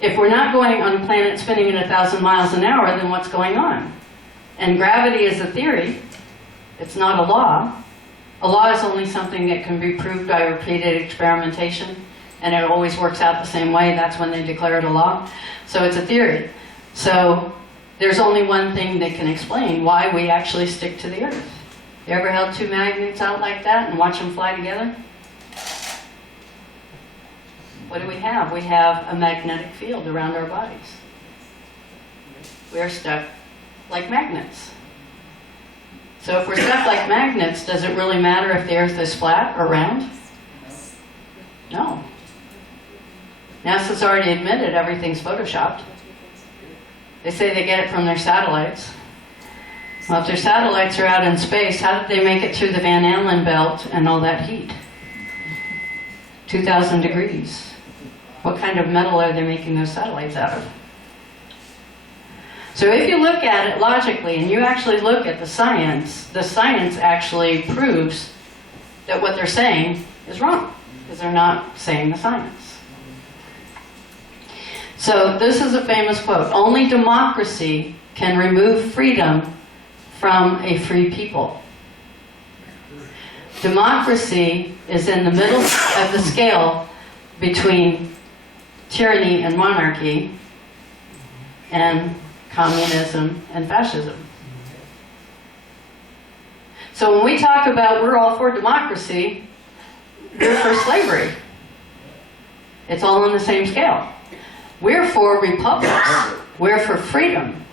if we're not going on a planet spinning at 1,000 miles an hour, then what's going on? And gravity is a theory. It's not a law. A law is only something that can be proved by repeated experimentation, and it always works out the same way. That's when they declare it a law. So it's a theory. So there's only one thing that can explain why we actually stick to the Earth. You ever held two magnets out like that and watch them fly together? What do we have? We have a magnetic field around our bodies. We are stuck like magnets. So if we're stuck like magnets, does it really matter if the Earth is flat or round? No. NASA's already admitted everything's photoshopped. They say they get it from their satellites. Well, if their satellites are out in space, how did they make it through the Van Allen belt and all that heat? 2,000 degrees. What kind of metal are they making those satellites out of? So if you look at it logically and you actually look at the science actually proves that what they're saying is wrong, because they're not saying the science. So this is a famous quote: "Only democracy can remove freedom from a free people." Democracy is in the middle of the scale between tyranny and monarchy and communism and fascism. So when we talk about we're all for democracy, we're for slavery. It's all on the same scale. We're for republics. We're for freedom.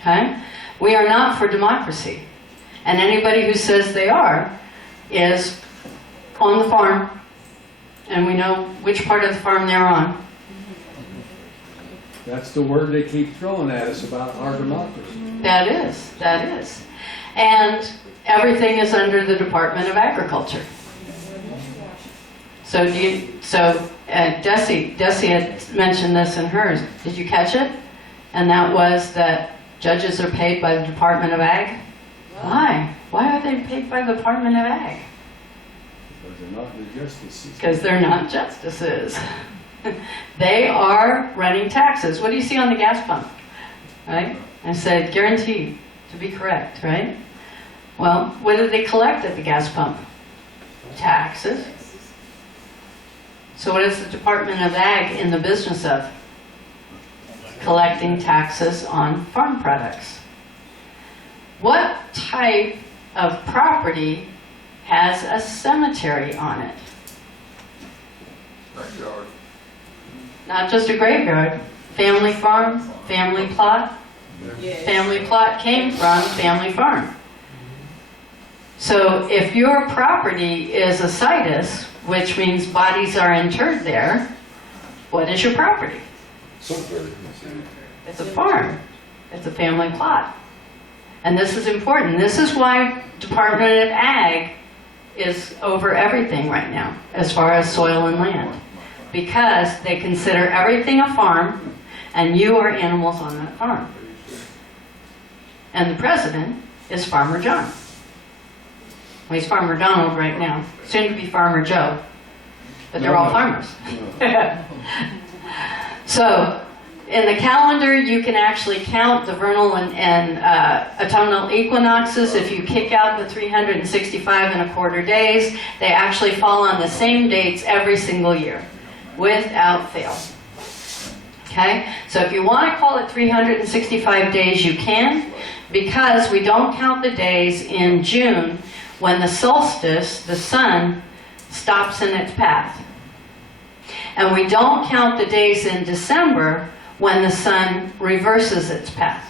Okay? We are not for democracy. And anybody who says they are is on the farm and we know which part of the farm they're on. That's the word they keep throwing at us about our democracy. That is. And everything is under the Department of Agriculture. So Desi had mentioned this in hers. Did you catch it? And that was that judges are paid by the Department of Ag. Why? Why are they paid by the Department of Ag? Because they're not the justices. Because they're not justices. They are running taxes. What do you see on the gas pump? Right? I said guaranteed to be correct, right? Well, what do they collect at the gas pump? Taxes. So what is the Department of Ag in the business of? Collecting taxes on farm products. What type of property has a cemetery on it? Backyard. Not just a graveyard. Family farm, family plot. Family plot came from family farm. So if your property is a situs, which means bodies are interred there, what is your property? Cemetery. It's a farm. It's a family plot. And this is important. This is why Department of Ag is over everything right now, as far as soil and land. Because they consider everything a farm, and you are animals on that farm. And the president is Farmer John. Well, he's Farmer Donald right now. Soon to be Farmer Joe. But they're all farmers. So, in the calendar, you can actually count the vernal and autumnal equinoxes. If you kick out the 365 days, they actually fall on the same dates every single year, without fail. Okay? So if you want to call it 365 days, you can, because we don't count the days in June when the solstice, the sun, stops in its path. And we don't count the days in December when the sun reverses its path.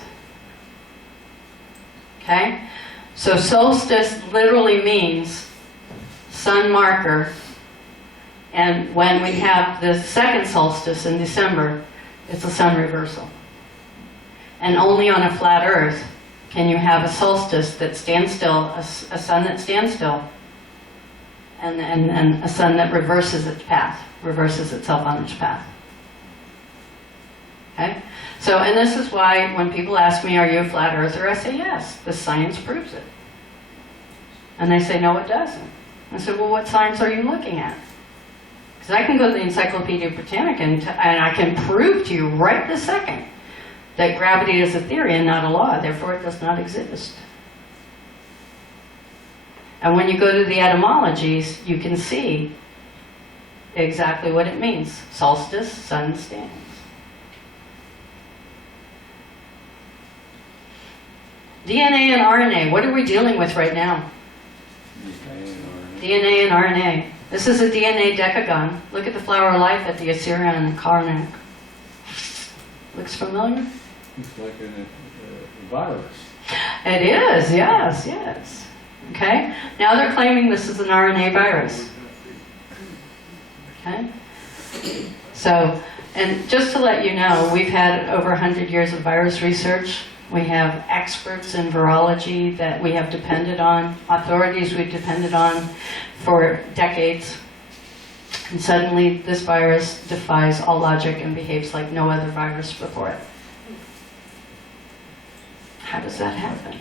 Okay? So solstice literally means sun marker, and when we have the second solstice in December, it's a sun reversal. And only on a flat earth can you have a solstice that stands still, a sun that stands still, and a sun that reverses its path, reverses itself on its path. Okay? So, and this is why when people ask me, are you a flat earther? I say, yes, the science proves it. And they say, no, it doesn't. I said, well, what science are you looking at? Because I can go to the Encyclopedia Britannica and I can prove to you right this second that gravity is a theory and not a law, therefore it does not exist. And when you go to the etymologies, you can see exactly what it means. Solstice, sun stands. DNA and RNA, what are we dealing with right now? DNA and RNA. This is a DNA decagon. Look at the flower of life at the Assyrian and Karnak. Looks familiar? It's like a virus. It is, yes, yes. Okay? Now they're claiming this is an RNA virus. Okay? So, and just to let you know, we've had over 100 years of virus research. We have experts in virology that we have depended on, authorities we've depended on for decades. And suddenly this virus defies all logic and behaves like no other virus before it. How does that happen?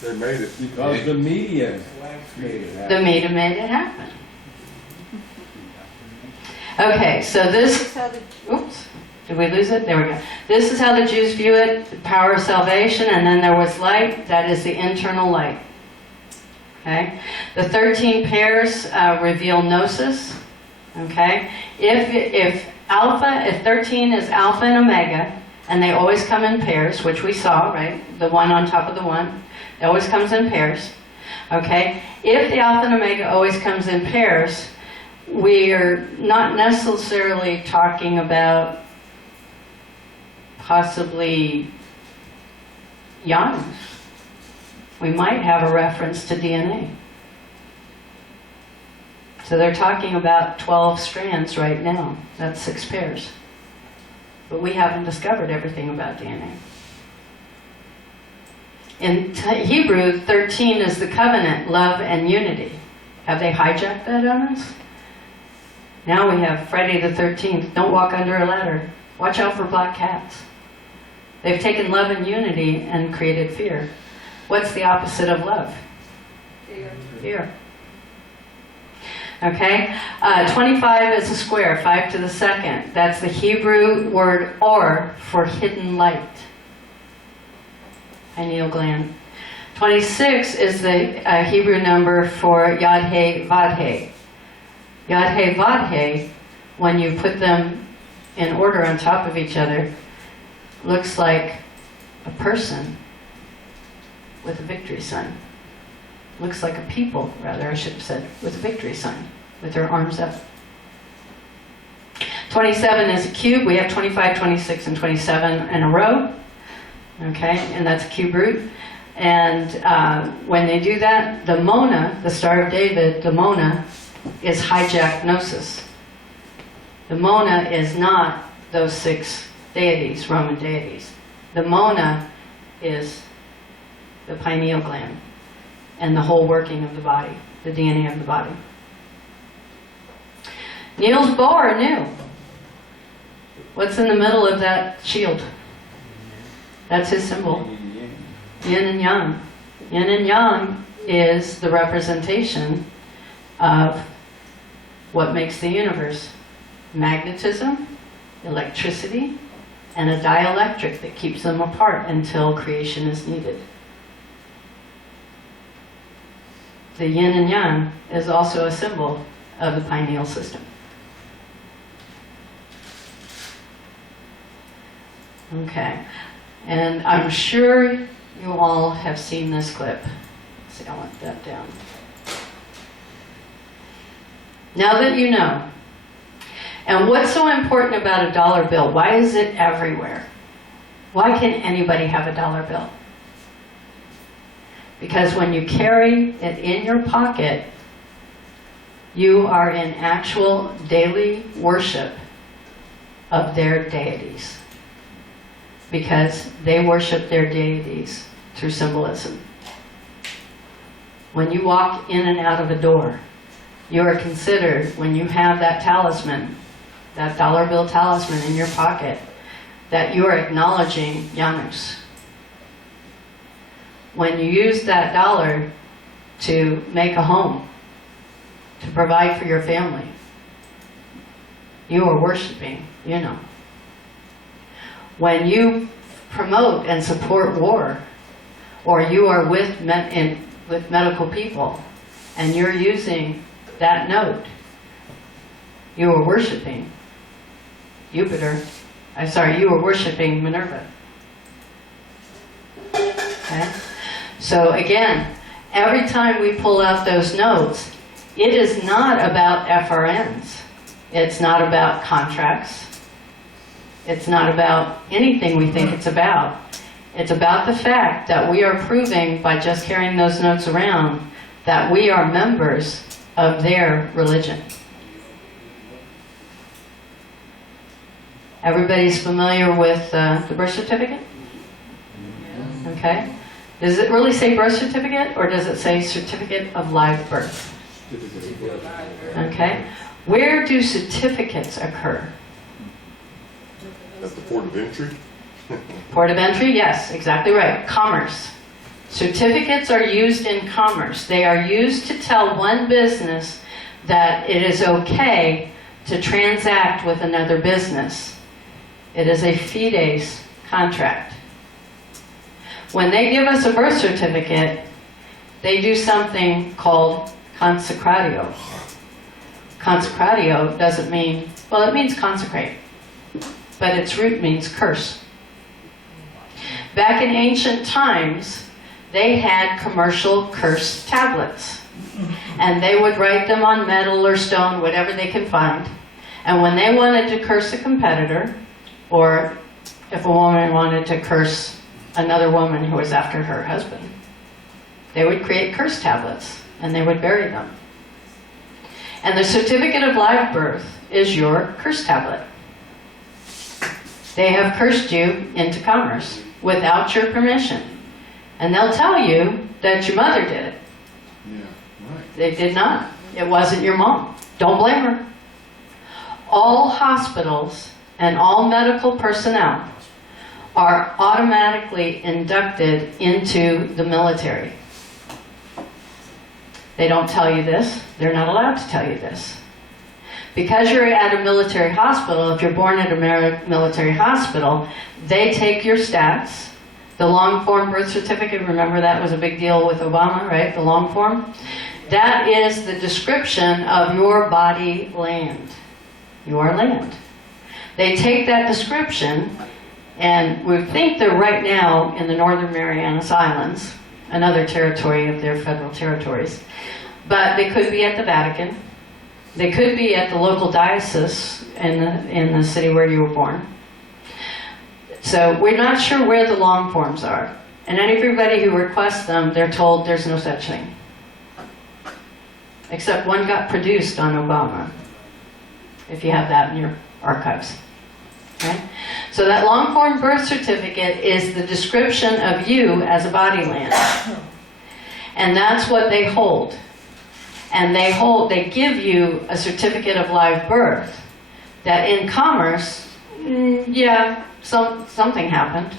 They made it. Because the media made it happen. The media made it happen. Okay, so this, oops, did we lose it? There we go. This is how the Jews view it, the power of salvation, and then there was light, that is the internal light. Okay? The 13 pairs reveal gnosis. Okay? If 13 is alpha and omega, and they always come in pairs, which we saw, right? The one on top of the one. It always comes in pairs. Okay? If the alpha and omega always comes in pairs, we are not necessarily talking about possibly Janus. We might have a reference to DNA. So they're talking about 12 strands right now. That's 6 pairs. But we haven't discovered everything about DNA. In Hebrew, 13 is the covenant, love, and unity. Have they hijacked that on us? Now we have Friday the 13th. Don't walk under a ladder. Watch out for black cats. They've taken love and unity and created fear. What's the opposite of love? Fear. Okay? 25 is a square, 5 to the second. That's the Hebrew word or for hidden light. Pineal gland. 26 is the Hebrew number for Yad-He, Vad-He. Yad-He, Vad-He, when you put them in order on top of each other, looks like a person with a victory sign. Looks like a people, rather, I should have said, with a victory sign, with their arms up. 27 is a cube. We have 25, 26, and 27 in a row. Okay, and that's a cube root. And when they do that, the Mona, the Star of David, the Mona, is hijacked gnosis. The Mona is not those 6 deities, Roman deities. The Mona is the pineal gland and the whole working of the body, the DNA of the body. Niels Bohr knew. What's in the middle of that shield? That's his symbol. Yin and yang. Yin and yang is the representation of what makes the universe. Magnetism, electricity, and a dielectric that keeps them apart until creation is needed. The yin and yang is also a symbol of the pineal system. Okay, and I'm sure you all have seen this clip. Let's see, I want that down. Now that you know, and what's so important about a dollar bill? Why is it everywhere? Why can anybody have a dollar bill? Because when you carry it in your pocket, you are in actual daily worship of their deities. Because they worship their deities through symbolism. When you walk in and out of a door, you are considered, when you have that talisman, that dollar bill talisman in your pocket, that you are acknowledging Janus. When you use that dollar to make a home, to provide for your family, you are worshiping, you know. When you promote and support war, or you are with medical people, and you're using that note, you are worshiping Jupiter. You are worshiping Minerva. Okay? So again, every time we pull out those notes, it is not about FRNs. It's not about contracts. It's not about anything we think it's about. It's about the fact that we are proving by just carrying those notes around that we are members of their religion. Everybody's familiar with the birth certificate? Okay. Does it really say birth certificate, or does it say certificate of live birth? Okay. Where do certificates occur? At the port of entry? Port of entry, yes, exactly right. Commerce. Certificates are used in commerce. They are used to tell one business that it is okay to transact with another business. It is a fides contract. When they give us a birth certificate, they do something called consecratio. Consecratio doesn't mean, well, it means consecrate, but its root means curse. Back in ancient times, they had commercial curse tablets, and they would write them on metal or stone, whatever they could find. And when they wanted to curse a competitor, or if a woman wanted to curse another woman who was after her husband, they would create curse tablets and they would bury them. And the certificate of live birth is your curse tablet. They have cursed you into commerce without your permission. And they'll tell you that your mother did it. Yeah, right. They did not. It wasn't your mom. Don't blame her. All hospitals and all medical personnel are automatically inducted into the military. They don't tell you this. They're not allowed to tell you this. Because you're at a military hospital, if you're born at a military hospital, they take your stats. The long form birth certificate, remember that was a big deal with Obama, right? The long form. That is the description of your body land. Your land. They take that description, and we think they're right now in the Northern Marianas Islands, another territory of their federal territories. But they could be at the Vatican. They could be at the local diocese in the city where you were born. So we're not sure where the long forms are. And everybody who requests them, they're told there's no such thing. Except one got produced on Obama, if you have that in your archives. Okay? So that long form birth certificate is the description of you as a body land. And that's what they hold. And they give you a certificate of live birth that in commerce, yeah, something happened.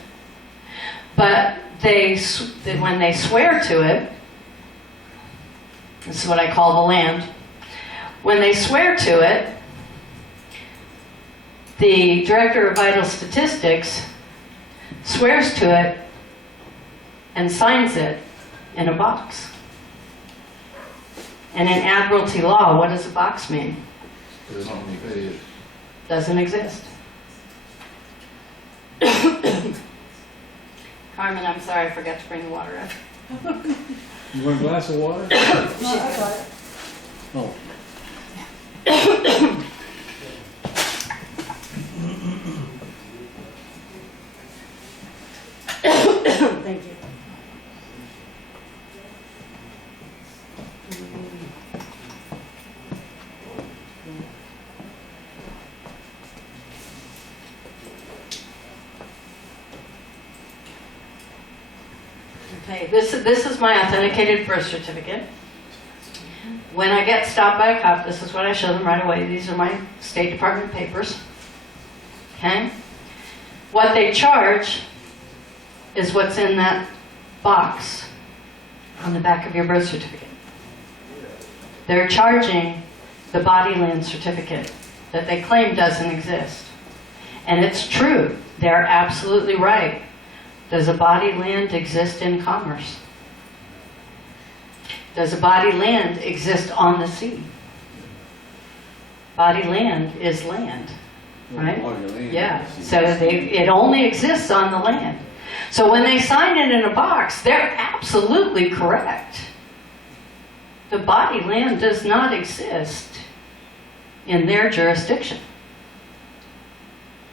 But when they swear to it, this is what I call the land. When they swear to it, the Director of Vital Statistics swears to it and signs it in a box. And in Admiralty law, what does a box mean? Doesn't exist. Carmen, I'm sorry, I forgot to bring the water up. You want a glass of water? Oh. Thank you. Okay, this is my authenticated birth certificate. When I get stopped by a cop, this is what I show them right away. These are my State Department papers. Okay? What they charge is what's in that box on the back of your birth certificate. They're charging the body land certificate that they claim doesn't exist. And it's true. They're absolutely right. Does a body land exist in commerce? Does a body land exist on the sea? Body land is land, right? Yeah, so it only exists on the land. So when they sign it in a box, they're absolutely correct. The body land does not exist in their jurisdiction.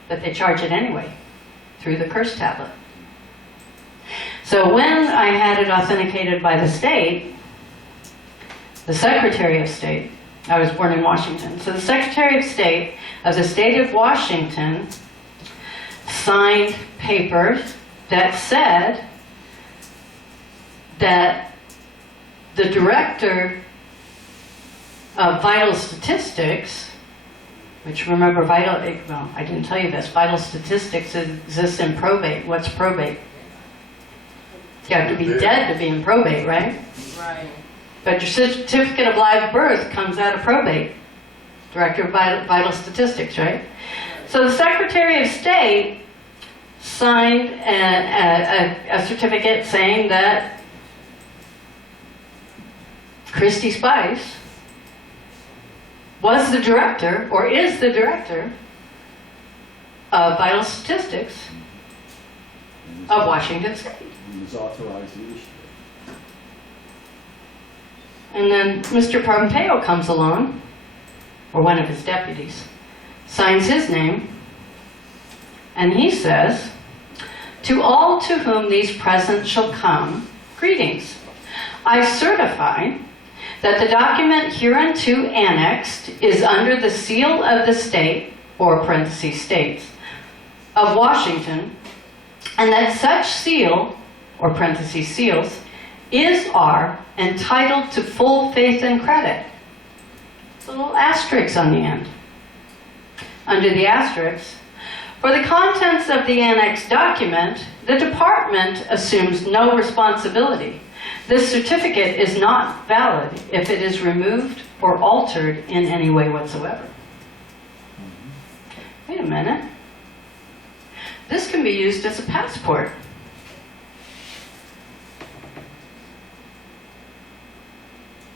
But they charge it anyway, through the curse tablet. So when I had it authenticated by the state, the Secretary of State, I was born in Washington, so the Secretary of State of the state of Washington signed papers that said that the Director of Vital Statistics, which remember well, I didn't tell you this, vital statistics exists in probate. What's probate? You have to be dead to be in probate, right? Right. But your certificate of live birth comes out of probate. Director of Vital Statistics, right? So the Secretary of State signed a certificate saying that Christy Spice was the director, or is the director, of Vital Statistics of Washington State. It's authorized to issue. And then Mr. Pompeo comes along, or one of his deputies, signs his name, and he says, "To all to whom these presents shall come, greetings. I certify that the document hereunto annexed is under the seal of the state, or parentheses states, of Washington, and that such seal, or parentheses seals, are entitled to full faith and credit. It's a little asterisk on the end. Under the asterisk, for the contents of the annexed document, the department assumes no responsibility. This certificate is not valid if it is removed or altered in any way whatsoever. Wait a minute. This can be used as a passport.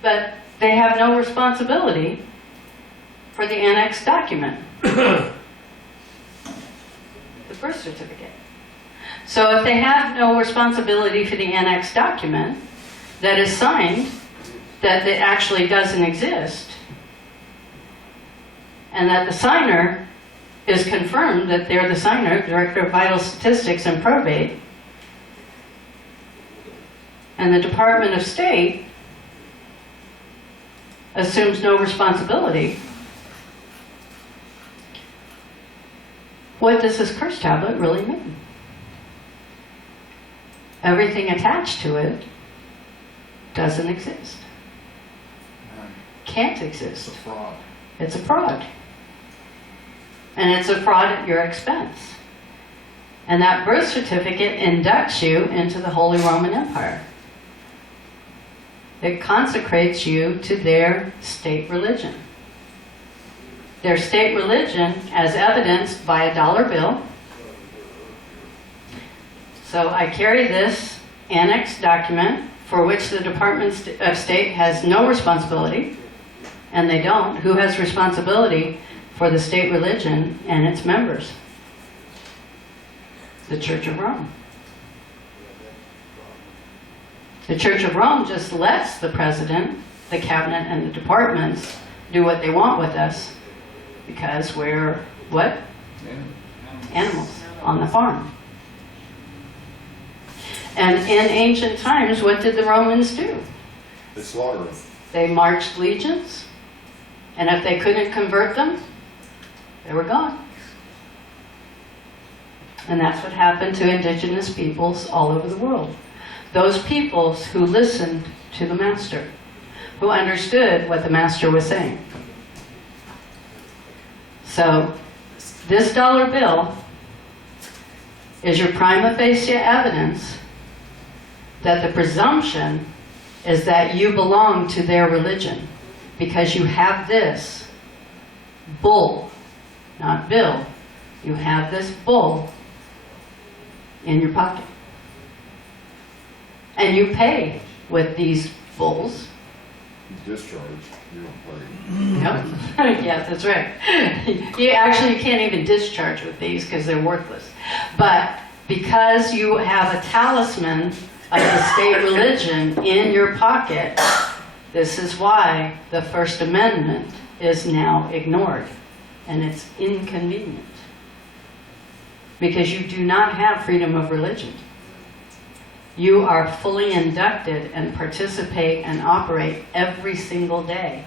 But they have no responsibility for the annexed document. The birth certificate. So if they have no responsibility for the annexed document that is signed, that it actually doesn't exist, and that the signer is confirmed that they're the signer, Director of Vital Statistics and Probate, and the Department of State assumes no responsibility, what does this curse tablet really mean? Everything attached to it doesn't exist. Can't It's exist. a fraud. It's a fraud. And it's a fraud at your expense. And that birth certificate inducts you into the Holy Roman Empire. It consecrates you to their state religion. Their state religion as evidenced by a dollar bill. So I carry this annexed document for which the Department of State has no responsibility, and they don't. Who has responsibility for the state religion and its members? The Church of Rome. The Church of Rome just lets the president, the cabinet, and the departments do what they want with us because we're, what? Animals on the farm. And in ancient times, what did the Romans do? They slaughter them. They marched legions, and if they couldn't convert them, they were gone. And that's what happened to indigenous peoples all over the world. Those peoples who listened to the master, who understood what the master was saying. So, this dollar bill is your prima facie evidence that the presumption is that you belong to their religion because you have this bull, not bill, you have this bull in your pocket. And you pay with these bulls. You discharge, you don't pay. Yep. Yeah, that's right. You actually can't even discharge with these because they're worthless. But because you have a talisman of the state religion in your pocket, this is why the First Amendment is now ignored. And it's inconvenient. Because you do not have freedom of religion. You are fully inducted and participate and operate every single day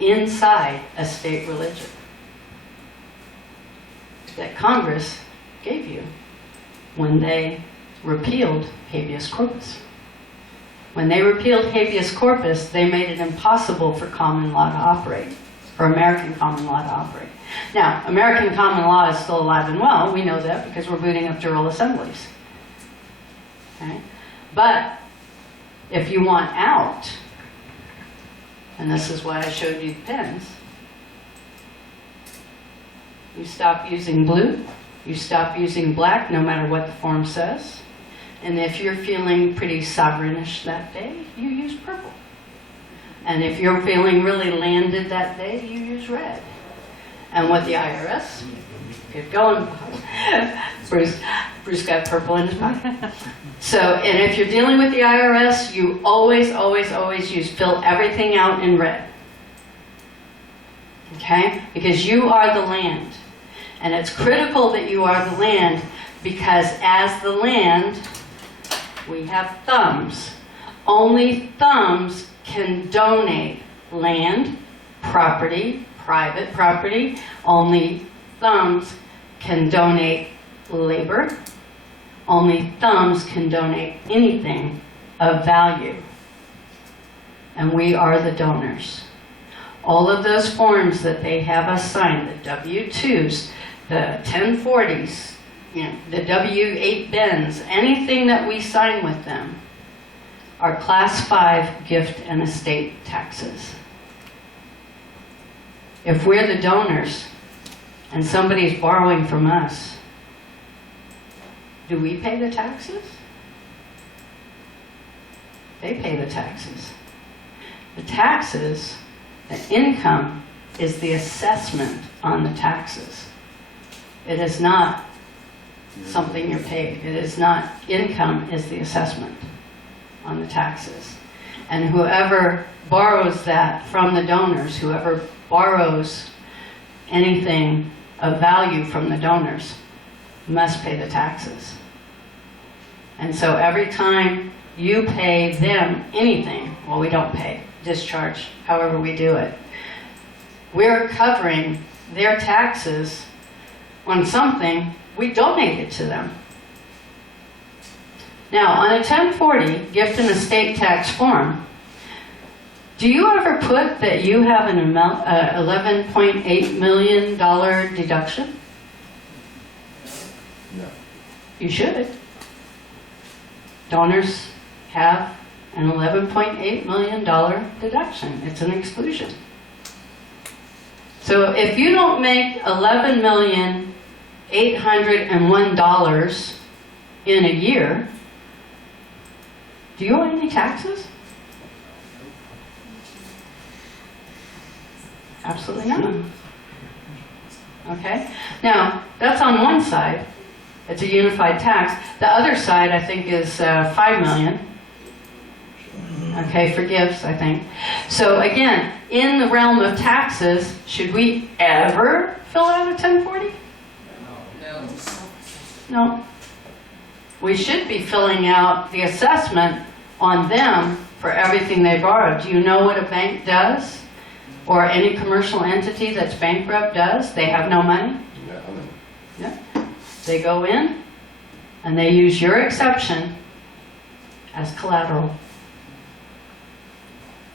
inside a state religion that Congress gave you when they repealed habeas corpus. When they repealed habeas corpus, they made it impossible for common law to operate, for American common law to operate. Now, American common law is still alive and well. We know that because we're booting up general assemblies. Okay? But if you want out, and this is why I showed you the pens, you stop using blue, you stop using black, no matter what the form says. And if you're feeling pretty sovereignish that day, you use purple. And if you're feeling really landed that day, you use red. And with the IRS, get going. Bruce got purple in his pocket. So, and if you're dealing with the IRS, you always, always, always fill everything out in red. Okay? Because you are the land. And it's critical that you are the land because as the land, we have thumbs. Only thumbs can donate land, property, private property. Only thumbs can donate labor. Only thumbs can donate anything of value. And we are the donors. All of those forms that they have us sign, the W-2s, the 1040s, the W-8 bins, anything that we sign with them are Class 5 gift and estate taxes. If we're the donors and somebody's borrowing from us, do we pay the taxes? They pay the taxes. The taxes, the income, is the assessment on the taxes. It is not something you're paid. It is not, income is the assessment on the taxes. And whoever borrows that from the donors, whoever borrows anything of value from the donors, must pay the taxes. And so every time you pay them anything, well, we don't pay, discharge, however we do it, we're covering their taxes on something we donated to them. Now, on a 1040 gift and estate tax form, do you ever put that you have an amount, $11.8 million deduction? No. You should. Donors have an $11.8 million deduction. It's an exclusion. So if you don't make $11,801 in a year, do you owe any taxes? Absolutely none. Okay? Now, that's on one side. It's a unified tax. The other side, I think, is $5 million. Okay, for gifts, I think. So again, in the realm of taxes, should we ever fill out a 1040? No. We should be filling out the assessment on them for everything they borrowed. Do you know what a bank does? Or any commercial entity that's bankrupt does? They have no money? Yeah, I know. Yeah. They go in and they use your exception as collateral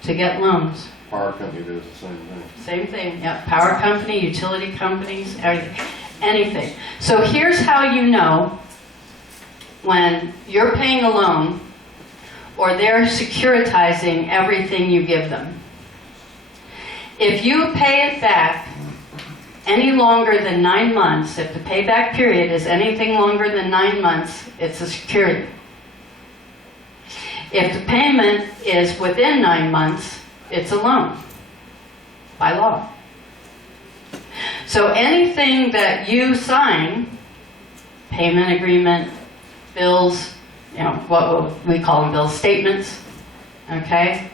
to get loans. Power company does the same thing. Same thing, yeah. Power company, utility companies, everything, anything. So here's how you know when you're paying a loan or they're securitizing everything you give them. If you pay it back any longer than 9 months, if the payback period is anything longer than 9 months, it's a security. If the payment is within 9 months, it's a loan by law. So anything that you sign, payment agreement, bills, what we call them bills, statements, okay,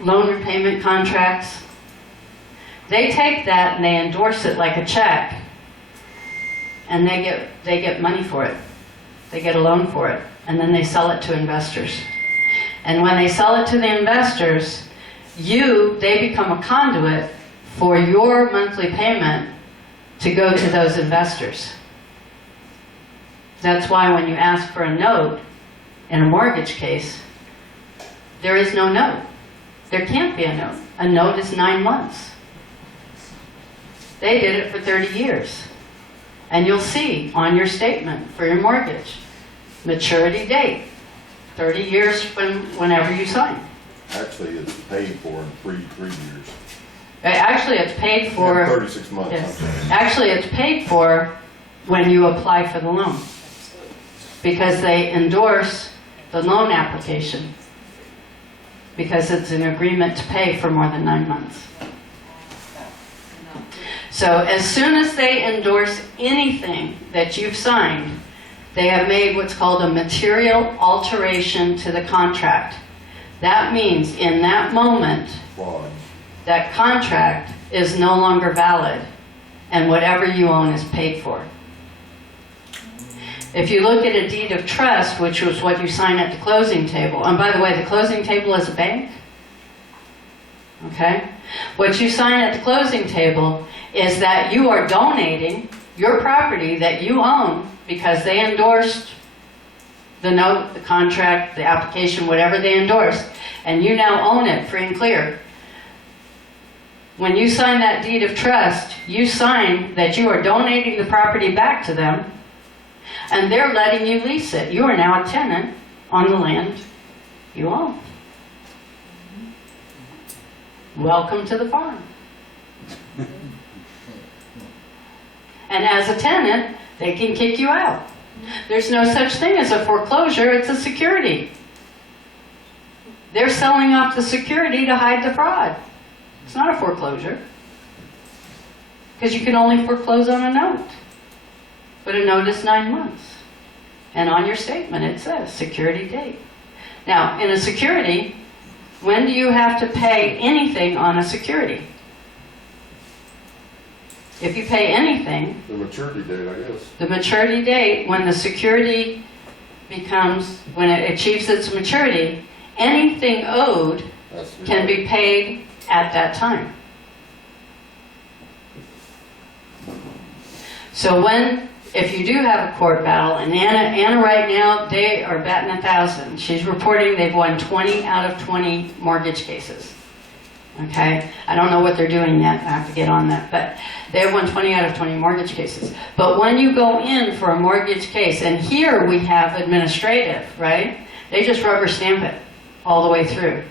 loan repayment contracts, they take that and they endorse it like a check, and they get money for it. They get a loan for it, and then they sell it to investors. And when they sell it to the investors, they become a conduit for your monthly payment to go to those investors. That's why when you ask for a note in a mortgage case, there is no note. There can't be a note. A note is 9 months. They did it for 30 years. And you'll see on your statement for your mortgage, maturity date, 30 years whenever you sign. Actually, it's paid for in three years. Actually, it's paid for... 36 months. Yes. Actually, it's paid for when you apply for the loan, because they endorse the loan application, because it's an agreement to pay for more than 9 months. So as soon as they endorse anything that you've signed, they have made what's called a material alteration to the contract. That means in that moment, Fraud. that contract is no longer valid, and whatever you own is paid for. If you look at a deed of trust, which was what you sign at the closing table, and by the way, the closing table is a bank, okay? What you sign at the closing table is that you are donating your property that you own because they endorsed the note, the contract, the application, whatever they endorsed, and you now own it free and clear. When you sign that deed of trust, you sign that you are donating the property back to them, and they're letting you lease it. You are now a tenant on the land you own. Welcome to the farm. And as a tenant, they can kick you out. There's no such thing as a foreclosure, it's a security. They're selling off the security to hide the fraud. It's not a foreclosure. Because you can only foreclose on a note. But a note is 9 months. And on your statement it says security date. Now, in a security, when do you have to pay anything on a security? If you pay anything, The maturity date, I guess. the maturity date, when the security becomes, when it achieves its maturity, anything owed Has to can be paid at that time. So if you do have a court battle, and Anna right now, they are batting 1,000. She's reporting they've won 20 out of 20 mortgage cases. Okay? I don't know what they're doing yet. I have to get on that. But they've won 20 out of 20 mortgage cases. But when you go in for a mortgage case, and here we have administrative, right? They just rubber stamp it all the way through.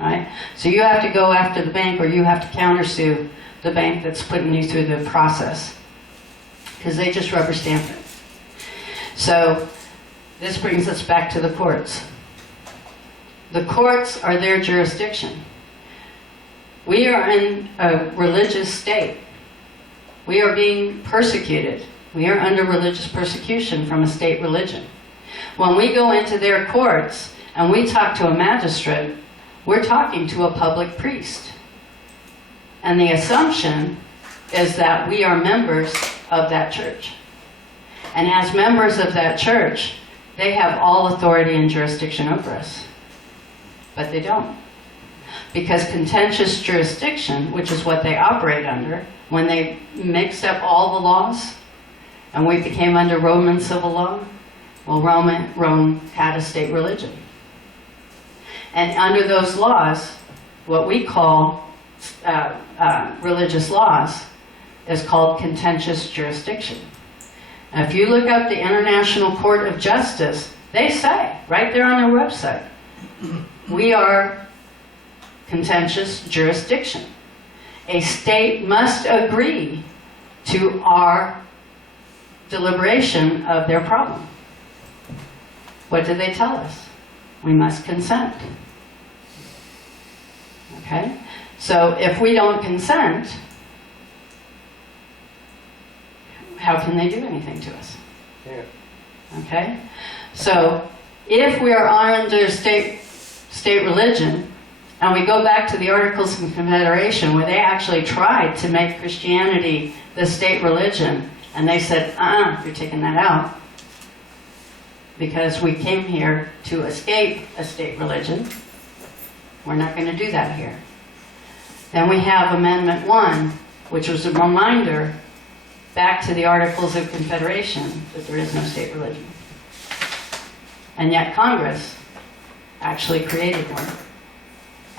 Right? So you have to go after the bank, or you have to countersue the bank that's putting you through the process. Because they just rubber stamp it. So this brings us back to the courts. The courts are their jurisdiction. We are in a religious state. We are being persecuted. We are under religious persecution from a state religion. When we go into their courts and we talk to a magistrate, we're talking to a public priest. And the assumption is that we are members of that church. And as members of that church, they have all authority and jurisdiction over us. But they don't. Because contentious jurisdiction, which is what they operate under, when they mixed up all the laws, and we became under Roman civil law, well, Rome had a state religion. And under those laws, what we call religious laws is called contentious jurisdiction. Now, if you look up the International Court of Justice, they say, right there on their website, we are contentious jurisdiction. A state must agree to our deliberation of their problem. What do they tell us? We must consent. Okay? So if we don't consent, how can they do anything to us? Yeah. Okay? So if we are under state religion, and we go back to the Articles of Confederation, where they actually tried to make Christianity the state religion, and they said, you're taking that out, because we came here to escape a state religion. We're not going to do that here. Then we have Amendment 1, which was a reminder back to the Articles of Confederation that there is no state religion. And yet Congress actually created one.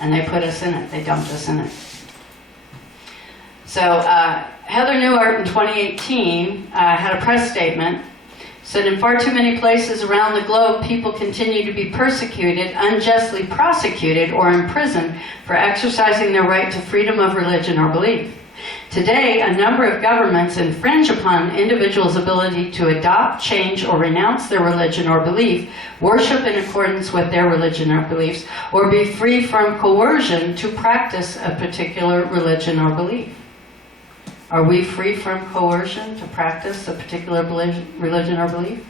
And they put us in it. They dumped us in it. So Heather Newart in 2018 had a press statement, said, in far too many places around the globe, people continue to be persecuted, unjustly prosecuted, or imprisoned for exercising their right to freedom of religion or belief. Today, a number of governments infringe upon individuals' ability to adopt, change, or renounce their religion or belief, worship in accordance with their religion or beliefs, or be free from coercion to practice a particular religion or belief. Are we free from coercion to practice a particular religion or belief?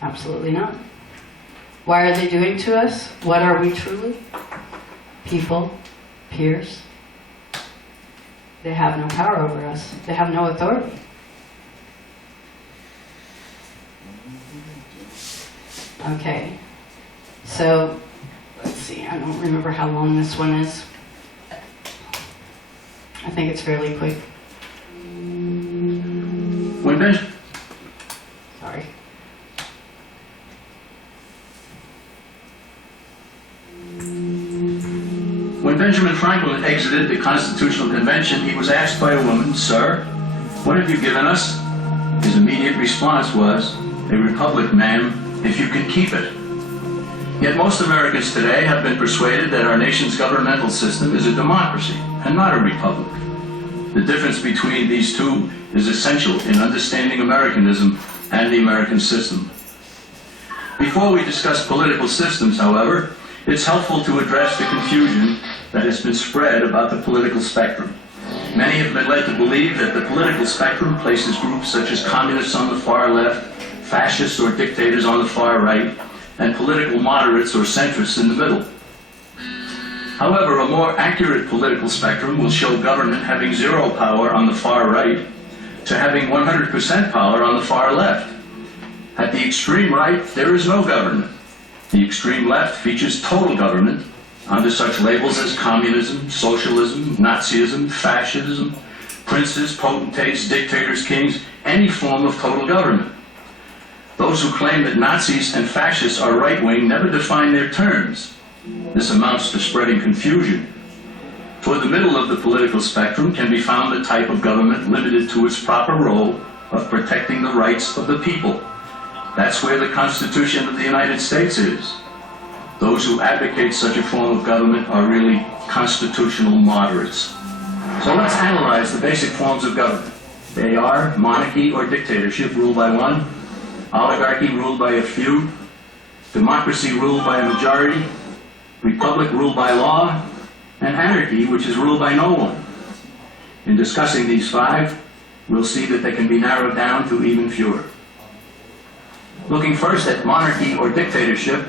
Absolutely not. Why are they doing to us? What are we truly? People, peers. They have no power over us. They have no authority. Okay, so, let's see, I don't remember how long this one is. I think it's fairly quick. Sorry. When Benjamin Franklin exited the Constitutional Convention, he was asked by a woman, "Sir, what have you given us?" His immediate response was, "A republic, ma'am, if you can keep it." Yet most Americans today have been persuaded that our nation's governmental system is a democracy and not a republic. The difference between these two is essential in understanding Americanism and the American system. Before we discuss political systems, however, it's helpful to address the confusion that has been spread about the political spectrum. Many have been led to believe that the political spectrum places groups such as communists on the far left, fascists or dictators on the far right, and political moderates or centrists in the middle. However, a more accurate political spectrum will show government having zero power on the far right to having 100% power on the far left. At the extreme right, there is no government. The extreme left features total government under such labels as communism, socialism, Nazism, fascism, princes, potentates, dictators, kings, any form of total government. Those who claim that Nazis and fascists are right-wing never define their terms. This amounts to spreading confusion. Toward the middle of the political spectrum can be found a type of government limited to its proper role of protecting the rights of the people. That's where the Constitution of the United States is. Those who advocate such a form of government are really constitutional moderates. So let's analyze the basic forms of government. They are monarchy or dictatorship ruled by one, oligarchy ruled by a few, democracy ruled by a majority, republic ruled by law, and anarchy, which is ruled by no one. In discussing these five, we'll see that they can be narrowed down to even fewer. Looking first at monarchy or dictatorship,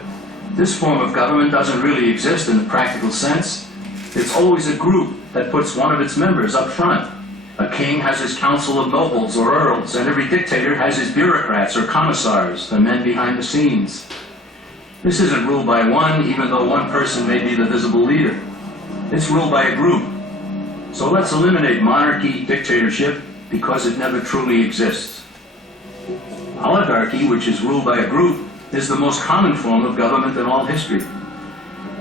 this form of government doesn't really exist in the practical sense. It's always a group that puts one of its members up front. A king has his council of nobles or earls, and every dictator has his bureaucrats or commissars, the men behind the scenes. This isn't ruled by one, even though one person may be the visible leader. It's ruled by a group. So let's eliminate monarchy, dictatorship, because it never truly exists. Oligarchy, which is ruled by a group, is the most common form of government in all history.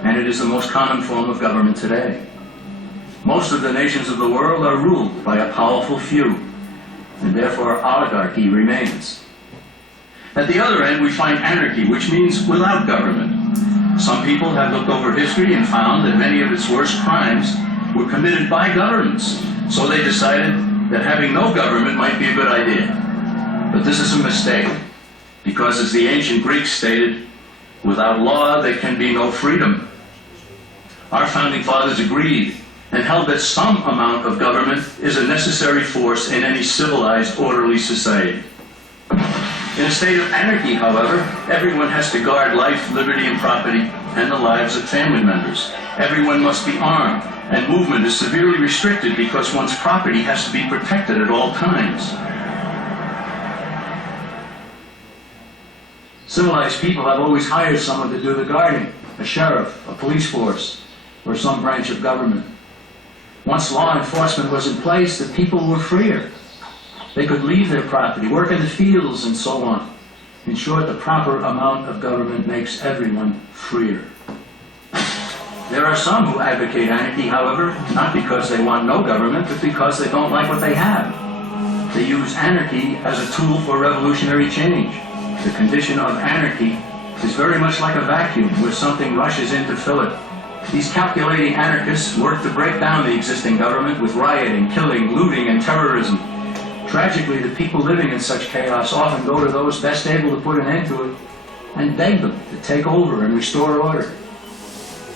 And it is the most common form of government today. Most of the nations of the world are ruled by a powerful few, and therefore oligarchy remains. At the other end, we find anarchy, which means without government. Some people have looked over history and found that many of its worst crimes were committed by governments. So they decided that having no government might be a good idea. But this is a mistake, because as the ancient Greeks stated, without law there can be no freedom. Our founding fathers agreed and held that some amount of government is a necessary force in any civilized, orderly society. In a state of anarchy, however, everyone has to guard life, liberty, and property, and the lives of family members. Everyone must be armed, and movement is severely restricted because one's property has to be protected at all times. Civilized people have always hired someone to do the guarding, a sheriff, a police force, or some branch of government. Once law enforcement was in place, the people were freer. They could leave their property, work in the fields, and so on. In short, the proper amount of government makes everyone freer. There are some who advocate anarchy, however, not because they want no government, but because they don't like what they have. They use anarchy as a tool for revolutionary change. The condition of anarchy is very much like a vacuum where something rushes in to fill it. These calculating anarchists work to break down the existing government with rioting, killing, looting, and terrorism. Tragically, the people living in such chaos often go to those best able to put an end to it and beg them to take over and restore order.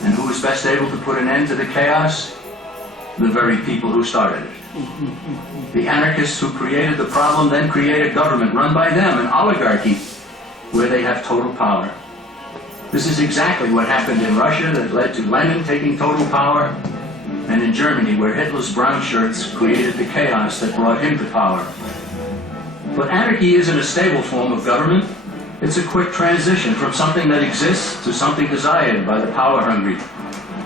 And who is best able to put an end to the chaos? The very people who started it. The anarchists who created the problem then create a government run by them, an oligarchy, where they have total power. This is exactly what happened in Russia that led to Lenin taking total power, and in Germany, where Hitler's brown shirts created the chaos that brought him to power. But anarchy isn't a stable form of government. It's a quick transition from something that exists to something desired by the power-hungry.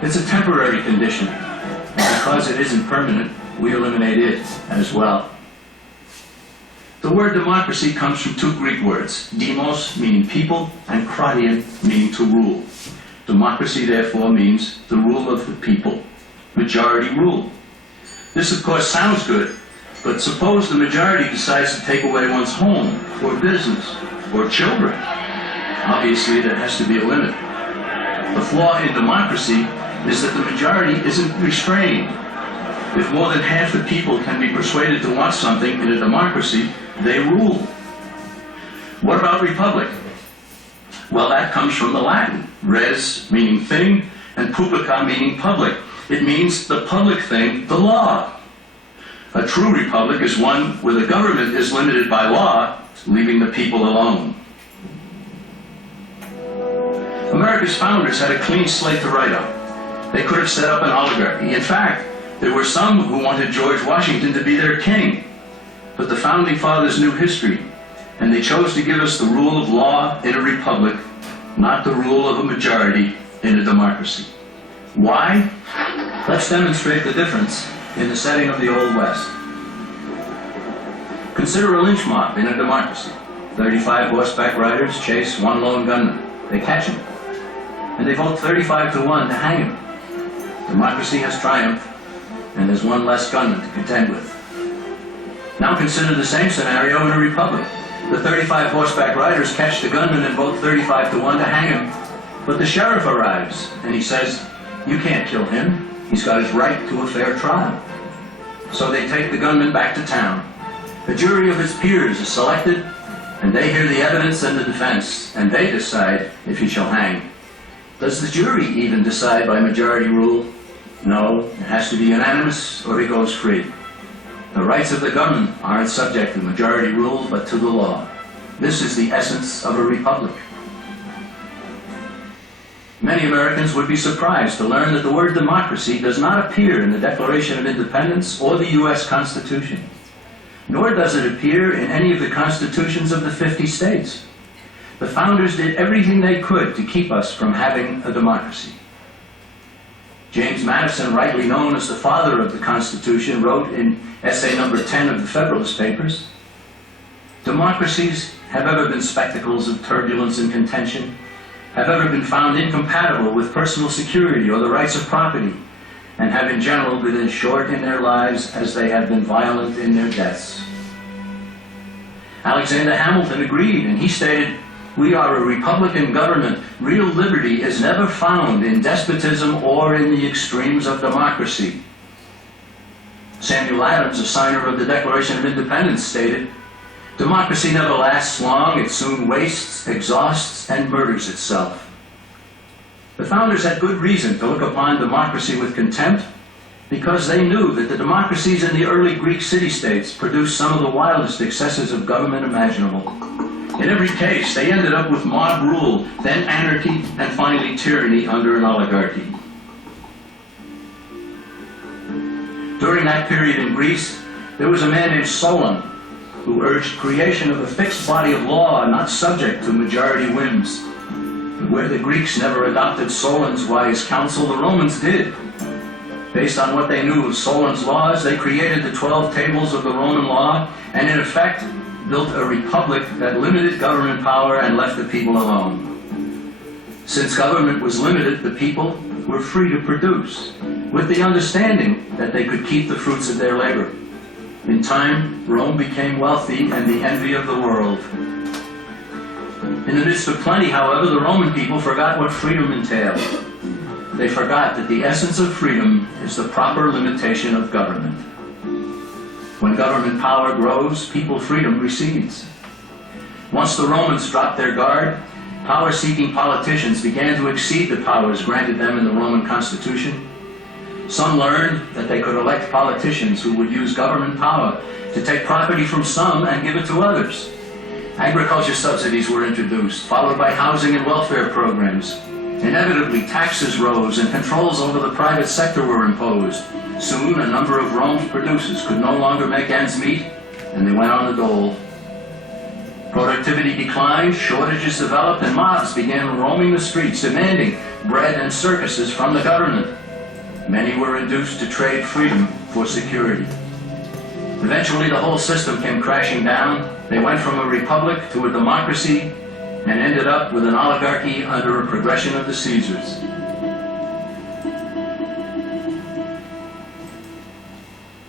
It's a temporary condition, and because it isn't permanent, we eliminate it as well. The word democracy comes from two Greek words, demos, meaning people, and kratia, meaning to rule. Democracy, therefore, means the rule of the people, majority rule. This, of course, sounds good, but suppose the majority decides to take away one's home, or business, or children. Obviously, there has to be a limit. The flaw in democracy is that the majority isn't restrained. If more than half the people can be persuaded to want something in a democracy, they rule. What about republic? Well, that comes from the Latin. Res, meaning thing, and publica, meaning public. It means the public thing, the law. A true republic is one where the government is limited by law, leaving the people alone. America's founders had a clean slate to write on. They could have set up an oligarchy. In fact, there were some who wanted George Washington to be their king. But the Founding Fathers knew history, and they chose to give us the rule of law in a republic, not the rule of a majority in a democracy. Why? Let's demonstrate the difference in the setting of the Old West. Consider a lynch mob in a democracy. 35 horseback riders chase one lone gunman. They catch him, and they vote 35 to 1 to hang him. Democracy has triumphed, and there's one less gunman to contend with. Now consider the same scenario in a republic. The 35 horseback riders catch the gunman and vote 35 to 1 to hang him, but the sheriff arrives, and he says, "You can't kill him. He's got his right to a fair trial." So they take the gunman back to town. A jury of his peers is selected, and they hear the evidence and the defense, and they decide if he shall hang. Does the jury even decide by majority rule? No, it has to be unanimous or he goes free. The rights of the government aren't subject to majority rule, but to the law. This is the essence of a republic. Many Americans would be surprised to learn that the word democracy does not appear in the Declaration of Independence or the U.S. Constitution, nor does it appear in any of the constitutions of the 50 states. The founders did everything they could to keep us from having a democracy. James Madison, rightly known as the father of the Constitution, wrote in essay number 10 of the Federalist Papers, "Democracies have ever been spectacles of turbulence and contention, have ever been found incompatible with personal security or the rights of property, and have in general been as short in their lives as they have been violent in their deaths." Alexander Hamilton agreed, and he stated, "We are a republican government. Real liberty is never found in despotism or in the extremes of democracy." Samuel Adams, a signer of the Declaration of Independence, stated, "Democracy never lasts long. It soon wastes, exhausts, and murders itself." The founders had good reason to look upon democracy with contempt, because they knew that the democracies in the early Greek city-states produced some of the wildest excesses of government imaginable. In every case, they ended up with mob rule, then anarchy, and finally tyranny under an oligarchy. During that period in Greece, there was a man named Solon who urged creation of a fixed body of law not subject to majority whims. But where the Greeks never adopted Solon's wise counsel, the Romans did. Based on what they knew of Solon's laws, they created the 12 tables of the Roman law, and in effect, built a republic that limited government power and left the people alone. Since government was limited, the people were free to produce, with the understanding that they could keep the fruits of their labor. In time, Rome became wealthy and the envy of the world. In the midst of plenty, however, the Roman people forgot what freedom entailed. They forgot that the essence of freedom is the proper limitation of government. When government power grows, people freedom recedes. Once the Romans dropped their guard, power-seeking politicians began to exceed the powers granted them in the Roman Constitution. Some learned that they could elect politicians who would use government power to take property from some and give it to others. Agriculture subsidies were introduced, followed by housing and welfare programs. Inevitably, taxes rose and controls over the private sector were imposed. Soon, a number of Rome's producers could no longer make ends meet, and they went on the dole. Productivity declined, shortages developed, and mobs began roaming the streets demanding bread and circuses from the government. Many were induced to trade freedom for security. Eventually, the whole system came crashing down. They went from a republic to a democracy and ended up with an oligarchy under a progression of the Caesars.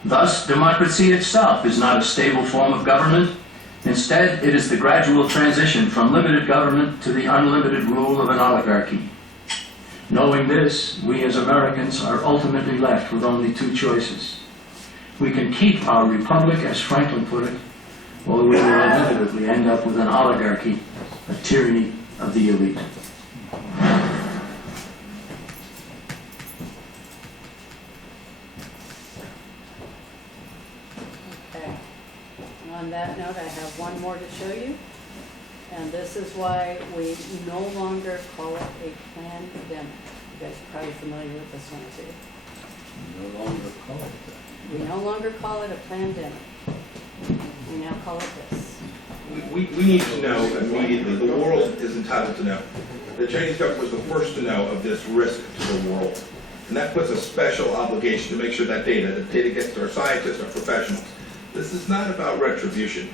Thus, democracy itself is not a stable form of government. Instead, it is the gradual transition from limited government to the unlimited rule of an oligarchy. Knowing this, we as Americans are ultimately left with only two choices. We can keep our republic, as Franklin put it, or we will inevitably end up with an oligarchy, a tyranny of the elite. Okay. And on that note, I have one more to show you. And this is why we no longer call it a pandemic. You guys are probably familiar with this one too. No longer call it that. We no longer call it a pandemic. We now call it this. We need to know immediately. The world is entitled to know. The Chinese government was the first to know of this risk to the world. And that puts a special obligation to make sure that data gets to our scientists, our professionals. This is not about retribution.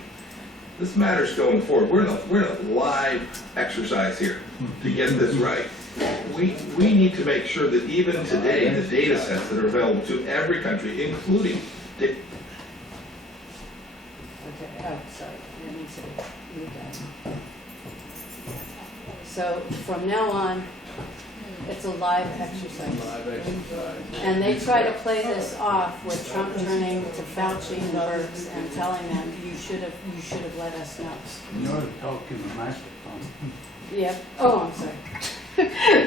This matters going forward. We're in a live exercise here to get this right. We need to make sure that even today, the data sets that are available to every country, including Okay, oh, sorry, I didn't say read that. So from now on, it's a live exercise. Live exercise. And they try to play this off with Trump turning to Fauci and Birx and telling them, you should have let us know. You know to talk to the master phone. Yep. Oh, I'm sorry.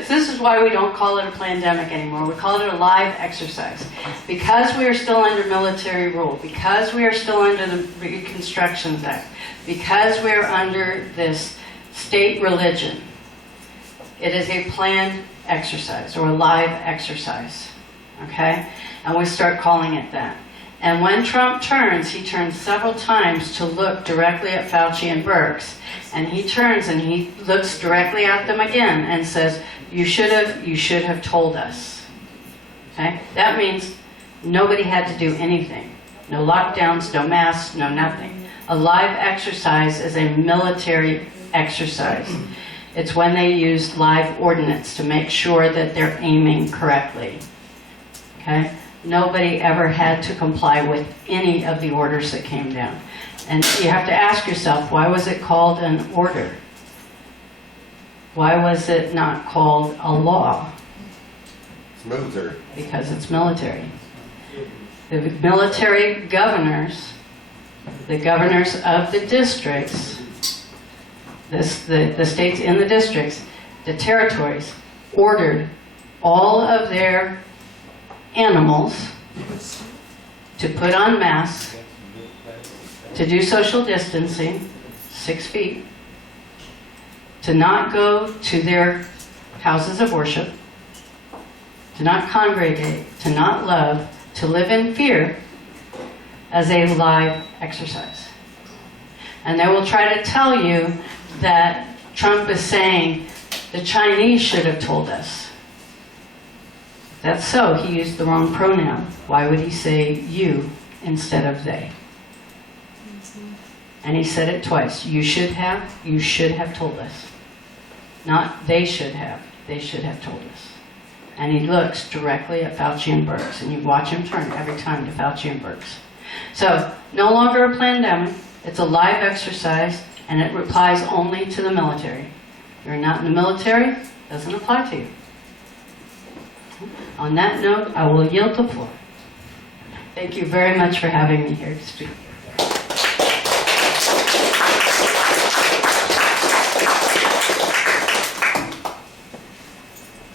This is why we don't call it a pandemic anymore. We call it a live exercise. Because we are still under military rule, because we are still under the Reconstruction Act, because we are under this state religion, it is a planned exercise or a live exercise. Okay? And we start calling it that. And when Trump turns, he turns several times to look directly at Fauci and Birx. And he turns and he looks directly at them again and says, you should have told us. Okay? That means nobody had to do anything. No lockdowns, no masks, no nothing. A live exercise is a military exercise. It's when they use live ordnance to make sure that they're aiming correctly. Okay? Nobody ever had to comply with any of the orders that came down. And you have to ask yourself, why was it called an order? Why was it not called a law? It's military. Because it's military. The military governors, the governors of the districts, the states in the districts, the territories, ordered all of their animals to put on masks, to do social distancing, 6 feet, to not go to their houses of worship, to not congregate, to not love, to live in fear as a live exercise. And they will try to tell you that Trump is saying the Chinese should have told us. If that's so, he used the wrong pronoun. Why would he say you instead of they? And he said it twice. You should have told us. Not they should have told us. And he looks directly at Fauci and Birx, and you watch him turn every time to Fauci and Birx. So, no longer a pandemic, it's a live exercise, and it applies only to the military. If you're not in the military, it doesn't apply to you. On that note, I will yield the floor. Thank you very much for having me here to speak.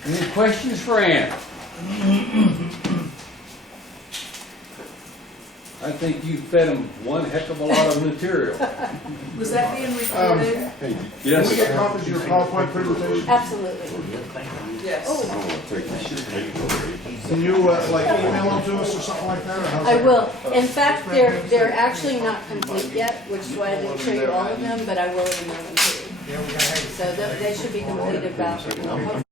Any questions for Ann? I think you fed them one heck of a lot of material. Was that being recorded? Hey, Yes. Can we get copies of your PowerPoint presentation? Absolutely. Yes. Oh, I'm gonna take this. Can you, like, email them to us or something like that, or how's I that? will. In fact, they're actually not complete yet, which is why I didn't show you all of them, but I will email them to you. So they should be completed about